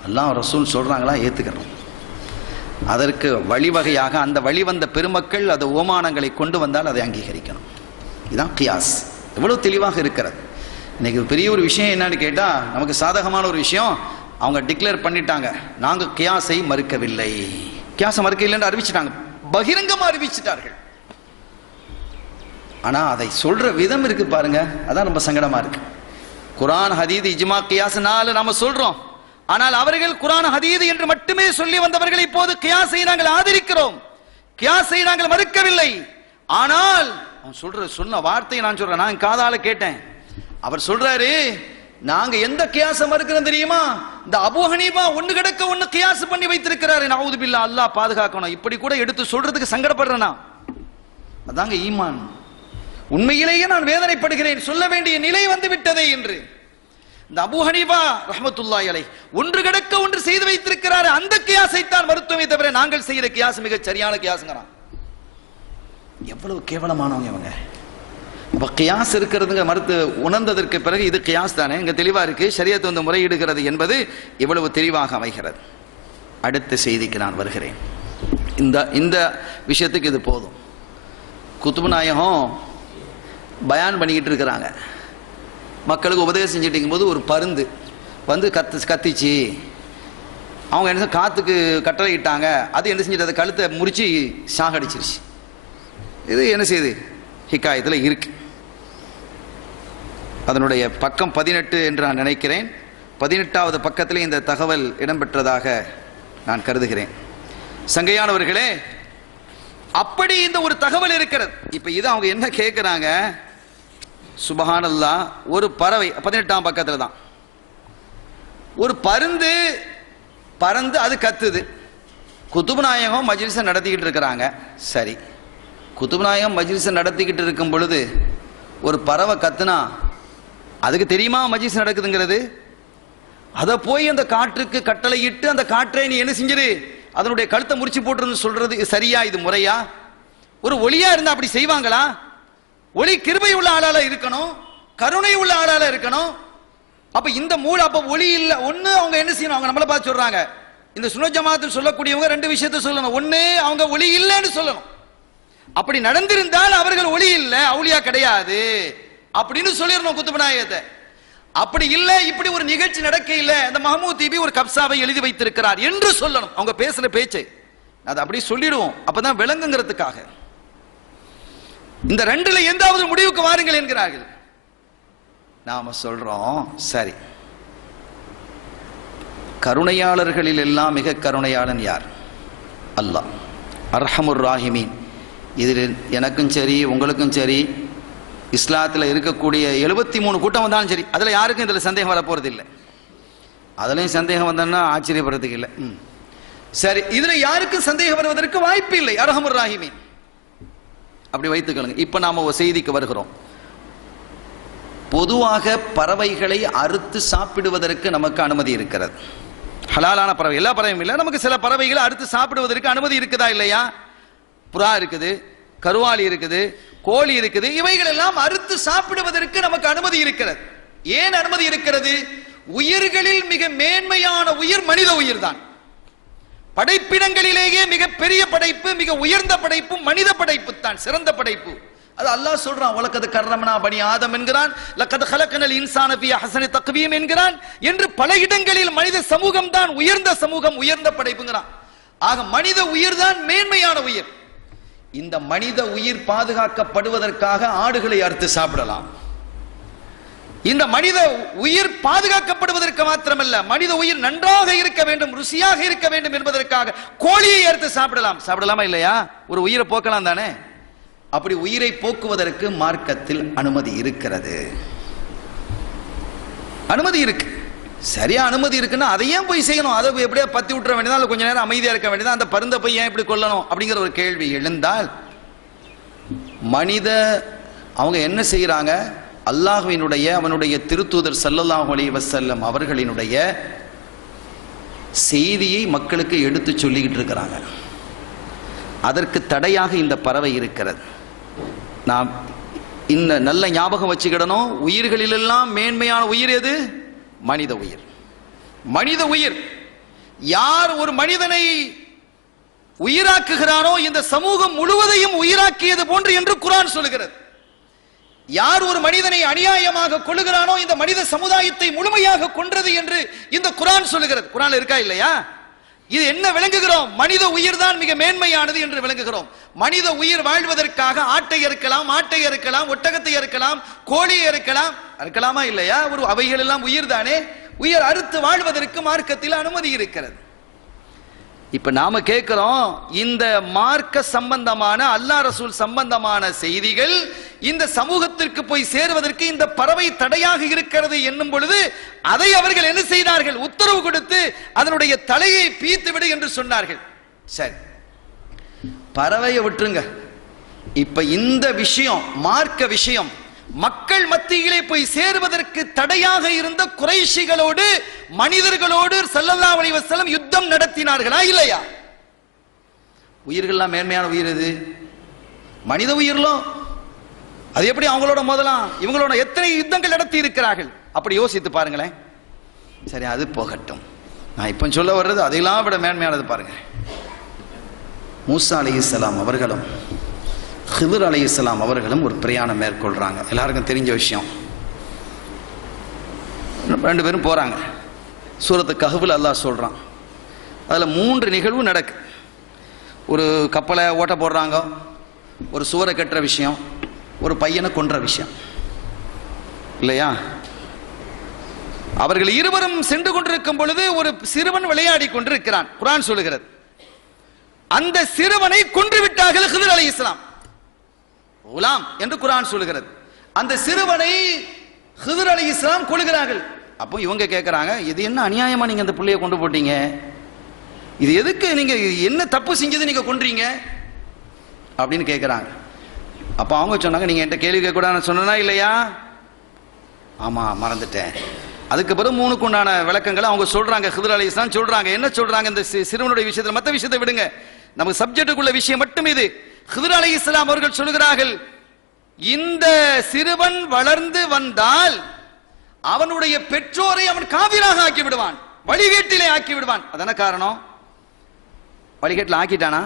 அல்லாஹ் ரசூல் சொல்றாங்களா, ஏத்துக்கிறோம். அதற்கு வழிவகையாக அந்த வழிவந்த பெருமக்கள் அது ஓமானங்களை கொண்டு வந்தால் அதை அங்கீகரிக்கணும். இதுதான் கியாஸ். எவ்வளவு தெளிவாக இருக்கிறது. இன்னைக்கு பெரிய ஒரு விஷயம் என்னன்னு கேட்டா, நமக்கு சாதகமான ஒரு விஷயம், அவங்க டிக்ளேர் பண்ணிட்டாங்க, நாங்க கியாஸை மறுக்கவில்லை, கியாஸை மறுக்கவில்லை அறிவிச்சிட்டாங்க, பகிரங்கமா அறிவிச்சிட்டார்கள். ஆனா அதை சொல்ற விதம் இருக்கு பாருங்க, அதான் ரொம்ப சங்கடமா இருக்கு. குர்ஆன் ஹதீஸ் இஜ்மா கியாஸ் நாம சொல்றோம், ஆனால் அவர்கள் குர்ஆன் ஹதீஸ் என்று மட்டுமே சொல்லி வந்தவர்கள் இப்போது கியாஸை நாங்கள் ஆதரிக்கிறோம், கியாஸை நாங்கள் மறுக்கவில்லை. ஆனால் அவன் சொன்ன வார்த்தையை நான் சொல்றேன், நான் காதால கேட்டேன். அவர் சொல்றாரு, நாங்க எந்த கியாஸை மறுக்கிறோம் தெரியுமா? இந்த அபூ ஹனீஃபா ஒண்ணு கிடக்க ஒண்ணு கியாஸ் பண்ணி வைத்திருக்கிறாரு. நஊது பில்லாஹ், அல்லாஹ் பாதுகாக்கணும். இப்படி கூட எடுத்து சொல்றதுக்கு சங்கடப்படுறேனா? அதாங்க ஈமான். உண்மையிலேயே நான் வேதனைப்படுகிறேன், சொல்ல வேண்டிய நிலை வந்து விட்டதே என்று. இந்த அபூ ஹனீஃபா ரஹ்மத்துல்லாஹி அலைஹி ஒன்று கிடக்க ஒன்று செய்து வைத்திருக்கிறார். அந்த கியாஸை தான் மருத்துவமே தவிர நாங்கள் செய்யற கியாஸ் மிக சரியான கியாஸ்ங்கறான். எவ்வளவு கேவலமானவங்க இவங்க. அப்ப கியாஸ் இருக்கிறதுங்க மறுத்து உணர்ந்ததற்கு பிறகு இது கியாஸ் தானே, இங்க தெளிவா இருக்கு, ஷரியத் வந்து முறையிடுகிறது என்பது இவ்வளவு தெளிவாக அமைகிறது. அடுத்த செய்திக்கு நான் வருகிறேன். இந்த விஷயத்துக்கு இது போதும். குத்துபு நாயகம் பயான் பண்ணிக்கிட்டு இருக்கிறாங்க, மக்களுக்கு உபதேசம் செஞ்சுட்டு இருக்கும்போது ஒரு பருந்து வந்து கத்திச்சு. அவங்க என்ன காத்துக்கு கட்டளை இட்டாங்க, அது என்ன செஞ்சுட்டு அதை கழுத்தை முறிச்சு சாகடிச்சிருச்சு. இது என்ன செய்யுது? ஹிகாயத்தில் இருக்கு. அதனுடைய பக்கம் 18 என்று நான் நினைக்கிறேன். 18வது பக்கத்தில் இந்த தகவல் இடம்பெற்றதாக நான் கருதுகிறேன். சங்கையானவர்களே, அப்படி இந்த ஒரு தகவல் இருக்கிறது. இப்ப இது அவங்க என்ன கேட்கிறாங்க, சுபஹானல்லாஹ், ஒரு பறவை 18ஆம் பக்கத்துல தான் ஒரு பறந்து அது கத்துது. குத்துபு நாயகம் மஜ்லிஸை நடத்திக்கிட்டு இருக்கிறாங்க. சரி, குத்துபு நாயகம் மஜ்லிஸை நடத்திக்கிட்டு இருக்கும் பொழுது ஒரு பறவை கத்துனா அதுக்கு தெரியுமா மஜ்லிஸ் நடக்குதுங்கிறது? அதை போய் அந்த காற்றுக்கு கட்டளையிட்டு அந்த காற்றை நீ என்ன செஞ்சிரு, அதனுடைய கழுத்தை முறிச்சு போட்டுருந்து சொல்றது சரியா? இது முறையா? ஒரு ஒளியா இருந்தா அப்படி செய்வாங்களா? ஒளி கிருபை உள்ள ஆளால இருக்கணும், கருணை உள்ள ஆளால இருக்கணும். அப்ப இந்த அப்ப ஒளி இல்ல. ஒண்ணு அவங்க என்ன செய்யணும், அவங்க நம்மளை பார்த்து சொல்றாங்க, இந்த சுன்னத் ஜமாத்தில் சொல்லக்கூடியவங்க 2 விஷயத்தை சொல்லணும். ஒண்ணு, அவங்க ஒளி இல்லைன்னு சொல்லணும். அப்படி நடந்திருந்தால் அவர்கள் ஒளி இல்ல, அவுலியா கிடையாது அப்படின்னு சொல்லிடணும் குத்துபு நாயகத்தை. அப்படி இல்ல, இப்படி ஒரு நிகழ்ச்சி நடக்க இல்ல, இந்த மஹமூத் தீபி ஒரு கப்சாவை எழுதி வைத்திருக்கிறார் என்று சொல்லணும். அவங்க பேசுற பேச்சை அதை அப்படி சொல்லிடுவோம், அப்பதான் விளங்குங்கிறதுக்காக. இந்த 2ல எந்தாவது முடிவுக்கு வாருங்கள் என்கிறார்கள். நாம சொல்றோம், சரி, கருணையாளர்களில் எல்லாம் மிக கருணையாளன் யார்? அல்லாஹ் அர்ஹமுர் ராஹிமீன். இதில் எனக்கும் சரி உங்களுக்கும் சரி இஸ்லாத்தில் இருக்கக்கூடிய 73 கூட்டம் வந்தாலும் சரி, அதில் யாருக்கும் இதில் சந்தேகம் வரப்போறது இல்லை. அதுலயும் சந்தேகம் வந்தோம்னா ஆச்சரியப்படுறதுக்கு இல்லை. சரி, இதுல யாருக்கும் சந்தேகம் வருவதற்கு வாய்ப்பு இல்லை. அர்ஹமுர் ராஹிமீன் அப்படி வைத்துக்கொள்ளுங்க. இப்ப நாம ஒரு செய்திக்கு வருகிறோம். பொதுவாக பறவைகளை அறுத்து சாப்பிடுவதற்கு நமக்கு அனுமதி இருக்கிறது. ஹலாலான பறவை, எல்லா பறவையும் இல்லை, நமக்கு சில பறவைகளை அறுத்து சாப்பிடுவதற்கு அனுமதி இருக்குதா இல்லையா? புறா இருக்குது, கருவாலி இருக்குது, கோழி இருக்குது, இவைகள் எல்லாம் அறுத்து சாப்பிடுவதற்கு நமக்கு அனுமதி இருக்கிறது. ஏன் அனுமதி இருக்கிறது? உயிர்களில் மிக மேன்மையான உயிர் மனித உயிர் தான். படைப்பினங்களிலேயே மிக பெரிய படைப்பு, மிக உயர்ந்த படைப்பு மனித படைப்பு தான், சிறந்த படைப்பு. அது அல்லாஹ் சொல்றான், வலக்கத் கர்ரம்னா பனி ஆதம் என்கிறான், லக்கத் ஹலக்னல் இன்சான ஃபீ அஹ்ஸனி தக்வீம் என்கிறான் என்று பல இடங்களில் மனித சமூகம் தான் உயர்ந்த சமூகம், உயர்ந்த படைப்புங்கிறான். ஆக மனித உயிர் தான் மேன்மையான உயிர். இந்த மனித உயிர் பாதுகாக்கப்படுவதற்காக ஆடுகளை அறுத்து சாப்பிடலாம். இந்த மனித உயிர் பாதுகாக்கப்படுவதற்கு மாத்திரமல்ல, மனித உயிர் நன்றாக இருக்க வேண்டும், ருசியாக இருக்க வேண்டும் என்பதற்காக கோழியை அறுத்து சாப்பிடலாம். சாப்பிடலாமா இல்லையா? ஒரு உயிரை போக்கலாம் தானே? அப்படி உயிரை போக்குவதற்கு மார்க்கத்தில் அனுமதி இருக்கிறது. அனுமதி இருக்கு. சரியா அனுமதி இருக்குன்னா அதை ஏன் போய் செய்யணும்? அதை எப்படியா பத்தி விட்டுற வேண்டியதா, கொஞ்ச நேரம் அமைதியா இருக்க வேண்டியதா? அந்த பருந்தை போய் ஏன் இப்படி கொல்லணும் அப்படிங்கிற ஒரு கேள்வி எழுந்தால், அவங்க என்ன செய்யறாங்க? அல்லாஹ்வினுடைய அவனுடைய திருத்தூதர் ஸல்லல்லாஹு அலைஹி வஸல்லம் அவர்களினுடைய செய்தியை மக்களுக்கு எடுத்து சொல்லிக்கிட்டு இருக்கிறாங்க. அதற்கு தடையாக இந்த பறவை இருக்கிறது. நாம் இந்த நல்ல ஞாபகம் வச்சுக்கிடணும், உயிர்களிலெல்லாம் மேன்மையான உயிர் எது? மனித உயிர். மனித உயிர். யார் ஒரு மனிதனை உயிராக்குகிறானோ இந்த சமூகம் முழுவதையும் உயிராக்கியது போன்று என்று குர்ஆன் சொல்லுகிறது. யார் ஒரு மனிதனை அநியாயமாக கொள்ளுகிறானோ இந்த மனித சமுதாயத்தை முழுமையாக கொன்றது என்று இந்த குர்ஆன் சொல்லுகிறது. குர்ஆன்ல இருக்கா இல்லையா? இது என்ன விளங்குகிறோம்? மனித உயிர் தான் மிக மேன்மையானது என்று விளங்குகிறோம். மனித உயிர் வாழ்வதற்காக ஆட்டை அறுக்கலாம், மாட்டை அறுக்கலாம், ஒட்டகத்தை அறுக்கலாம், கோழியை அறுக்கலாமா இல்லையா? ஒரு அவைகள் எல்லாம் உயிர் தானே. உயிர் அறுத்து வாழ்வதற்கு மார்க்கத்தில் அனுமதி இருக்கிறது. இப்ப நாம கேட்கிறோம், இந்த மார்க்க சம்பந்தமான அல்லாஹ் ரசூல் சம்பந்தமான செய்திகள் இந்த சமூகத்திற்கு போய் சேருவதற்கு இந்த பறவை தடையாக இருக்கிறது என்னும் பொழுது அதை அவர்கள் என்ன செய்தார்கள்? உத்தரவு கொடுத்து அதனுடைய தலையை பீத்து விடு என்று சொன்னார்கள். சரி, பறவையை விட்டுருங்க. இப்ப இந்த விஷயம், மார்க்க விஷயம், மக்கள் மத்தியிலே போய் சேருவதற்கு தடையாக இருந்த குறைஷிகளோடு மனிதர்களோடு ஸல்லல்லாஹு அலைஹி வஸல்லம் யுத்தம் நடத்தினார்களா இல்லையா? உயிர்கள்லாம் மேன்மையான உயிர் எது? மனித உயிர்களும். அது எப்படி அவங்களோட முதலாம்? இவங்களோட எத்தனை யுத்தங்கள் நடத்தி இருக்கிறார்கள்? அப்படி யோசித்து பாருங்களேன். சரி, அது போகட்டும். நான் இப்ப சொல்ல வர்றது அதையெல்லாம் விட மேன்மையானது பாருங்க. மூசா அலைஹிஸ்ஸலாம் அவர்களும் ஹிதர் அலைஹிஸ்ஸலாம் அவர்களும் ஒரு பிரயாணம் மேற்கொள்றாங்க. எல்லாருக்கும் தெரிஞ்ச விஷயம். 2 பேரும் போறாங்க. சூரத்து கஹ்ஃப்ல அல்லாஹ் சொல்றான், அதுல 3 நிகழ்வு நடக்கு. ஒரு கப்பலை ஓட்ட போடுறாங்க, ஒரு சுவரை கட்டுற விஷயம், ஒரு பையனை கொன்ற விஷயம் இல்லையா? அவர்கள் இருவரும் சென்று கொண்டிருக்கும் பொழுது ஒரு சிறுவன் விளையாடி கொண்டிருக்கிறான். குர்ஆன் சொல்லுகிறது, அந்த சிறுவனை கொன்று விட்டார்கள் ஹிதர் அலைஹிஸ்ஸலாம். குலாம் என்று குர்ஆன் சொல்லுகிறது. அந்த சிறுவனை ஹிதர் அலைஹிஸ்ஸலாம் கொல்கிறார்கள். அப்போ இவங்க கேட்கிறாங்க, இது என்ன அநியாயமா நீங்க அந்த பிள்ளையை கொண்டு போட்டீங்க? இது எதுக்கு, நீங்க என்ன தப்பு செஞ்சது நீங்க கொன்றீங்க அப்படின்னு கேட்கிறாங்க. அப்ப அவங்க சொன்னாங்க, நீங்க என்கிட்ட கேள்வி கேட்க கூடாதுன்னு சொன்னா இல்லையா? ஆமா, மறந்துட்டேன். அதுக்கு பிறகு 3க்கு உண்டான விளக்கங்களை அவங்க சொல்றாங்க. ஹிதர் அலைஹிஸ்ஸலாம் சொல்றாங்க. என்ன சொல்றாங்க இந்த சிறுவனுடைய விஷயத்துல? மற்ற விஷயத்தை விடுங்க, நமக்கு சப்ஜெக்டுக்குள்ள விஷயம் மட்டும் இது. ஹிதர் அலைஹிஸ்ஸலாம் அவர்கள் சொல்கிறார்கள், இந்த சிறுவன் வளர்ந்து வந்தால் அவனுடைய பெற்றோரை அவன் காபிராக ஆக்கி விடுவான், வழிகேட்டிலே ஆக்கி விடுவான். அதான காரணம். வழிகேட்டில் ஆக்கிட்டானா,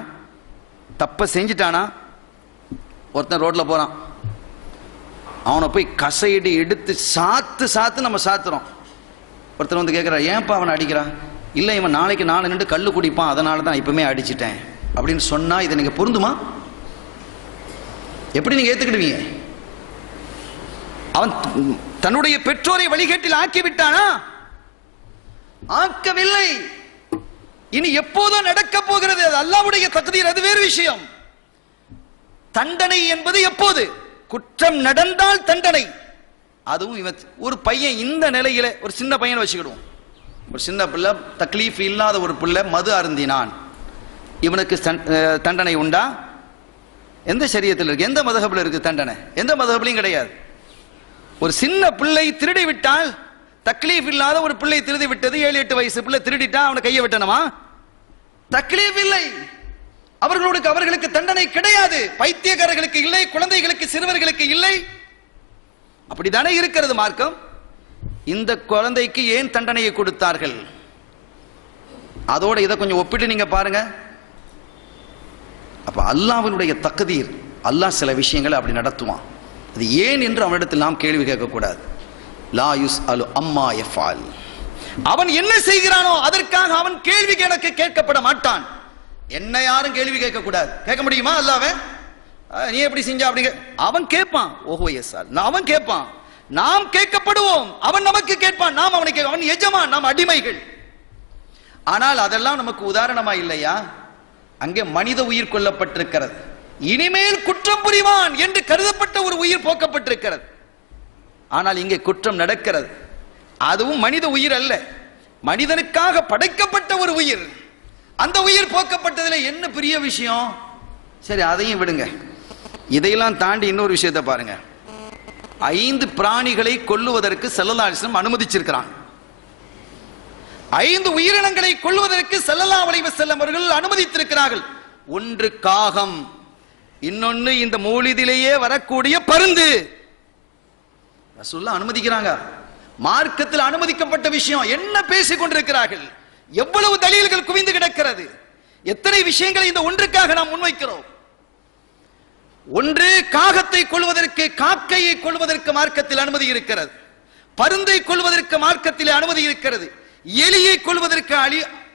தப்ப செஞ்சிட்டானா? ஒருத்தன் ரோட்ல போறான், அவனை போய் கசையடி எடுத்து சாத்து நம்ம சாத்துறோம். ஒருத்தர் வந்து கேட்கிறார், ஏன்பா அவனை அடிக்கிறான்? இல்லை, இவன் நாளைக்கு 4 நின்று கல்லு குடிப்பான், அதனால தான் இப்பவுமே அடிச்சிட்டேன் அப்படின்னு சொன்னா இதை நீங்க பொருந்துமா? எப்படி நீங்க ஏத்துக்கிடுவீங்க? அவன் தன்னுடைய பெற்றோரை வழிகேட்டில் ஆக்கி விட்டானா? ஆக்கவில்லை. இனி எப்போதோ நடக்க போகிறது, அது அல்லாஹ்வுடைய தக்தீர், அது வேறு விஷயம். தண்டனை என்பது எப்போது? குற்றம் நடந்தால் தண்டனை. அதுவும் இவன் ஒரு பையன் இந்த நிலையில, ஒரு சின்ன பையனை வச்சுக்கிடுவோம், ஒரு சின்ன பிள்ளை, தக்லீஃப் இல்லாத ஒரு பிள்ளை மது அருந்தினான், இவனுக்கு தண்டனை உண்டா? எந்த ஷரியத்தில் இருக்கு? எந்த மதஹப்ல இருக்கு தண்டனை? எந்த மதஹப்லையும் கிடையாது. ஒரு சின்ன பிள்ளை திருடி விட்டால், தக்லீஃப் இல்லாத ஒரு பிள்ளை திருடி விட்டது, 7-8 வயசு பிள்ளை திருடிட்டா அவனை கையை வெட்டணுமா? தக்லீஃப் இல்லை, அவர்களுக்கு தண்டனை கிடையாது. பைத்தியக்காரர்களுக்கு இல்லை, குழந்தைகளுக்கு, சிறுவர்களுக்கு இல்லை. அப்படித்தானே இருக்கிறது மார்க்கம். இந்த குழந்தைக்கு ஏன் தண்டனையை கொடுத்தார்கள்? அதோட இதை கொஞ்சம் ஒப்பிட்டு நீங்க பாருங்க. அப்ப அல்லாஹ்வினுடைய தக்தீர், அல்லாஹ் சில விஷயங்களை அப்படி நடத்துவான். அது ஏன் என்று அவனிடத்தில் நாம் கேள்வி கேட்கக்கூடாது. லா யுஸ்அலு அம்மா யஃபால், அவன் என்ன செய்கிறானோ அதற்காக அவன் கேள்வி கேட்கப்பட மாட்டான். என்ன யாரும் கேள்வி கேட்க கூடாது. கேட்க முடியுமா அல்லாஹ்வே? நீ எப்படி செஞ்ச அப்படிங்க? அவன் கேட்பான். ஓஹோ எஸ், அவன் கேட்பான், நாம் கேட்கப்படுவோம். அவன் நமக்கு கேட்பான், நாம் அவனை கேட்க. அவன் எஜமான், நாம் அடிமைகள். ஆனால் அதெல்லாம் நமக்கு உதாரணமா இல்லையா? அங்கே மனித உயிர் கொல்லப்பட்டிருக்கிறது, இனிமேல் குற்றம் புரிவான் என்று கருதப்பட்ட ஒரு உயிர் போக்கப்பட்டிருக்கிறது. ஆனால் இங்கே குற்றம் நடக்கிறது, அதுவும் மனித உயிர் அல்ல, மனிதனுக்காக படைக்கப்பட்ட ஒரு உயிர். அந்த உயிர் போக்கப்பட்டதுல என்ன பெரிய விஷயம்? சரி, அதையும் விடுங்க. இதையெல்லாம் தாண்டி இன்னொரு விஷயத்தை பாருங்க. 5 பிராணிகளை கொல்லுவதற்கு ஸல்லல்லாஹு அலைஹி வஸல்லம் அனுமதிச்சிருக்கிறான். 5 உயிரினங்களை கொல்லுவதற்கு ஸல்லல்லாஹு அலைஹி வஸல்லம் அவர்கள் அனுமதித்திருக்கிறார்கள். ஒன்று காகம், இன்னொன்னு இந்த மௌலிதிலேயே வரக்கூடிய பருந்து. ரசூலுல்லாஹ் அனுமதிக்கிறாங்க. மார்க்கத்தில் அனுமதிக்கப்பட்ட விஷயம். என்ன பேசிக் கொண்டிருக்கிறார்கள்? எவ்வளவு தலீல்கள் குவிந்து கிடக்கிறது. எத்தனை விஷயங்களை இந்த ஒன்றுக்காக நாம் முன்வைக்கிறோம். ஒன்று, காகத்தை கொள்வதற்கு, காக்கையை கொள்வதற்கு மார்க்கத்தில் அனுமதி இருக்கிறது. பருந்தை கொள்வதற்கு மார்க்கத்தில் அனுமதி இருக்கிறது. எலியை கொள்வதற்கு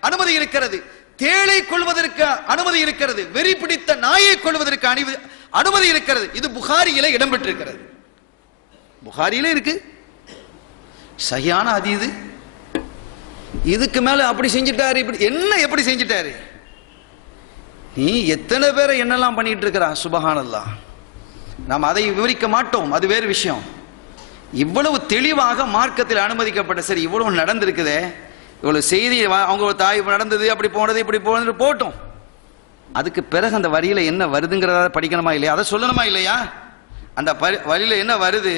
அனுமதி இருக்கிறது. தேளை கொள்வதற்கு அனுமதி இருக்கிறது. வெறி பிடித்த நாயை கொள்வதற்கு அனுமதி இருக்கிறது. இது புகாரியில இடம்பெற்றிருக்கிறது. புகாரியில இருக்கு, சரியான ஹதீஸ். இதுக்கு மேல அப்படி செஞ்சிட்டாரு, இப்படி என்ன, எப்படி செஞ்சிட்டாரு? நீ எத்தனை பேரை என்னெல்லாம் பண்ணிட்டு இருக்கிறா? சுபஹானல்லாஹ். நாம் அதை விவரிக்க மாட்டோம், அது வேறு விஷயம். இவ்வளவு தெளிவாக மார்க்கத்தில் அனுமதிக்கப்பட்ட, சரி இவ்வளவு நடந்திருக்குதே, இவ்வளவு செய்தி, அவங்க தாய் நடந்தது, அப்படி போனது, இப்படி போனது போட்டோம். அதுக்கு பிறகு அந்த வரியில என்ன வருதுங்கிறத படிக்கணுமா இல்லையா? அதை சொல்லணுமா இல்லையா? அந்த வரியில என்ன வருது?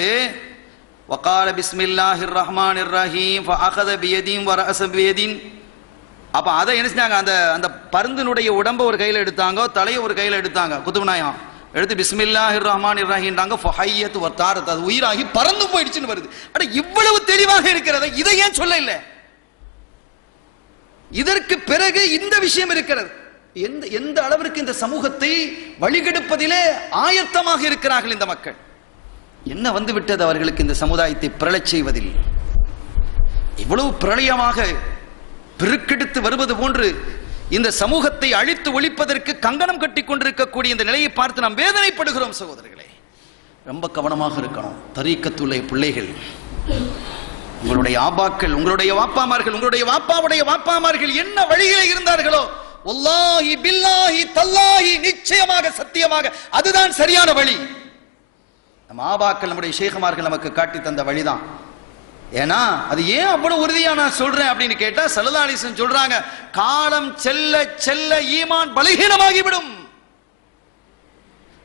வகால பிஸ்மில்லாஹிர் ரஹ்மானிர் ரஹீம் ஃபஅഖத பியதின் வரஅஸ பியதின். அப்ப அதை என்ன செஞ்சாங்க? அந்த பருந்தினுடைய உடம்ப ஒரு கையில எடுத்தாங்க, தலையை ஒரு கையில எடுத்தாங்க, குதுப் நாயகம் எடுத்து பிஸ்மில்லாஹிர் ரஹ்மானிர் ரஹீம்ன்றாங்க. ஃபஹய்யத் வதாரத், அது உயிராகி பறந்து போயிடுச்சுன்னு வருது. அட இவ்வளவு தெளிவாக இருக்கிறது, இதை ஏன் சொல்ல இல்லை? இதற்கு பிறகு இந்த விஷயம் இருக்கிறது. எந்த அளவிற்கு இந்த சமூகத்தை வழிகெடுப்பதிலே ஆயத்தமாக இருக்கிறார்கள் இந்த மக்கள். என்ன வந்து விட்டது அவர்களுக்கு இந்த சமுதாயத்தை பிரளச் செய்வதில்? இவ்வளவு பிரளயமாக பெருக்கெடுத்து வருவது போன்று இந்த சமூகத்தை அழித்து ஒழிப்பதற்கு கங்கணம் கட்டி கொண்டிருக்கக்கூடிய இந்த நிலையை பார்த்து நாம் வேதனைப்படுகிறோம் சகோதரர்களே. ரொம்ப கவனமாக இருக்கணும். தரீக்கத்துள்ள பிள்ளைகள், உங்களுடைய ஆபாக்கள், உங்களுடைய வாப்பாமார்கள், உங்களுடைய வாப்பாவுடைய வாப்பாமார்கள் என்ன வழியிலே இருந்தார்களோ, வல்லாஹி பில்லாஹி தல்லாஹி, நிச்சயமாக சத்தியமாக அதுதான் சரியான வழி. நம்ம ஆபாக்கள், நம்முடைய ஷேഖமார்கள் நமக்கு காட்டி தந்த வழிதான். ஏன்னா அது ஏன் அவ்வளவு உறுதியா நான் சொல்றேன் அப்படின்னு கேட்டா, ஸல்லல்லாஹு அலைஹி வஸல்லம் சொல்றாங்க, காலம் செல்ல செல்ல ஈமான் பலகீனமாகிவிடும்,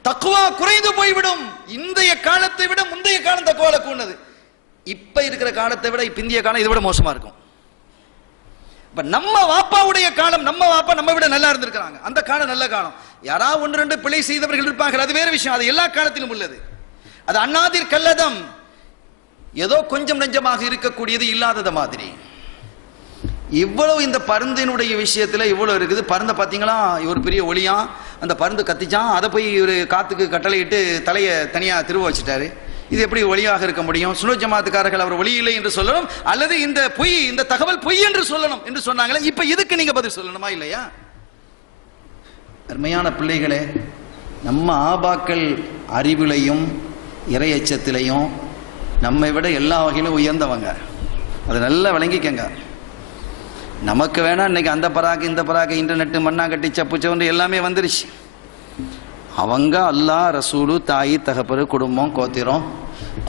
தக்வா குறைந்து போய்விடும். இன்றைய காலத்தை விட முந்தைய காலம் தக்வால கூடது. இப்ப இருக்கிற காலத்தை விட பிந்திய காலம் இதை விட மோசமா இருக்கும். இப்ப நம்ம வாப்பாவுடைய காலம், நம்ம வாப்பா நம்ம விட நல்லா இருந்திருக்கிறாங்க. அந்த காலம் நல்ல காலம். யாராவது ஒன்று ரெண்டு பிழை செய்தவர்கள் இருப்பார்கள், அது வேற விஷயம். அது எல்லா காலத்திலும் உள்ளது. அது அன்னாதிர் கல்லதம், ஏதோ கொஞ்சம் நெஞ்சமாக இருக்கக்கூடியது இல்லாதது மாதிரி. இவ்வளவு இந்த பருந்தினுடைய விஷயத்துல இவ்வளவு இருக்குது. பருந்தை பாத்தீங்களா, ஒரு பெரிய ஒளியா அந்த பருந்து கத்திச்சான், அதை போய் ஒரு காத்துக்கு கட்டளையிட்டு தலையை தனியா திருவ வச்சுட்டாரு. இது எப்படி ஒளியாக இருக்க முடியும்? சுன்னத் ஜமாத்துக்காரர்கள் அவர் ஒளி இல்லை என்று சொல்லணும், அல்லது இந்த பொய், இந்த தகவல் பொய் என்று சொல்லணும் என்று சொன்னாங்களே. இப்ப இதுக்கு நீங்க பதில் சொல்லணுமா இல்லையா? அருமையான பிள்ளைகளே, நம்ம ஆபாக்கள் அறிவிலையும் இறையச்சத்திலையும் நம்மை விட எல்லா வகையிலும் உயர்ந்தவங்க. அதை நல்லா விளங்கிக்கங்க. நமக்கு வேணா இன்னைக்கு அந்த பராக்கு இந்த பராக்கு இன்டர்நெட்டு மண்ணாங்கட்டி சப்பு சவுண்டு எல்லாமே வந்துருச்சு. அவங்க அல்லாஹ், ரசூலு, தாய் தகப்பரு, குடும்பம், கோத்திரம்,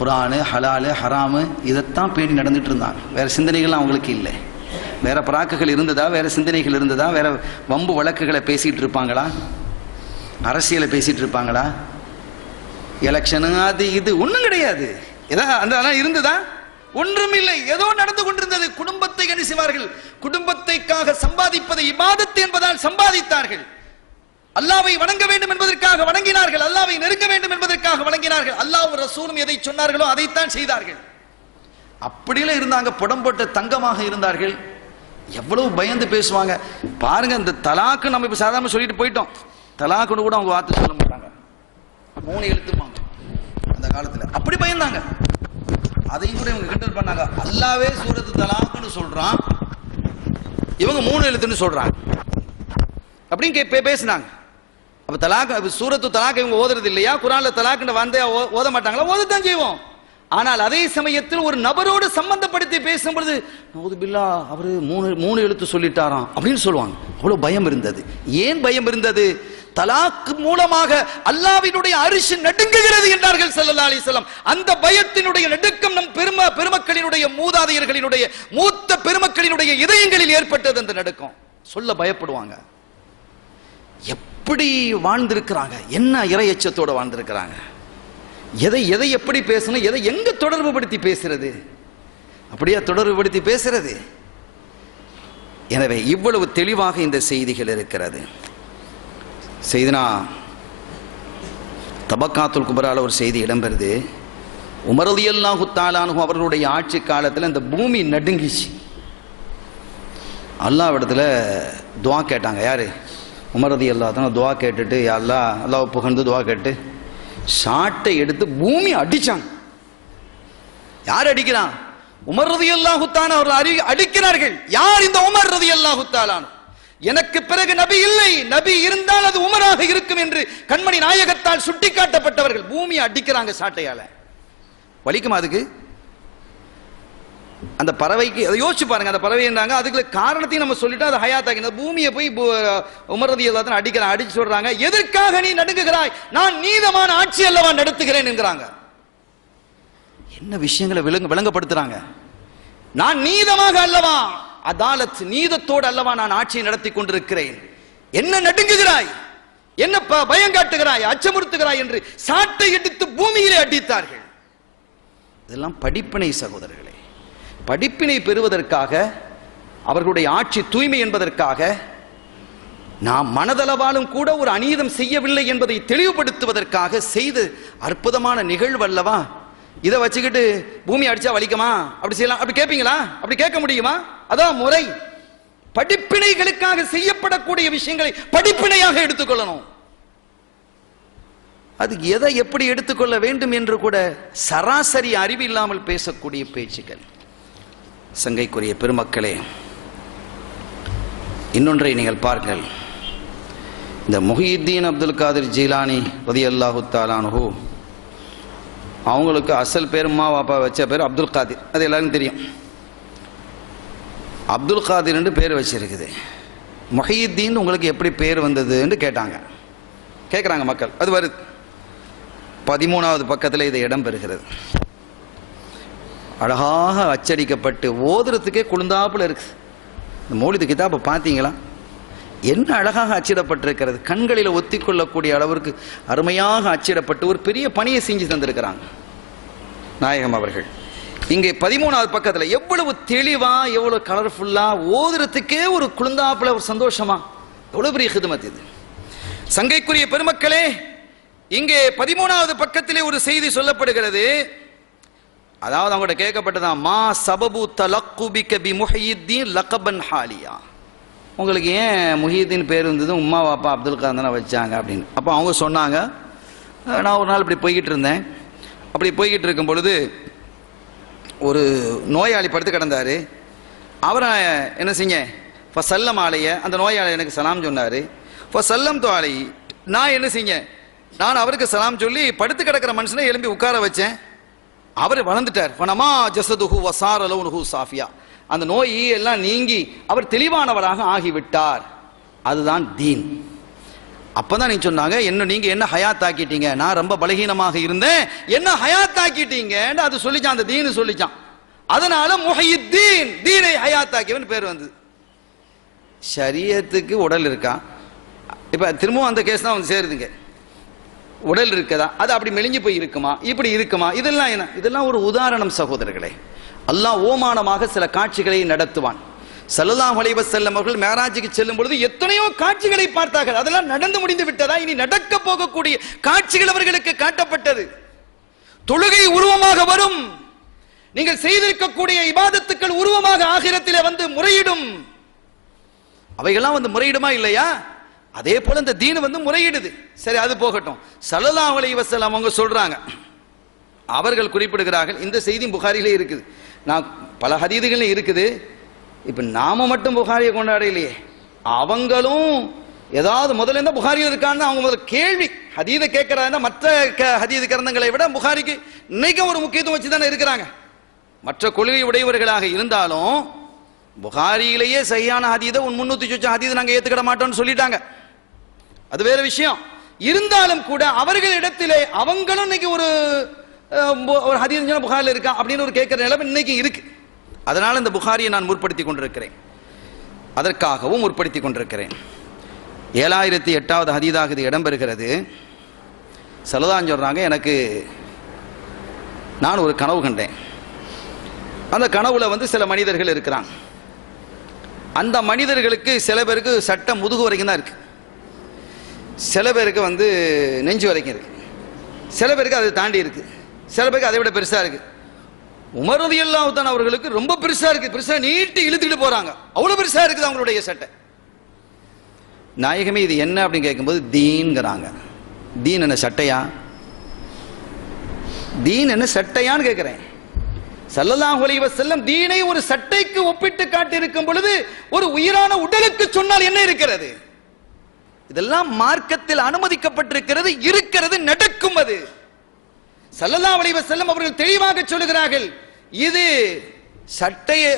குரானு, ஹலாலு, ஹராமு இதைத்தான் பேணி நடந்துட்டு இருந்தாங்க. வேற சிந்தனைகள்லாம் அவங்களுக்கு இல்லை. வேற பராக்குகள் இருந்ததா, வேற சிந்தனைகள் இருந்ததா, வேற வம்பு வழக்குகளை பேசிட்டு இருப்பாங்களா, அரசியலை பேசிட்டு இருப்பாங்களா, எலெக்ஷனு அது இது ஒன்றும் கிடையாது. அந்த இருந்ததா? ஒன்றும் இல்லை. ஏதோ நடந்து கொண்டிருந்தது. குடும்பத்தை என்ன செய்வார்கள்? குடும்பத்தைக்காக சம்பாதிப்பதை இபாதத் என்பதால் சம்பாதித்தார்கள். அல்லாஹ்வை வணங்க வேண்டும் என்பதற்காக வணங்கினார்கள், அல்லாஹ்வை நெருங்க வேண்டும் என்பதற்காக வணங்கினார்கள். அல்லாஹ் ரசூலும் எதை சொன்னார்களோ அதைத்தான் செய்தார்கள். அப்படியே இருந்தாங்க. புடம் போட்ட தங்கமாக இருந்தார்கள். எவ்வளவு பயந்து பேசுவாங்க பாருங்க. இந்த தலாக்கு நம்ம இப்ப சாதாரண சொல்லிட்டு போயிட்டோம். தலாக்குன்னு கூட அவங்க வார்த்தை சொல்ல மாட்டாங்க. 3 எழுத்துப்பாங்க அந்த காலத்துல. அப்படி பயந்தாங்க. அதையும் கூட இவங்க கிண்டல் பண்ணாங்க. அல்லாவே சூரத்து தலாக்குன்னு சொல்றான், இவங்க 3 எழுத்துன்னு சொல்றாங்க அப்படின்னு பேசினாங்க. அப்ப தலாக், சூரத்து தலாக் இவங்க ஓதுறது இல்லையா? குர்ஆன்ல தலாக்னு வந்தே ஓத மாட்டாங்களா? ஓதத்தான் செய்வோம். ஆனால் அதே சமயத்தில் ஒரு நபரோடு சம்பந்தப்படுத்தி பேசும்பொழுது நவுதுபில்லா, அவரு 3 எழுத்து சொல்லிட்டாராம் அப்படின்னு சொல்லுவாங்க. அவ்வளவு பயம் இருந்தது. ஏன் பயம் இருந்தது? தலாக் மூலமாக அல்லாஹ்வினுடைய அரிஷ் நடுங்குகிறது என்றார்கள் ஸல்லல்லாஹு அலைஹி வஸல்லம். அந்த பயத்தினுடைய நடுக்கம் நம் பெருமக்களினுடைய, மூதாதையர்களினுடைய, மூத்த பெருமக்களினுடைய இதயங்களில் ஏற்பட்டது. அந்த நடுக்கம் சொல்ல பயப்படுவாங்க. எப்படி வாழ்ந்திருக்கிறாங்க, என்ன இறையச்சத்தோட வாழ்ந்திருக்கிறாங்க, எதை எப்படி பேசணும், எதை எங்க தொடர்பு படுத்தி பேசுறது, அப்படியே தொடர்பு படுத்தி பேசுறது. எனவே இவ்வளவு தெளிவாக இந்த செய்திகள் இருக்கிறது. செய்தினா தபக்காத்துல் குபரால ஒரு செய்தி இடம்பெறுது. உமர் ரலியல்லாஹு தஆலா அன்ஹு அவர்களுடைய ஆட்சி காலத்தில் இந்த பூமி நடுங்கிச்சு. அல்லாஹ்விடத்துல துஆ கேட்டாங்க. யாரு? உமர் ரலியல்லாஹு தஆலா துஆ கேட்டுட்டு, யா அல்லாஹ், அல்லாஹ் புகழ்ந்து துஆ கேட்டு சாட்டை எடுத்து பூமி அடிச்சாங்க. யார் அடிக்கிறான்? உமர் ரலியல்லாஹு தஆலா அவர்கள் அடிக்கிறார்கள். யார் இந்த உமர் ரலியல்லாஹு தஆலா? எனக்கு பிறகு நபி இல்லை, நபி இருந்தால் அது உமராக இருக்கும் என்று கண்மணி நாயகத்தால் சுட்டிக்காட்டப்பட்டவர்கள் பூமியை அடிக்கிறாங்க சாட்டையால. வலிக்குமா அதுக்கு? அந்த பறவைக்கு அதை யோசிச்சு பாருங்க. அந்த பறவை இருந்தாங்க, அதுக்கு காரணத்தையும் நம்ம சொல்லிட்டோம். அது ஹயாத்தாக்கி இந்த பூமியை போய் உமர் ரலியல்லாஹு தஆலா அடிக்கிறாங்க. அடிச்சு சொல்றாங்க, எதற்காக நீ நடுங்குகிறாய்? நான் நீதமான ஆட்சி அல்லவா நடத்துகிறேன் என்கிறாங்க. என்ன விஷயங்களை விளங்கப்படுத்துறாங்க? நான் நீதமாக அல்லவா, அதாலத் நீதத்தோடு அல்லவா நான் ஆட்சியை நடத்தி கொண்டிருக்கிறேன். என்ன நடுங்குகிறாய், என்ன பயம் காட்டுகிறாய், அச்சமுறுத்துகிறாய் என்று சாட்டை எடுத்து பூமியிலே அடித்தார்கள். இதெல்லாம் படிப்பினை சகோதரர்களே. படிப்பினை பெறுவதற்காக, அவர்களுடைய ஆட்சி தூய்மை என்பதற்காக, நாம் மனதளவாலும் கூட ஒரு அநீதம் செய்யவில்லை என்பதை தெளிவுபடுத்துவதற்காக செய்த அற்புதமான நிகழ்வு அல்லவா. இதை வச்சுக்கிட்டு பூமி அடிச்சா வலிக்குமா, அப்படி செய்யலாம், அப்படி கேட்பீங்களா? அப்படி கேட்க முடியுமா? அதான் முறை. படிப்பினைகளுக்காக செய்யப்படக்கூடிய விஷயங்களை படிப்பினையாக எடுத்துக்கொள்ளணும். அது எதை எப்படி எடுத்துக்கொள்ள வேண்டும் என்று கூட சராசரி அறிவு இல்லாமல் பேசக்கூடிய பேச்சுக்கள். சங்கைக்குரிய பெருமக்களே, இன்னொன்றை நீங்கள் பாருங்கள். இந்த முஹியுத்தீன் அப்துல் காதிர் ஜீலானி ரலியல்லாஹு தஆலா அன்ஹு அவங்களுக்கு அசல் பேர் அம்மா பாப்பா வச்ச பேர் அப்துல் காதிர், அது எல்லாருக்கும் தெரியும். அப்துல் காதிர்னு பேர் வச்சிருக்குது. முஹையுத்தீன் உங்களுக்கு எப்படி பேர் வந்ததுன்னு கேட்குறாங்க மக்கள். அது வருது 13வது பக்கத்தில் இது இடம் பெறுகிறது. அழகாக அச்சடிக்கப்பட்டு ஓதுறதுக்கே குளுந்தாப்புல இருக்குது. இந்த மௌலிது கிதாபை பார்த்தீங்களா? என்ன அழகாக அச்சிடப்பட்டிருக்கிறது. கண்களில் ஒத்திக்கொள்ளக்கூடிய அளவிற்கு அருமையாக அச்சிடப்பட்டு ஒரு பெரிய பணியை செஞ்சு தந்திருக்கிறாங்க நாயகம் அவர்கள். இங்கே 13வது பக்கத்தில் எவ்வளவு தெளிவா, எவ்வளவு கலர்ஃபுல்லா, ஓதுறதுக்கே ஒரு குளுந்தாப்புல ஒரு சந்தோஷமா, எவ்வளவு பெரிய ஹிதமத் இது. சங்கைக்குரிய பெருமக்களே, இங்கே 13வது பக்கத்திலே ஒரு செய்தி சொல்லப்படுகிறது. அதாவது அவங்கள்ட்ட கேட்கப்பட்டதான், மா சபபு தலக்குபிக பி முஹையுத்தீன் லகபன் ஹாலியா, உங்களுக்கு ஏன் முஹையுத்தீன் பேர் இருந்தது, உம்மா வாப்பா அப்துல் காதர் வச்சாங்க அப்படின்னு. அப்போ அவங்க சொன்னாங்க, நான் ஒரு நாள் இப்படி போய்கிட்டு இருந்தேன். அப்படி போய்கிட்டு இருக்கும் பொழுது ஒரு நோயாளி படுத்து கிடந்தார். அவரை என்ன செஞ்ச ஃபசல்லம் ஆலைய, அந்த நோயாளி எனக்கு சலாம் சொன்னார். ஃபசல்லம் தோ ஆலை, நான் என்ன செஞ்சேன், நான் அவருக்கு சலாம் சொல்லி படுத்து கிடக்கிற மனுஷனை எழும்பி உட்கார வச்சேன். அவர் வளர்ந்துட்டார். ஃபனமா ஜஸதுஹு வஸார லௌனுஹு சாஃபியா, அந்த நோய் எல்லாம் நீங்கி அவர் தெளிவானவராக ஆகிவிட்டார். அதுதான் தீன். அப்பதான் நீங்க சொன்னாங்க, நீங்க என்ன ஹயாத் ஆக்கிட்டீங்க, நான் ரொம்ப பலகீனமாக இருந்தேன், என்ன ஹயாத் ஆக்கிட்டீங்க, அது சொல்லிச்சான், அந்த தீன் சொல்லிச்சான். அதனால முஹையுத்தீன், தீனை ஹயாத் ஆக்கியவன் பேர் வந்தது. ஷரியத்துக்கு உடல் இருக்கா? இப்ப திரும்பவும் அந்த கேஸ் தான் வந்து சேருதுங்க. உடல் இருக்கதா, அது அப்படி மெலிஞ்சு போய் இருக்குமா, இப்படி இருக்குமா, இதெல்லாம் என்ன, இதெல்லாம் ஒரு உதாரணம் சகோதரர்களே. அல்லாஹ் ஓமானமாக சில காட்சிகளை நடத்துவான். ஸல்லல்லாஹு அலைஹி வஸல்லம் அவர்கள் மேராஜுக்கு செல்லும் பொழுது எத்தனையோ காட்சிகளை பார்த்தார்கள். அதெல்லாம் நடந்து முடிந்து விட்டதா, இனி நடக்க போகக்கூடிய காட்சிகள் அவர்களுக்கு காட்டப்பட்டது. தொழுகை உருவமாக வரும், நீங்கள் செய்திருக்கக்கூடிய இபாதத்துக்கள் உருவமாக ஆகிரத்திலே வந்து முறையிடும். அவைகள்லாம் வந்து முறையிடுமா இல்லையா? அதே போல இந்த தீன் வந்து முறையிடுது. சரி, அது போகட்டும். ஸல்லல்லாஹு அலைஹி வஸல்லம் அவங்க சொல்றாங்க, அவர்கள் குறிப்பிடுகிறார்கள், இந்த செய்தி புகாரிலே இருக்குது, நான் பல ஹதீதுகளில் இருக்குது. இப்ப நாம மட்டும் புகாரியை கொண்டாடலையே, அவங்களும் ஏதாவது முதல்ல இருந்தா புகாரியில் இருக்கான்னு அவங்க முதல்ல கேள்வி ஹதீதை கேட்கிறாங்க. மற்ற ஹதீது கிரந்தங்களை விட புகாரிக்கு இன்னைக்கு ஒரு முக்கியத்துவம் வச்சு தானே இருக்கிறாங்க. மற்ற கொள்கை உடையவர்களாக இருந்தாலும் புகாரியிலேயே சரியான ஹதீதை 300 சொச்ச ஹதீதை நாங்க ஏத்துக்கிட மாட்டோம்னு சொல்லிட்டாங்க. அது வேற விஷயம். இருந்தாலும் கூட அவர்களிடத்திலே அவங்களும் இன்னைக்கு ஒரு ஹதீஸ் புகாரில் இருக்கா அப்படின்னு ஒரு கேட்கிற நிலைமை இன்னைக்கு இருக்கு. அதனால இந்த புகாரியை நான் முற்படுத்தி கொண்டிருக்கிறேன், அதற்காகவும் முற்படுத்தி கொண்டிருக்கிறேன். 7008வது ஹதீதாக இது இடம்பெறுகிறது. சலதான் சொல்றாங்க, எனக்கு நான் ஒரு கனவு கண்டேன். அந்த கனவுல வந்து சில மனிதர்கள் இருக்கிறாங்க. அந்த மனிதர்களுக்கு சில பேருக்கு சட்டம் முதுகு வரைக்கும் தான் இருக்கு, சில பேருக்கு வந்து நெஞ்சு வரைக்கும் இருக்கு, சில பேருக்கு அதை தாண்டி இருக்கு, சில பேருக்கு அதை விட பெருசா இருக்கு. உமர் ரலியல்லாஹு தஆலா அவர்களுக்கு ரொம்ப பெருசா இருக்கு, பெருசா நீட்டி இழுத்துட்டு போறாங்க, அவ்வளவு பெருசா இருக்குது அவங்களுடைய சட்டை. நாயகமே இது என்ன அப்படின்னு கேட்கும்போது தீன்ங்கிறாங்க. தீன் என்ன சட்டையா? தீன் என்ன சட்டையான்னு கேட்கிறேன். ஸல்லல்லாஹு அலைஹி வஸல்லம் தீனை ஒரு சட்டைக்கு ஒப்பிட்டு காட்டி இருக்கும் பொழுது ஒரு உயிரான உடலுக்கு சொன்னால் என்ன இருக்கிறது? இதெல்லாம் மார்க்கத்தில் அனுமதிக்கப்பட்டிருக்கிறது, இருக்கிறது, நடக்கும். அது ஸல்லல்லாஹு அலைஹி வஸல்லம் அவர்கள் தெளிவாக சொல்லுகிறார்கள், இது சட்டையை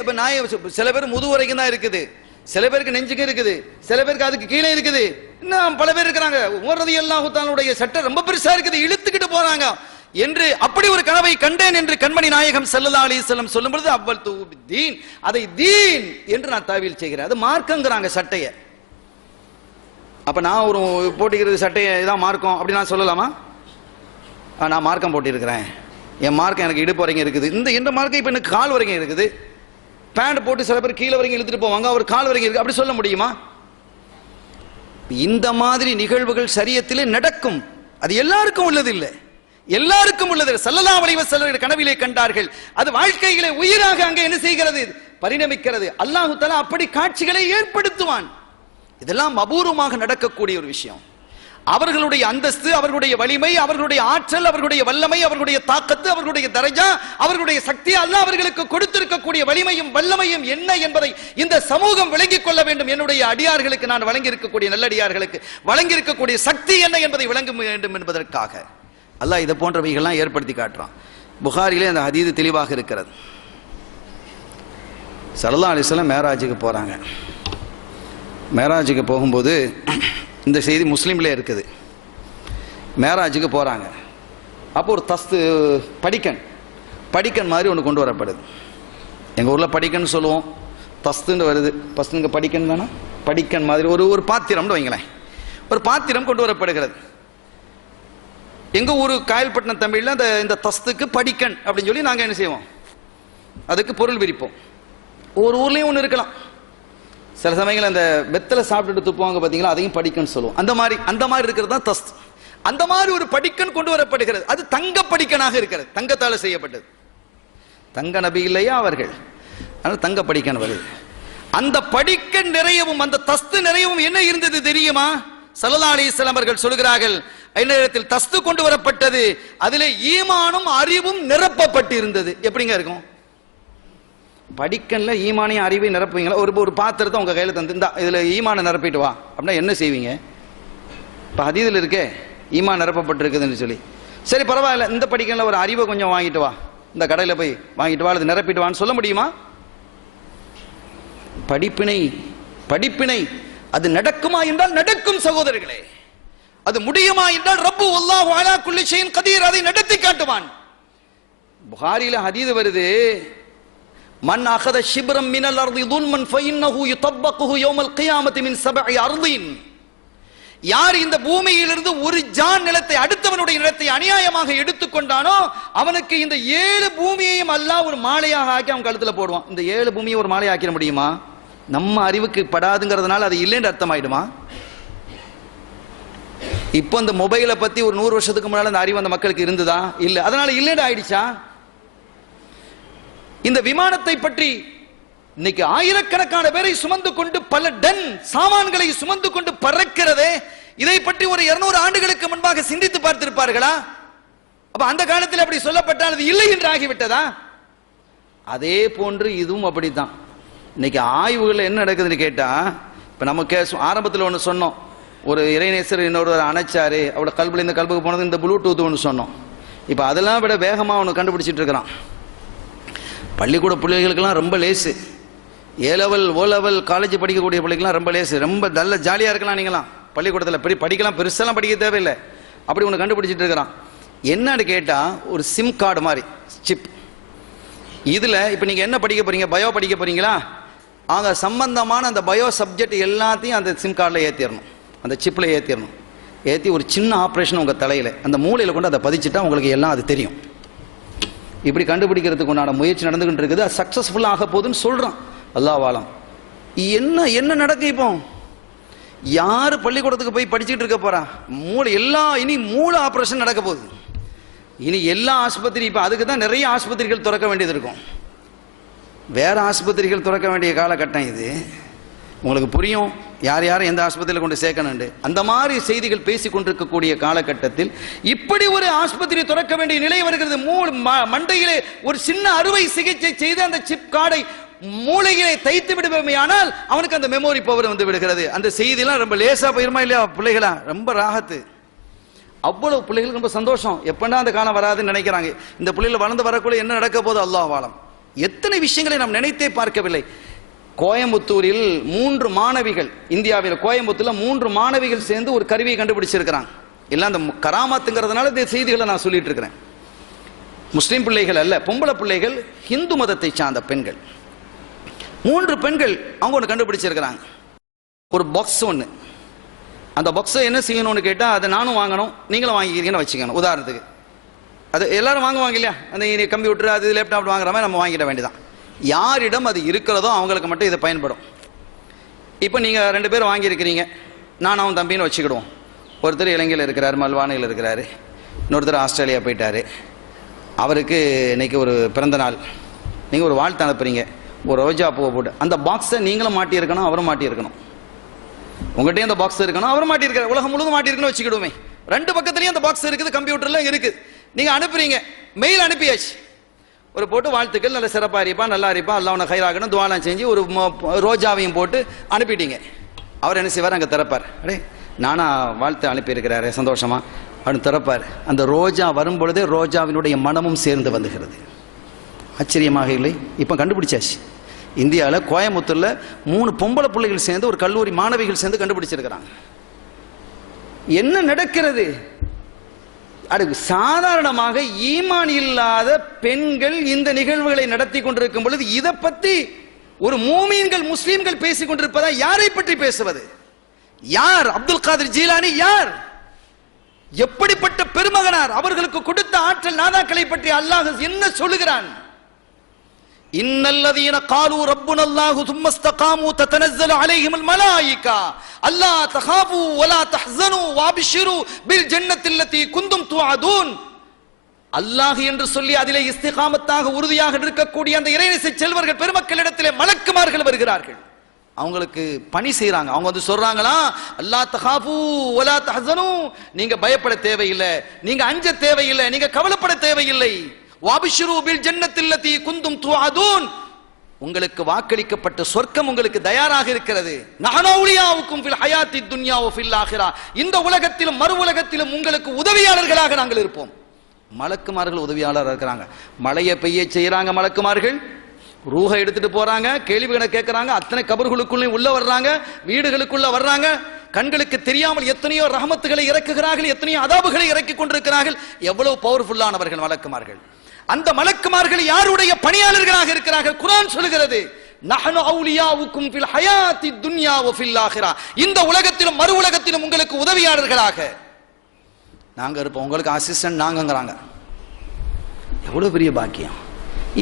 சில பேர் முதுகு வரைக்கும் தான் இருக்குது, சில பேருக்கு நெஞ்சுக்கு இருக்குது, சில பேருக்கு அதுக்கு கீழே இருக்குது, இன்னும் பல பேர் இருக்கிறாங்க. உமர் ரலியல்லாஹு தஆலாவுடைய சட்டை ரொம்ப பெருசா இருக்குது, இழுத்துக்கிட்டு போறாங்க என்று அப்படி ஒரு கனவை கண்டேன் என்று கண்மணி நாயகம் ஸல்லல்லாஹு அலைஹி வஸல்லம் சொல்லும் பொழுது அவ்வல் தீன், அதை தீன் என்று நான் தாவீல் செய்கிறேன். அது மார்க்கங்கிறாங்க சட்டைய. அப்ப நான் ஒரு போட்டிக்கிறது சட்டையை இதான் மார்க்கம் அப்படி நான் சொல்லலாமா? நான் மார்க்கம் போட்டிருக்கிறேன், என் மார்க்கம் எனக்கு இடுப்பு வரைக்கும் இருக்குது, இந்த மார்க்கம் இப்ப எனக்கு கால் வரைக்கும் இருக்குது. பேண்ட் போட்டு சில பேர் கீழே வரைக்கும் இழுத்துட்டு போவாங்க, அவர் கால் வரைக்கும் இருக்கு, அப்படி சொல்ல முடியுமா? இந்த மாதிரி நிகழ்வுகள் ஷரியத்திலே நடக்கும். அது எல்லாருக்கும் உள்ளது இல்லை, எல்லாருக்கும் உள்ளது. ஸல்லல்லாஹு அலைஹி வஸல்லம் கனவிலே கண்டார்கள், அது வாழ்க்கையிலே உயிராக அங்கே என்ன செய்கிறது, பரிணமிக்கிறது. அல்லாஹ் தஆலா அப்படி காட்சிகளை ஏற்படுத்துவான். இதெல்லாம் அபூர்வமாக நடக்கக்கூடிய ஒரு விஷயம். அவர்களுடைய அந்தஸ்து, அவர்களுடைய வலிமை, அவர்களுடைய ஆற்றல், அவர்களுடைய வல்லமை, அவர்களுடைய தாக்கத்து, அவர்களுடைய தரஜா, அவர்களுடைய சக்தி, அல்லாஹ் அவர்களுக்கு கொடுத்திருக்கக்கூடிய வலிமையும் வல்லமையும் என்ன என்பதை இந்த சமூகம் விளங்கிக் கொள்ள வேண்டும். என்னுடைய அடியார்களுக்கு நான் வழங்கி இருக்கக்கூடிய நல்லடியார்களுக்கு வழங்கி இருக்கக்கூடிய சக்தி என்ன என்பதை விளங்க வேண்டும் என்பதற்காக அல்லாஹ் இதை போன்றவைகள்லாம் ஏற்படுத்தி காட்டுறான். புகாரிலே அந்த ஹதீது தெளிவாக இருக்கிறது. ஸல்லல்லாஹு அலைஹி வஸல்லம் மேராஜுக்கு போகிறாங்க. மேராஜுக்கு போகும்போது இந்த செய்தி முஸ்லீம்லே இருக்குது. மேராஜுக்கு போகிறாங்க. அப்போ ஒரு தஸ்து படிக்கன் மாதிரி ஒன்று கொண்டு வரப்படுது. எங்கள் ஊரில் படிக்கன்னு சொல்லுவோம், தஸ்துன்னு வருது. ஃபஸ்ட்டுங்க படிக்கன் தானே, படிக்கன் மாதிரி ஒரு பாத்திரம்னு வைங்களேன், ஒரு பாத்திரம் கொண்டு வரப்படுகிறது. எங்கள் ஊர் காயல்பட்டினம் தமிழில் இந்த தஸ்துக்கு படிக்கன் அப்படின்னு சொல்லி நாங்கள் என்ன செய்வோம், அதுக்கு பொருள் விரிப்போம். ஒரு ஊர்லேயும் ஒன்று இருக்கலாம். சில சமயங்கள் அந்த வெத்தலை சாப்பிட்டுட்டு துப்புவாங்க பார்த்தீங்களா, அதையும் படிக்கன்னு சொல்லுவோம். அந்த மாதிரி இருக்கிறது தான் தஸ்து. அந்த மாதிரி ஒரு படிக்கன் கொண்டு வரப்படுகிறது. அது தங்க படிக்கனாக இருக்கிறது, தங்கத்தால் செய்யப்பட்டது. தங்க நபி இல்லையா அவர்கள், அதனால் தங்க படிக்கன் வருது. அந்த படிக்கன் நிறையவும் அந்த தஸ்து நிறையவும் என்ன இருந்தது தெரியுமா? ஸல்லல்லாஹு அலைஹி வஸல்லம் அவர்கள் சொல்கிறார்கள், நேரத்தில் தஸ்து கொண்டு வரப்பட்டது, அதிலே ஈமானும் அறிவும் நிரப்பப்பட்டு இருந்தது. எப்படிங்க இருக்கும்? படிக்கன்ல ஈமானையும் அறிவையும் நிரப்புவீங்களா? ஒரு பாத்திரத்தை உங்க கையில தந்து இதுல ஈமானை நிரப்பிட்டு வா அப்படின்னா என்ன செய்வீங்க? இப்போ ஹதீஸில் இருக்கே ஈமான் நிரப்பப்பட்டிருக்குதுன்னு சொல்லி, சரி பரவாயில்ல, இந்த படிக்கன்ல ஒரு அறிவை கொஞ்சம் வாங்கிட்டு வா, இந்த கடையில் போய் வாங்கிட்டு வா, அது நிரப்பிட்டு வான்னு சொல்ல முடியுமா? படிப்பினை அது நடக்குமா என்றால் நடக்கும் சகோதரர்களே. அது முடியுமா என்றால் ரப்பு அல்லாஹு அலா குல்லி ஷைஇன் கதீர், அதை நடத்தி காட்டுவான். புகாரில ஹதீஸ் வருது, மன் அகத ஷிப்ரம் மினல் அர்தி துல்மன் ஃபஇன்னஹு யுதப்பகுஹு யௌமல் கியாமத்தி மின் சபஇ அர்தின். யார் இந்த பூமியிலிருந்து ஒரு ஜான் நிலத்தை, அடுத்தவனுடைய நிலத்தை அநியாயமாக எடுத்துக்கொண்டானோ அவனுக்கு இந்த 7 பூமியையும் அல்லாஹ் ஒரு மாலையாக ஆக்கி அவன் கழுத்துல போடுவான். இந்த 7 பூமியை ஒரு மாலை ஆக்கிட முடியுமா? நம்ம அறிவுக்கு படாதுங்கிறதுனால அது இல்லைன்னு அர்த்தமாயிடுமா? இப்போ இந்த மொபைலை பத்தி ஒரு 100 வருஷத்துக்கு முன்னால அந்த அறிவு அந்த மக்களுக்கு இருந்ததா? இல்ல, அதனால இல்லைன்னு ஆயிடுச்சா? இந்த விமானத்தை பற்றி இன்னைக்கு ஆயிரக்கணக்கான பேரை சுமந்து கொண்டு பல டன் சாமான்களை சுமந்து கொண்டு பறக்கிறதே, இதை பற்றி ஒரு 200 ஆண்டுகளுக்கு முன்பாக சிந்தித்து பார்த்திருப்பார்களா? அப்ப அந்த காலத்தில் அப்படி சொல்லப்பட்டால் அது இல்லை என்று ஆகிவிட்டதா? அதே போன்று இதுவும் அப்படித்தான். இன்னைக்கு ஆய்வுகள் என்ன நடக்குதுன்னு கேட்டா, இப்ப நமக்கு ஆரம்பத்தில் ஒன்று சொன்னோம், ஒரு இறைநேசர் இன்னொரு அணைச்சாரு, அவரோட கல்புல இந்த கல்புக்கு போனது இந்த ப்ளூடூத் ஒன்று சொன்னோம். இப்ப அதெல்லாம் விட வேகமா ஒன்று கண்டுபிடிச்சிட்டு இருக்கிறான். பள்ளிக்கூட பிள்ளைகளுக்கெல்லாம் ரொம்ப லேசு, A level O level college படிக்கக்கூடிய பிள்ளைக்கெல்லாம் ரொம்ப லேசு, ரொம்ப நல்ல ஜாலியா இருக்கலாம். நீங்களாம் பள்ளிக்கூடத்தில் படிக்கலாம், பெருசெல்லாம் படிக்க தேவையில்லை. அப்படி ஒன்று கண்டுபிடிச்சிட்டு இருக்கிறான். என்னன்னு கேட்டா, ஒரு சிம் கார்டு மாதிரி சிப். இதுல இப்ப நீங்க என்ன படிக்க போறீங்க, பயோ படிக்க போறீங்களா? அங்க சம்பந்தமான அந்த பயோ சப்ஜெக்ட் எல்லாத்தையும் அந்த சிம் கார்டில் ஏற்றிடணும், அந்த சிப்பில் ஏற்றிடணும். ஏற்றி ஒரு சின்ன ஆப்ரேஷன் உங்கள் தலையில் அந்த மூளையில் கொண்டு அதை பதிச்சுட்டா உங்களுக்கு எல்லாம் அது தெரியும். இப்படி கண்டுபிடிக்கிறதுக்கு உண்டான முயற்சி நடந்துகிட்டு இருக்குது. அது சக்ஸஸ்ஃபுல்லாக ஆக போகுதுன்னு சொல்கிறான். அல்லாஹ்வாலம். என்ன நடக்கும் இப்போ? யார் பள்ளிக்கூடத்துக்கு போய் படிச்சுக்கிட்டு இருக்க போறா? இனி மூளை ஆப்ரேஷன் நடக்க போகுது. இனி எல்லா ஆஸ்பத்திரி, இப்போ அதுக்கு தான் நிறைய ஆஸ்பத்திரிகள் திறக்க வேண்டியது இருக்கும். வேற ஆஸ்பத்திரிகள் திறக்க வேண்டிய காலகட்டம் இது. உங்களுக்கு புரியும் யார் யாரும் எந்த ஆஸ்பத்திரியில் கொண்டு சேர்க்கணுண்டு. அந்த மாதிரி செய்திகள் பேசிக் கொண்டிருக்கக்கூடிய காலகட்டத்தில் இப்படி ஒரு ஆஸ்பத்திரி திறக்க வேண்டிய நிலை வருகிறது. மண்டையிலே ஒரு சின்ன அறுவை சிகிச்சை செய்து அந்த சிப் கார்டை மூளையிலே தைத்து விடுவேமையானால் அவனுக்கு அந்த மெமோரி பவர் வந்து விடுகிறது. அந்த செய்திலாம் ரொம்ப லேசா போயிருமா இல்லையா? பிள்ளைகளா ரொம்ப ராகத்து. அவ்வளவு பிள்ளைகளுக்கு ரொம்ப சந்தோஷம். எப்படா அந்த காலம் வராதுன்னு நினைக்கிறாங்க. இந்த பிள்ளைகள் வளர்ந்து வரக்குள்ள என்ன நடக்க போது அல்லாஹ்வாலம். எத்தனை விஷயங்களை நாம் நினைத்தே பார்க்கவில்லை. கோயம்புத்தூரில் 3 மாணவிகள், இந்தியாவில் கோயம்புத்தூர்ல 3 மாணவிகள் சேர்ந்து ஒரு கருவியை கண்டுபிடிச்சிருக்கிறாங்க. எல்லாம் அந்த கராமத்துங்கிறதுனால இந்த செய்திகளை நான் சொல்லிட்டு இருக்கிறேன். முஸ்லிம் பிள்ளைகள் அல்ல, பொம்பளை பிள்ளைகள், இந்து மதத்தை சார்ந்த பெண்கள். 3 பெண்கள் அவங்க ஒன்று கண்டுபிடிச்சிருக்கிறாங்க. ஒரு பாக்ஸ் ஒன்று. அந்த பாக்ஸை என்ன செய்யணும்னு கேட்டா, அதை நானும் வாங்கணும், நீங்களும் வாங்கிக்கிறீங்கன்னு வச்சுக்கணும். உதாரணத்துக்கு அது எல்லாரும் வாங்குவாங்க இல்லையா? அந்த கம்ப்யூட்டர் அது லேப்டாப் வாங்குற மாதிரி நம்ம வாங்கிட வேண்டியதான். யாரிடம் அது இருக்கிறதோ அவங்களுக்கு மட்டும் இது பயன்படும். இப்போ நீங்கள் 2 பேர் வாங்கியிருக்கிறீங்க, நானும் தம்பின்னு வச்சுக்கிடுவோம். ஒருத்தர் இலங்கையில் இருக்கிறார், மல்வானையில் இருக்கிறாரு, இன்னொருத்தர் ஆஸ்திரேலியா போயிட்டாரு. அவருக்கு இன்னைக்கு ஒரு பிறந்த நாள். நீங்கள் ஒரு வாழ்த்து அனுப்புறீங்க, ஒரு ரோஜா பூவை போட்டு. அந்த பாக்ஸை நீங்களும் மாட்டியிருக்கணும், அவரும் மாட்டியிருக்கணும். உங்கள்கிட்டயும் அந்த பாக்ஸ் இருக்கணும், அவரும் மாட்டியிருக்காரு, உலகம் முழுவதும் மாட்டியிருக்கணும் வச்சுக்கிடுவோமே. 2 பக்கத்துலையும் அந்த பாக்ஸ் இருக்குது, கம்ப்யூட்டர்லாம் இருக்குது. நீங்கள் அனுப்புறீங்க, மெயில் அனுப்பியாச்சு. ஒரு போட்டு வாழ்த்துக்கள், நல்ல சிறப்பாக இருப்பா, நல்லா இருப்பா, அல்லாஹ் உன்னை கைராகணும், துவாலாம் செஞ்சு ஒரு ரோஜாவையும் போட்டு அனுப்பிட்டீங்க. அவர் என்ன செய்வார்? அங்கே திறப்பார். அடே நானா வாழ்த்து அனுப்பியிருக்கிறாரு, சந்தோஷமா. அப்படின்னு திறப்பார். அந்த ரோஜா வரும் பொழுதே ரோஜாவினுடைய மனமும் சேர்ந்து வந்துகிறது. ஆச்சரியமாக இல்லை? இப்போ கண்டுபிடிச்சாச்சு. இந்தியாவில் கோயம்புத்தூரில் 3 பொம்பளை பிள்ளைகள் சேர்ந்து ஒரு கல்லூரி மாணவிகள் சேர்ந்து கண்டுபிடிச்சிருக்கிறாங்க. என்ன நடக்கிறது? சாதாரணமாக ஈமான் இல்லாத பெண்கள் இந்த நிகழ்வுகளை நடத்தி கொண்டிருக்கும் பொழுது இதை பற்றி ஒரு மூமீன்கள் முஸ்லீம்கள் பேசிக் கொண்டிருப்பதா? யாரை பற்றி பேசுவது? யார் அப்துல் காதிர் ஜீலானி? யார்? எப்படிப்பட்ட பெருமகனார்? அவர்களுக்கு கொடுத்த ஆற்றல் நாதாக்களை பற்றி அல்லாஹ் என்ன சொல்லுகிறான்? இன்னல்லதீன காலு ரப்புனல்லாஹு ثم استقاموا تتنزل عليهم الملائكه الا تخافوا ولا تحزنوا وابشروا بالجنه التي كنتم توعدون. அல்லாஹ் என்று சொல்லி அதிலே இஸ்திகாமத்தாக உறுதியாக இருக்கக்கூடிய அந்த இறைநேச செல்வர்கள் பெருமக்களிடத்திலே மலக்குமார்கள் வருகிறார்கள். அவங்களுக்கு பணி செய்யறாங்க. அவங்க வந்து சொல்றாங்களா, அல்லா தகாஃபு வலா தஹ்சனு, நீங்க பயப்பட தேவையில்லை, நீங்க அஞ்ச தேவையில்லை, நீங்க கவலைப்பட தேவையில்லை. வாபிஷிரு பில் ஜன்னத்தில்லதி குந்தும் துஅதுன், உங்களுக்கு வாக்களிக்கப்பட்ட சொர்க்கம் உங்களுக்கு தயாராக இருக்கிறது. நஹனு அவுலியாவுக்கும் ஃபில் ஹயாத்தி துன்யா வ ஃபில் ஆখিরা, இந்த உலகத்திலும் மறு உலகத்திலும் உங்களுக்கு உதவியாளர்களாக நாங்கள் இருப்போம். மலக்குமார்கள் உதவியாளராக இருக்கிறாங்க. மழையை பெய்ய செய்யறாங்க மலக்குமார்கள், ரூஹை எடுத்துட்டு போறாங்க, கேள்விகளை கேட்கறாங்க, அத்தனை கபர்களுக்குள்ளே உள்ள வர்றாங்க, வீடுகளுக்குள்ள வர்றாங்க, கண்களுக்கு தெரியாமல் எத்தனையோ ரஹமத்துகளை இறக்குகிறார்கள், எத்தனையோ அதாபுகளை இறக்கி கொண்டிருக்கிறார்கள். எவ்வளவு பவர்ஃபுல்லானவர்கள் மலக்குமார்கள். அந்த மலக்குமார்கள் யாருடைய பணியாளர்களாக இருக்கிறார்கள்? குர்ஆன் சொல்கிறது, நஹனு அவுலியாவுக்கும் ஃபில் ஹயாத்தி துன்யா வ ஃபில் ஆখিরা, இந்த உலகத்திலும் மறு உலகத்திலும் உங்களுக்கு உதவியாளர்களாக நாங்க இருப்போம், உங்களுக்கு அசிஸ்டன்ட் நாங்கங்கறாங்க. எவ்வளவு பெரிய பாக்கியம்!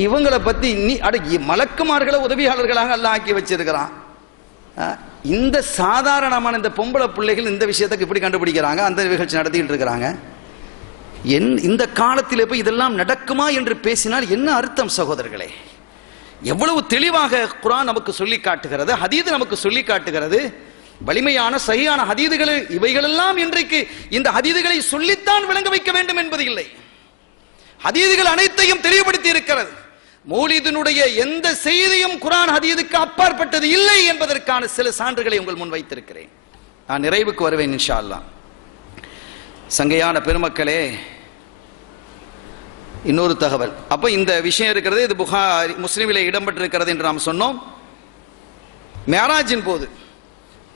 இவங்களை பத்தி நீ மலக்குமார்களை உதவியாளர்களாக அல்லாஹ் ஆக்கி வச்சிருக்கிறான். இந்த சாதாரணமான இந்த பொம்பளை பிள்ளைகள் இந்த விஷயத்துக்கு இப்படி கண்டுபிடிக்கிறாங்க, அந்த நிகழ்ச்சி நடத்திட்டு இருக்கிறாங்க. இந்த காலத்தில் போய் இதெல்லாம் நடக்குமா என்று பேசினால் என்ன அர்த்தம் சகோதரர்களே? எவ்வளவு தெளிவாக குர்ஆன் நமக்கு சொல்லி காட்டுகிறது, ஹதீஸ் நமக்கு சொல்லி காட்டுகிறது. வலிமையான சஹீஹான ஹதீதுகள் இவைகளெல்லாம் இன்றைக்கு இந்த ஹதீதுகளை சொல்லித்தான் விளங்க வைக்க வேண்டும் என்பது இல்லை. ஹதீதுகள் அனைத்தையும் தெளிவுபடுத்தி இருக்கிறது. மௌலிதினுடைய எந்த செய்தியும் குர்ஆன் ஹதீதுக்கு அப்பாற்பட்டது இல்லை என்பதற்கான சில சான்றுகளை உங்கள் முன் வைத்திருக்கிறேன். நான் நிறைவுக்கு வருவேன் இன்ஷா அல்லாஹ். சங்கையான பெருமக்களே, இன்னொரு தகவல். அப்ப இந்த விஷயம் இருக்கிறது, இது புகாரி முஸ்லிமிலே இடம்பெற்றிருக்கிறது என்று நாம் சொன்னோம். மேராஜின் போது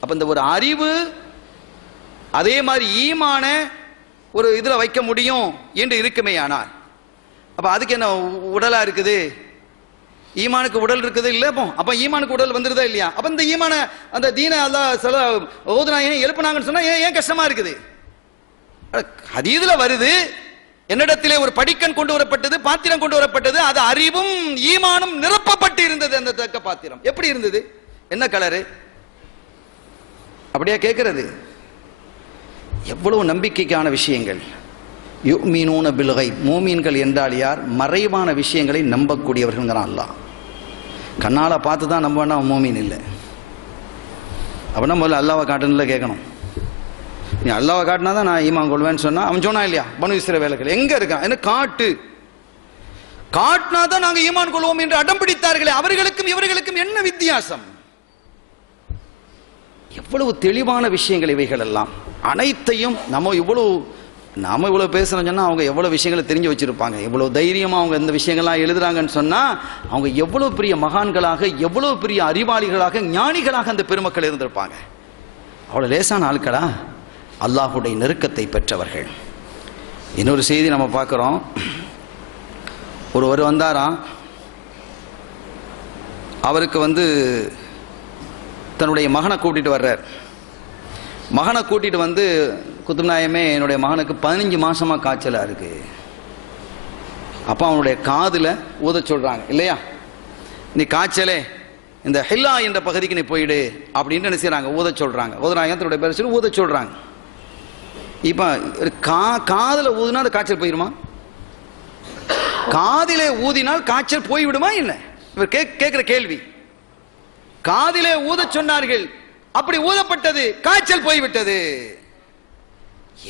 அப்ப இந்த ஒரு அறிவு அதே மாதிரி ஈமான ஒரு இதுல வைக்க முடியும் என்று இருக்குமே. ஆனால் அப்ப அதுக்கு என்ன உடலா இருக்குது? ஈமானுக்கு உடல் இருக்குது இல்ல? அப்ப ஈமானுக்கு உடல் வந்துருதா இல்லையா? அப்ப இந்த ஈமான அந்த தீன அல்லாஹ் சில ஓதுனா ஏன் எழுப்புனாங்கன்னு சொன்னா ஏன் கஷ்டமா இருக்குது? ஹதீதுல வருது, என்னிடத்திலே ஒரு படிக்கன் கொண்டு வரப்பட்டது, பாத்திரம் கொண்டு வரப்பட்டது, அது அறிவும் ஈமானும் நிரப்பப்பட்டு இருந்தது. அந்த தக்க பாத்திரம் எப்படி இருந்தது? என்ன கலரு? அப்படியே கேட்கிறது. எவ்வளவு நம்பிக்கைக்கான விஷயங்கள். யுமினூன பில் கைப், மூமீன்கள் என்றால் யார்? மறைவான விஷயங்களை நம்பக்கூடியவர்கள் அல்லாஹ். கண்ணால பார்த்து தான் நம்பனா மூமீன் இல்லை. அப்படின்னா முதல்ல அல்லாஹ்வை காட்டணும்ல கேட்கணும். நீ அல்லாஹ்வை காட்டினா தான் நான் ஈமான் கொள்வேன்னு சொன்னா அவன் சொன்னா இல்லையா? பனு இஸ்ரவேலர்கள் எங்க இருக்கான் என்ன காட்டு, காட்டினா தான் நாங்க ஈமான் கொள்வோம் என்று அடம் பிடித்தார்களே, அவர்களுக்கும் இவர்களுக்கும் என்ன வித்தியாசம்? எவ்வளவு தெளிவான விஷயங்கள் இவைகள் எல்லாம். அனைத்தையும் நாம இவ்வளவு பேசுறோம் சொன்னா அவங்க எவ்வளவு விஷயங்களை தெரிஞ்சு வச்சிருப்பாங்க. எவ்வளவு தைரியமா அவங்க இந்த விஷயங்கள்லாம் எழுதுறாங்கன்னு சொன்னா அவங்க எவ்வளவு பெரிய மகான்களாக, எவ்வளவு பெரிய அறிவாளிகளாக, ஞானிகளாக அந்த பெருமக்கள் இருந்திருப்பாங்க. அவ்வளவு லேசான ஆட்களா? அல்லாஹுடைய நெருக்கத்தை பெற்றவர்கள். இன்னொரு செய்தி நம்ம பார்க்கிறோம். ஒருவர் வந்தாராம், அவருக்கு தன்னுடைய மகனை கூட்டிட்டு வர்றார். மகனை கூட்டிட்டு வந்து, குத்துப் நாயமே என்னுடைய மகனுக்கு 15 மாசமா காய்ச்சலா இருக்கு. அப்ப அவனுடைய காதுல ஊத சொல்றாங்க இல்லையா, நீ காய்ச்சலே இந்த ஹில்லா என்ற பகுதிக்கு நீ போயிடு அப்படின்னு என்ன செய்யறாங்க, ஊத சொல்றாங்க. ஊதுறாங்க, தன்னுடைய பேர் சொல்லி ஊத சொல்றாங்க. இப்ப காதுல ஊதுனா அந்த காய்ச்சல் போயிருமா? காதிலே ஊதினால் காய்ச்சல் போய்விடுமா என்ன? இவர் கேட்கிற கேள்வி. காதிலே ஊத சொன்னார்கள், அப்படி ஊதப்பட்டது, காய்ச்சல் போய்விட்டது.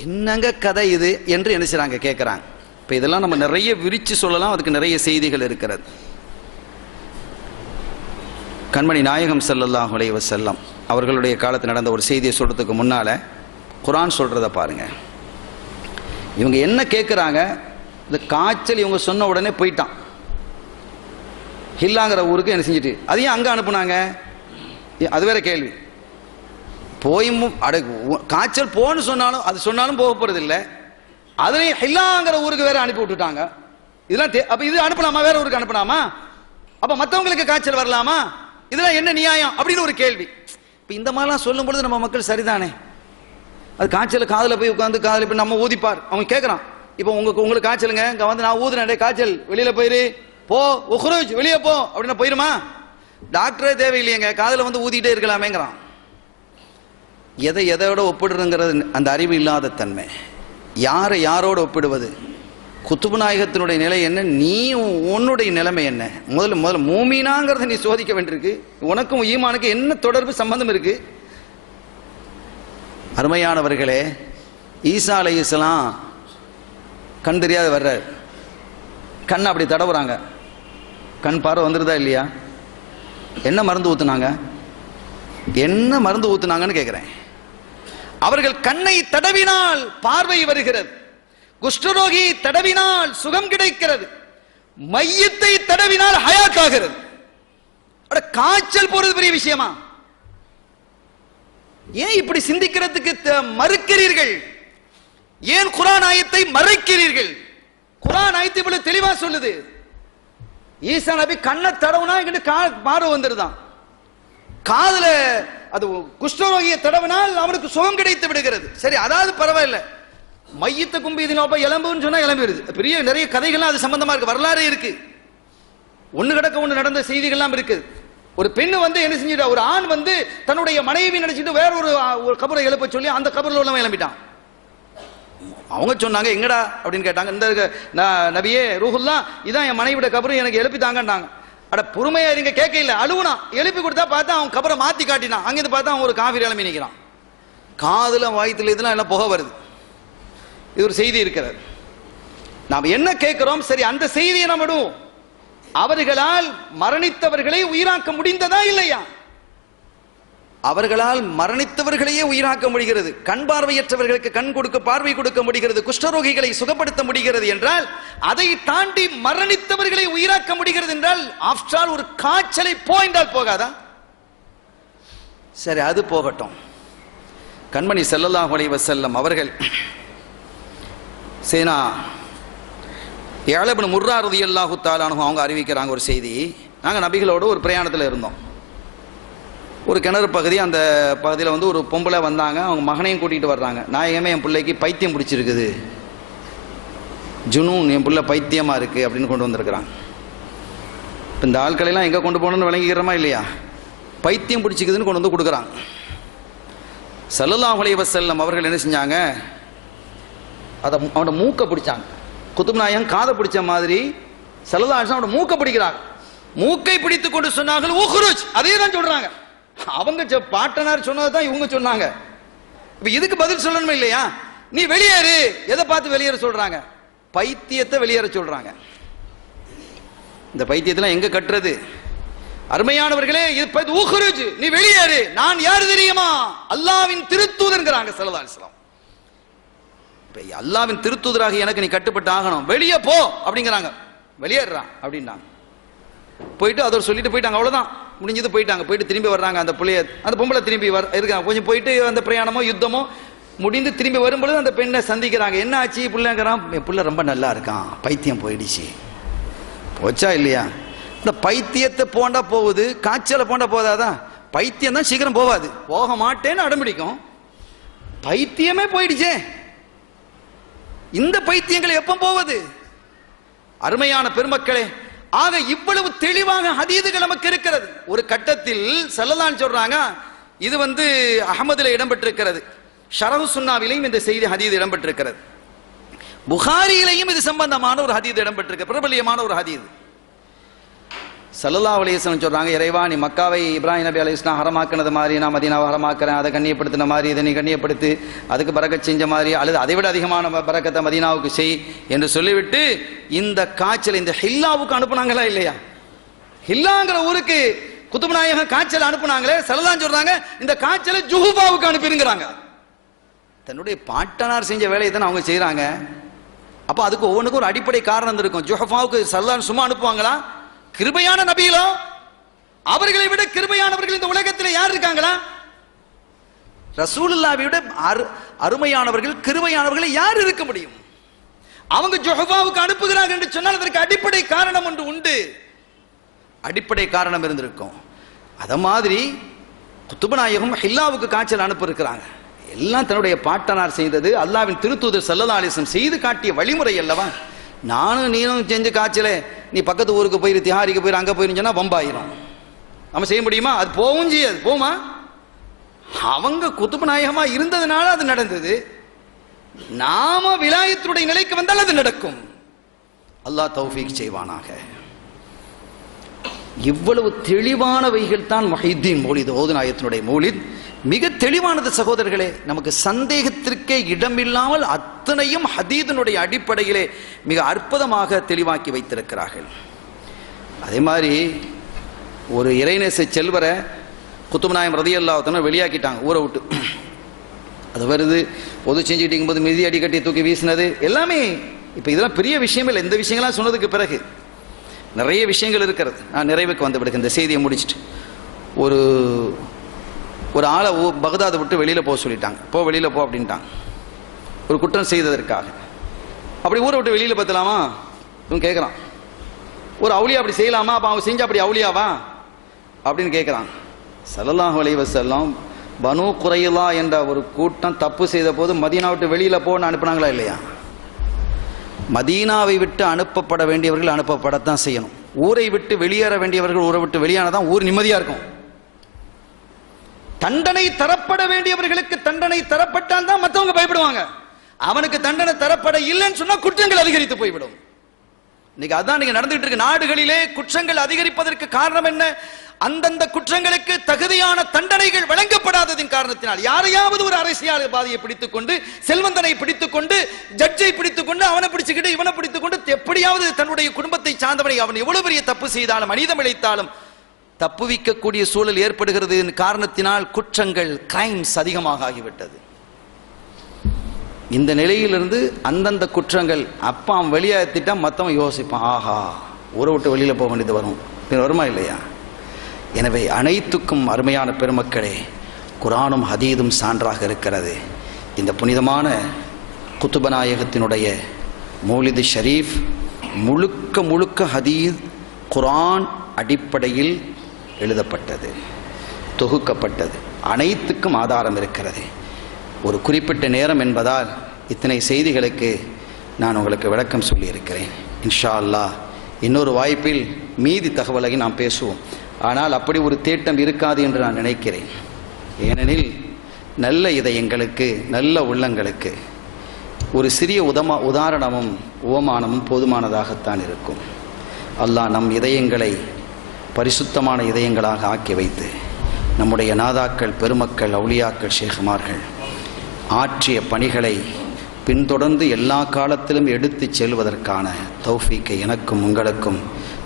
என்னங்க கதை இது என்று என்ன செய்றாங்க, கேட்கிறாங்க. இப்ப இதெல்லாம் நம்ம நிறைய விரிச்சு சொல்லலாம், அதுக்கு நிறைய செய்திகள் இருக்கிறது. கண்மணி நாயகம் ஸல்லல்லாஹு அலைஹி வஸல்லம் அவர்களுடைய காலத்தில் நடந்த ஒரு செய்தியை சொல்றதுக்கு முன்னால குர்ஆன் சொல்றத பாருங்க. இவங்க என்ன கேட்குறாங்க, இந்த காய்ச்சல் இவங்க சொன்ன உடனே போயிட்டான் ஹில்லாங்கிற ஊருக்கு என்ன செஞ்சுட்டு அதையும் அங்கே அனுப்புனாங்க. அது வேற கேள்வி. போயும் காய்ச்சல் போன்னு சொன்னாலும் அது சொன்னாலும் போக போறது இல்லை, அதுலேயும் ஹில்லாங்கிற ஊருக்கு வேற அனுப்பி விட்டுட்டாங்க. இதெல்லாம் அப்ப இது அனுப்பலாமா, வேற ஊருக்கு அனுப்பலாமா? அப்ப மற்றவங்களுக்கு காய்ச்சல் வரலாமா? இதெல்லாம் என்ன நியாயம் அப்படின்னு ஒரு கேள்வி. இப்ப இந்த மாதிரிலாம் சொல்லும் பொழுது நம்ம மக்கள் சரிதானே, அது காய்ச்சல் காதில் போய் உட்காந்து காதில் போய் நம்ம ஊதிப்பார். அவன் கேட்கறான், இப்போ உங்களுக்கு காய்ச்சலுங்க, இங்க வந்து நான் ஊதுனே காய்ச்சல், வெளியில போயிரு போ, உஹ்ருஜ் வெளியே போ அப்படின்னா போயிருமா? டாக்டரே தேவையில்லையங்க, காதில் வந்து ஊதிட்டே இருக்கலாமேங்கிறான். எதையோட ஒப்பிடுறங்கிறது அந்த அறிவு இல்லாத தன்மை. யாரை யாரோட ஒப்பிடுவது? குத்துபு நாயகத்தினுடைய நிலை என்ன, நீ உன்னுடைய நிலைமை என்ன? முதல்ல மூமீனாங்கிறத நீ சோதிக்க வேண்டியிருக்கு. உனக்கும் ஈமானுக்கு என்ன தொடர்பு சம்பந்தம் இருக்கு? அருமையானவர்களே, ஈசா அலைஹிஸ்ஸலாம் கண் தெரியாத வர்றார், கண் அப்படி தடவுறாங்க, கண் பார்வை வந்துருதா இல்லையா? என்ன மருந்து ஊத்துனாங்க, என்ன மருந்து ஊத்துனாங்கன்னு கேட்கிறேன். அவர்கள் கண்ணை தடவினால் பார்வை வருகிறது, குஷ்டரோகி தடவினால் சுகம் கிடைக்கிறது, மையத்தை தடவினால் ஹயாத் ஆகிறது. காய்ச்சல் போறது பெரிய விஷயமா? ஏன் இப்படி சிந்திக்கிறதுக்கு மறுக்கிறீர்கள்? ஏன் குர்ஆன் ஆயத்தை மறைக்கிறீர்கள்? குர்ஆன் ஆயத்தை இவ்வளவு தெளிவா சொல்லுது. ஈசா நபி கண்ணை தடவுனா இங்கிட்டு பார்வை வந்துருதான், காதுல அது குஷ்டரோகியை தடவினால் அவனுக்கு சுகம் கிடைத்து விடுகிறது. சரி, அதாவது பரவாயில்ல. மையத்தை கும்பி இது நோப்ப எலும்புன்னு சொன்னா எலும்பிடுது. பெரிய நிறைய கதைகள்லாம் அது சம்பந்தமா இருக்கு, வரலாறு இருக்கு, ஒண்ணு கிடக்க ஒண்ணு நடந்த செய்திகள்லாம் இருக்கு. ஒரு பெண்ணு வந்து என்ன செஞ்சிட்டா, ஒரு ஆண் வந்து தன்னுடைய மனைவி நினைச்சிட்டு வேற ஒரு கபரை எழுப்ப சொல்லி அந்த கபரில் உள்ளவன் எழுப்பிட்டான். அவங்க சொன்னாங்க, எங்கடா அப்படின்னு கேட்டாங்க. இந்த நபியே ரூஹுல்லா, இதான் என் மனைவியோட கபரு, எனக்கு எழுப்பி தாங்கன்னாங்க. அட பொறுமையா இருங்க, கேட்க இல்ல, அழுவுனா. எழுப்பி கொடுத்தா பார்த்தா அவன் கபரை மாத்தி காட்டினான். அங்கிருந்து பார்த்தா அவன் ஒரு காஃபி எழுப்பி நிற்கிறான், காதுல வாய்த்துல இதெல்லாம் எல்லாம் புகை வருது. இது ஒரு செய்தி இருக்கிறது. நாம் என்ன கேட்கிறோம்? சரி, அந்த செய்தியை நாம் விடுவோம். அவர்களால் மரணித்தவர்களை உயிராக்க முடிந்ததா இல்லையா? அவர்களால் மரணித்தவர்களையே உயிராக்க முடிகிறது, கண் பார்வையற்றவர்களுக்கு கண் கொடுக்க பார்வை கொடுக்க முடிகிறது, குஷ்டரோகிகளை சுகப்படுத்த முடிகிறது என்றால், அதை தாண்டி மரணித்தவர்களை உயிராக்க முடிகிறது என்றால், ஆஃப்டர் ஆல் ஒரு காய்ச்சலை என்றால் போகாதா? சரி, அது போகட்டும். கண்மணி ஸல்லல்லாஹு அலைஹி வஸல்லம் அவர்கள் சேனா யஅலா இப்னு முர்ரா ரலியல்லாஹு தஆலா அன்ஹு அவங்க அறிவிக்கிறாங்க ஒரு செய்தி. நாங்கள் நபிகளோடு ஒரு பிரயாணத்தில் இருந்தோம். ஒரு கிணறு பகுதி, அந்த பகுதியில் வந்து ஒரு பொம்பளை வந்தாங்க, அவங்க மகனையும் கூட்டிகிட்டு வர்றாங்க. நாயகமே, என் பிள்ளைக்கு பைத்தியம் பிடிச்சிருக்குது, ஜுனூன், என் பிள்ளை பைத்தியமாக இருக்குது அப்படின்னு கொண்டு வந்திருக்கிறாங்க. இப்போ இந்த ஆட்களெல்லாம் எங்கே கொண்டு போகணுன்னு விளங்கிக்கிறோமா இல்லையா? பைத்தியம் பிடிச்சிக்குதுன்னு கொண்டு வந்து கொடுக்குறாங்க. ஸல்லல்லாஹு அலைஹி வஸல்லம் அவர்கள் என்ன செஞ்சாங்க, அதை அவனோட மூக்கை பிடிச்சாங்க. குத்துப் நாயகம் காதை பிடிச்ச மாதிரி ஸல்லல்லாஹு அலைஹி வஸல்லம் அவனோட மூக்கை பிடிக்கிறாங்க. மூக்கை பிடித்து கொண்டு சொன்னார்கள் உஹ்ருஜ், அதே தான் சொல்றாங்க. அவங்க பாட்டனார் சொன்னதான் இவங்க சொன்னாங்க. இப்ப இதுக்கு பதில் சொல்லணுமா இல்லையா? நீ வெளியேறு. எதை பார்த்து வெளியேற சொல்றாங்க? பைத்தியத்தை வெளியேற சொல்றாங்க. இந்த பைத்தியத்தெல்லாம் எங்க கட்டுறது? அருமையானவர்களே, உஹ்ருஜ், நீ வெளியேறு. நான் யாரு தெரியுமா? அல்லாஹ்வின் திருத்தூதர்ங்கறாங்க ஸல்லல்லாஹு அலைஹி வஸல்லம். அல்லாஹ்வின் திருத்தூதராக எனக்கு நீ கட்டுப்பட்டு ஆகணும், வெளியே போ அப்படிங்கிறாங்க. வெளியேறான் அப்படின்னாங்க. போயிட்டு அதை சொல்லிட்டு போயிட்டாங்க, அவ்வளவுதான், முடிஞ்சது, போயிட்டாங்க. போயிட்டு திரும்பி வர்றாங்க. அந்த பிள்ளைய, அந்த பொம்பளை திரும்பி இருக்காங்க. கொஞ்சம் போயிட்டு அந்த பிரயாணமோ யுத்தமோ முடிந்து திரும்பி வரும்பொழுது அந்த பெண்ணை சந்திக்கிறாங்க. என்ன ஆச்சு பிள்ளைங்கிறான்? என் பிள்ளை ரொம்ப நல்லா இருக்கான், பைத்தியம் போயிடுச்சு. போச்சா இல்லையா? இந்த பைத்தியத்தை போண்டா போகுது, காய்ச்சலை போண்டா போதாதான்? பைத்தியம் தான் சீக்கிரம் போவாது, போக மாட்டேன்னு அடம்பிடிக்கும். பைத்தியமே போயிடுச்சே, இந்த பைத்தியங்கள் எப்ப போவது? அருமையான பெருமக்களே, ஆக இவ்வளவு தெளிவாக ஹதீதுகள் நமக்கு இருக்கிறது. ஒரு கட்டத்தில் ஸல்லல்லாஹு சொல்றாங்க, இது வந்து அஹ்மதுல இடம்பெற்றிருக்கிறது, ஷரஹு சுன்னாவிலையும் இந்த செய்தி ஹதீது இடம்பெற்றிருக்கிறது, புகாரியிலையும் இது சம்பந்தமான ஒரு ஹதீது இடம்பெற்றிருக்கு, பிரபலியமான ஒரு ஹதீது. ஸல்லல்லாஹு அலைஹி வஸல்லம் சொல்றாங்க, இறைவா, நீ மக்காவை இப்ராஹிம் நபி அலைஹிஸ்ஸலாம் ஹரமாக்கினது மாதிரி நான் மதீனாவை ஹரமாக்குறேன், அதை கண்ணியப்படுத்தின மாதிரி இதை நீ கண்ணியப்படுத்து, அதுக்கு பரக்கத் செஞ்ச மாதிரி அல்லது அதை விட அதிகமான பரக்கத்தை மதீனாவுக்கு செய் என்று சொல்லிவிட்டு இந்த காய்ச்சல் இந்த ஹில்லாவுக்கு அனுப்புனாங்களா இல்லையா? ஹில்லாங்கிற ஊருக்கு குத்துப் நாயகம் காய்ச்சல் அனுப்புனாங்களே, ஸல்லல்லாஹு சொல்றாங்க இந்த காய்ச்சலை ஜுஹுபாவுக்கு அனுப்பிருங்கிறாங்க. தன்னுடைய பாட்டனார் செஞ்ச வேலையை தான் அவங்க செய்யறாங்க. அப்ப அதுக்கு ஒவ்வொன்றுக்கும் ஒரு அடிப்படை காரணம் இருக்கும். ஜுஹஃபாவுக்கு ஸல்லல்லாஹு சும்மா அனுப்புவாங்களா? கிருபையான நபிகளோ, அவர்களை விட கிருபையானவர்கள் இந்த உலகத்தில் யார் இருக்காங்களா? ரசூலுல்லாஹ்வை விட அருமையானவர்கள் கிருபையானவர்கள் யார் இருக்க முடியும்? அவங்க ஜுஹஃபாவுக்கு அனுப்புகிறார்கள் என்று சொன்னால் அதற்கு அடிப்படை காரணம் ஒன்று உண்டு. அடிப்படை காரணம் இருந்திருக்கும். அத மாதிரி குத்துபு நாயகம் ஹில்லாவுக்கு காய்ச்சல் அனுப்ப இருக்கிறாங்க. எல்லாம் தன்னுடைய பாட்டனார் செய்தது, அல்லாஹ்வின் திருத்தூதர் ஸல்லல்லாஹு அலைஹி வஸல்லம் செய்து காட்டிய வழிமுறை அல்லவா? நானும் நீனும் செஞ்ச காய்ச்சலே நீ பக்கத்து ஊருக்கு போயிரு, திஹாரிக்கு போயிரு, அங்க போயிருந்து சொன்னா வம்பாயிரும். நம்ம செய்ய முடியுமா? அது போவும் செய்யாது. போமா? அவங்க குத்துபு நாயகமா இருந்ததுனால அது நடந்தது. நாம விலாயத்தினுடைய நிலைக்கு வந்தால் அது நடக்கும். அல்லாஹ் தௌஃபீக் செய்வானாக. இவ்வளவு தெளிவானவைகள் தான் முஹைத்தீன் மௌலித், ஓதுநாயகத்தினுடைய மௌலித் மிக தெளிவானது சகோதரர்களே. நமக்கு சந்தேகத்திற்கே இடமில்லாமல் அத்தனையும் ஹதீதினுடைய அடிப்படையிலே மிக அற்புதமாக தெளிவாக்கி வைத்திருக்கிறார்கள். அதே மாதிரி ஒரு இறைநேச செல்வரை குத்துபு நாயகம் ரலியல்லாஹு அன்ஹு வெளியாக்கிட்டாங்க ஊரை விட்டு. அது வருது, பொது செஞ்சுட்டு இருக்கும்போது மிதி அடிக்கட்டி தூக்கி வீசினது எல்லாமே. இப்போ இதெல்லாம் பெரிய விஷயம் இல்லை. இந்த விஷயங்கள்லாம் சொன்னதுக்கு பிறகு நிறைய விஷயங்கள் இருக்கிறது. நான் நிறைவுக்கு வந்து விடுங்க இந்த செய்தியை முடிச்சுட்டு. ஒரு ஆளை பகதாதை விட்டு வெளியில் போக சொல்லிட்டாங்க. வெளியில் போ அப்படின்ட்டாங்க, ஒரு குற்றம் செய்ததற்காக. அப்படி ஊரை விட்டு வெளியில் பத்தலாமா? இவன் கேட்குறான், ஒரு அவுளியா அப்படி செய்யலாமா? அப்போ அவன் செஞ்சா அப்படி அவுளியாவா அப்படின்னு கேட்குறான். ஸல்லல்லாஹு அலைஹி வஸல்லம் பனு குரைலா என்ற ஒரு கூட்டம் தப்பு செய்த போது மதீனா விட்டு வெளியில் போன்னு அனுப்புனாங்களா இல்லையா? மதீனாவை விட்டு அனுப்பப்பட வேண்டியவர்கள் அனுப்பப்படத்தான் செய்யணும். ஊரை விட்டு வெளியேற வேண்டியவர்கள் ஊரை விட்டு வெளியானதான் ஊர் நிம்மதியா இருக்கும். தண்டனை தரப்பட வேண்டியவர்களுக்கு தண்டனை தரப்பட்டால் தான் மற்றவங்க பயப்படுவாங்க. அவனுக்கு தண்டனை தரப்பட இல்லைன்னு சொன்னா குற்றங்கள் அதிகரித்து போய்விடும். இன்னைக்கு அதான் நீங்க நடந்துட்டு இருக்கு. நாடுகளிலே குற்றங்கள் அதிகரிப்பதற்கு காரணம் என்ன? அந்தந்த குற்றங்களுக்கு தகுதியான தண்டனைகள் வழங்கப்படாததின் காரணத்தினால். யாரையாவது ஒரு அரசியல்வாதியை பிடித்துக் கொண்டு, செல்வந்தனை பிடித்துக் கொண்டு, ஜட்ஜை பிடித்துக் கொண்டு, அவனை பிடிச்சுக்கிட்டு இவனை பிடித்துக் கொண்டு, எப்படியாவது தன்னுடைய குடும்பத்தை சார்ந்தவனை அவன் எவ்வளவு பெரிய தப்பு செய்தாலும் மனிதம் இழைத்தாலும் தப்புவிக்கக்கூடிய சூழல் ஏற்படுகிறது காரணத்தினால் குற்றங்கள், கிரைம்ஸ் அதிகமாக ஆகிவிட்டது. இந்த நிலையிலிருந்து அந்தந்த குற்றங்கள் அப்பா அவன் வெளியேற்றிட்டா மற்றவன் யோசிப்பான், ஆஹா ஊரை விட்டு வெளியில் போக வேண்டியது வரும், வருமா இல்லையா? எனவே அனைத்துக்கும் அருமையான பெருமக்களே, குர்ஆனும் ஹதீதும் சான்றாக இருக்கிறது. இந்த புனிதமான குத்துபநாயகத்தினுடைய மௌலிது ஷரீஃப் முழுக்க முழுக்க ஹதீத் குர்ஆன் அடிப்படையில் எழுதப்பட்டது, தொகுக்கப்பட்டது. அனைத்துக்கும் ஆதாரம் இருக்கிறது. ஒரு குறிப்பிட்ட நேரம் என்பதால் இத்தனை செய்திகளுக்கு நான் உங்களுக்கு விளக்கம் சொல்லியிருக்கிறேன். இன்ஷா அல்லாஹ் இன்னொரு வாய்ப்பில் மீதி தகவலை நாம் பேசுவோம். ஆனால் அப்படி ஒரு தேட்டம் இருக்காது என்று நான் நினைக்கிறேன். ஏனெனில் நல்ல இதயங்களுக்கு, நல்ல உள்ளங்களுக்கு ஒரு சிறிய உதாரணமும் உவமானமும் போதுமானதாகத்தான் இருக்கும். அல்லாஹ் நம் இதயங்களை பரிசுத்தமான இதயங்களாக ஆக்கி வைத்து நம்முடைய நாதாக்கள், பெருமக்கள், அவுலியாக்கள், ஷேகுமார்கள் ஆற்றிய பணிகளை பின்தொடர்ந்து எல்லா காலத்திலும் எடுத்துச் செல்வதற்கான தௌஃபீக்கை எனக்கும் உங்களுக்கும்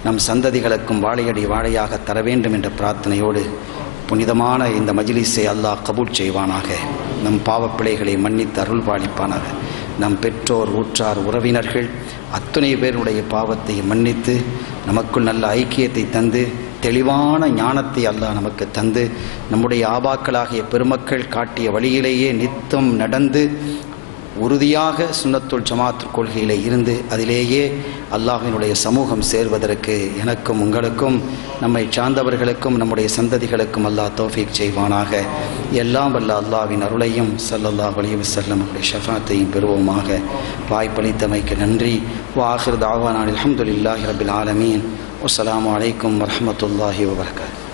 நம் சந்ததிகளுக்கும் வாழையடி வாழையாக தர வேண்டும் என்ற பிரார்த்தனையோடு புனிதமான இந்த மஜ்லிஸை அல்லாஹ் கபூல் செய்வானாக. நம் பாவப்பிழைகளை மன்னித்து அருள் பாலிப்பானாக. நம் பெற்றோர், ஊற்றார், உறவினர்கள் அத்தனை பேருடைய பாவத்தை மன்னித்து நமக்குள் நல்ல ஐக்கியத்தை தந்து தெளிவான ஞானத்தை அல்லாஹ் நமக்கு தந்து நம்முடைய ஆபாக்களாகிய பெருமக்கள் காட்டிய வழியிலேயே நித்தம் நடந்து உறுதியாக சுன்னத்துல் ஜமாத் கொள்கையிலே இருந்து அதிலேயே அல்லாஹ்வினுடைய சமூகம் சேர்வதற்கு எனக்கும் உங்களுக்கும் நம்மை சார்ந்தவர்களுக்கும் நம்முடைய சந்ததிகளுக்கும் அல்லாஹ் தௌஃபீக் செய்வானாக. எல்லாம் வல்ல அல்லாஹ்வின் அருளையும் ஸல்லல்லாஹு அலைஹி வஸல்லம் ஷஃபாத்தையும் பெறுவோமாக. வாய்ப்பளித்தமைக்கு நன்றி. வஆகிரு தஅவானா அல்ஹம்துலில்லாஹி ரப்பில் ஆலமீன். வஸ்ஸலாமு அலைக்கும் வரஹ்மத்துல்லாஹி வபரகாத்துஹு.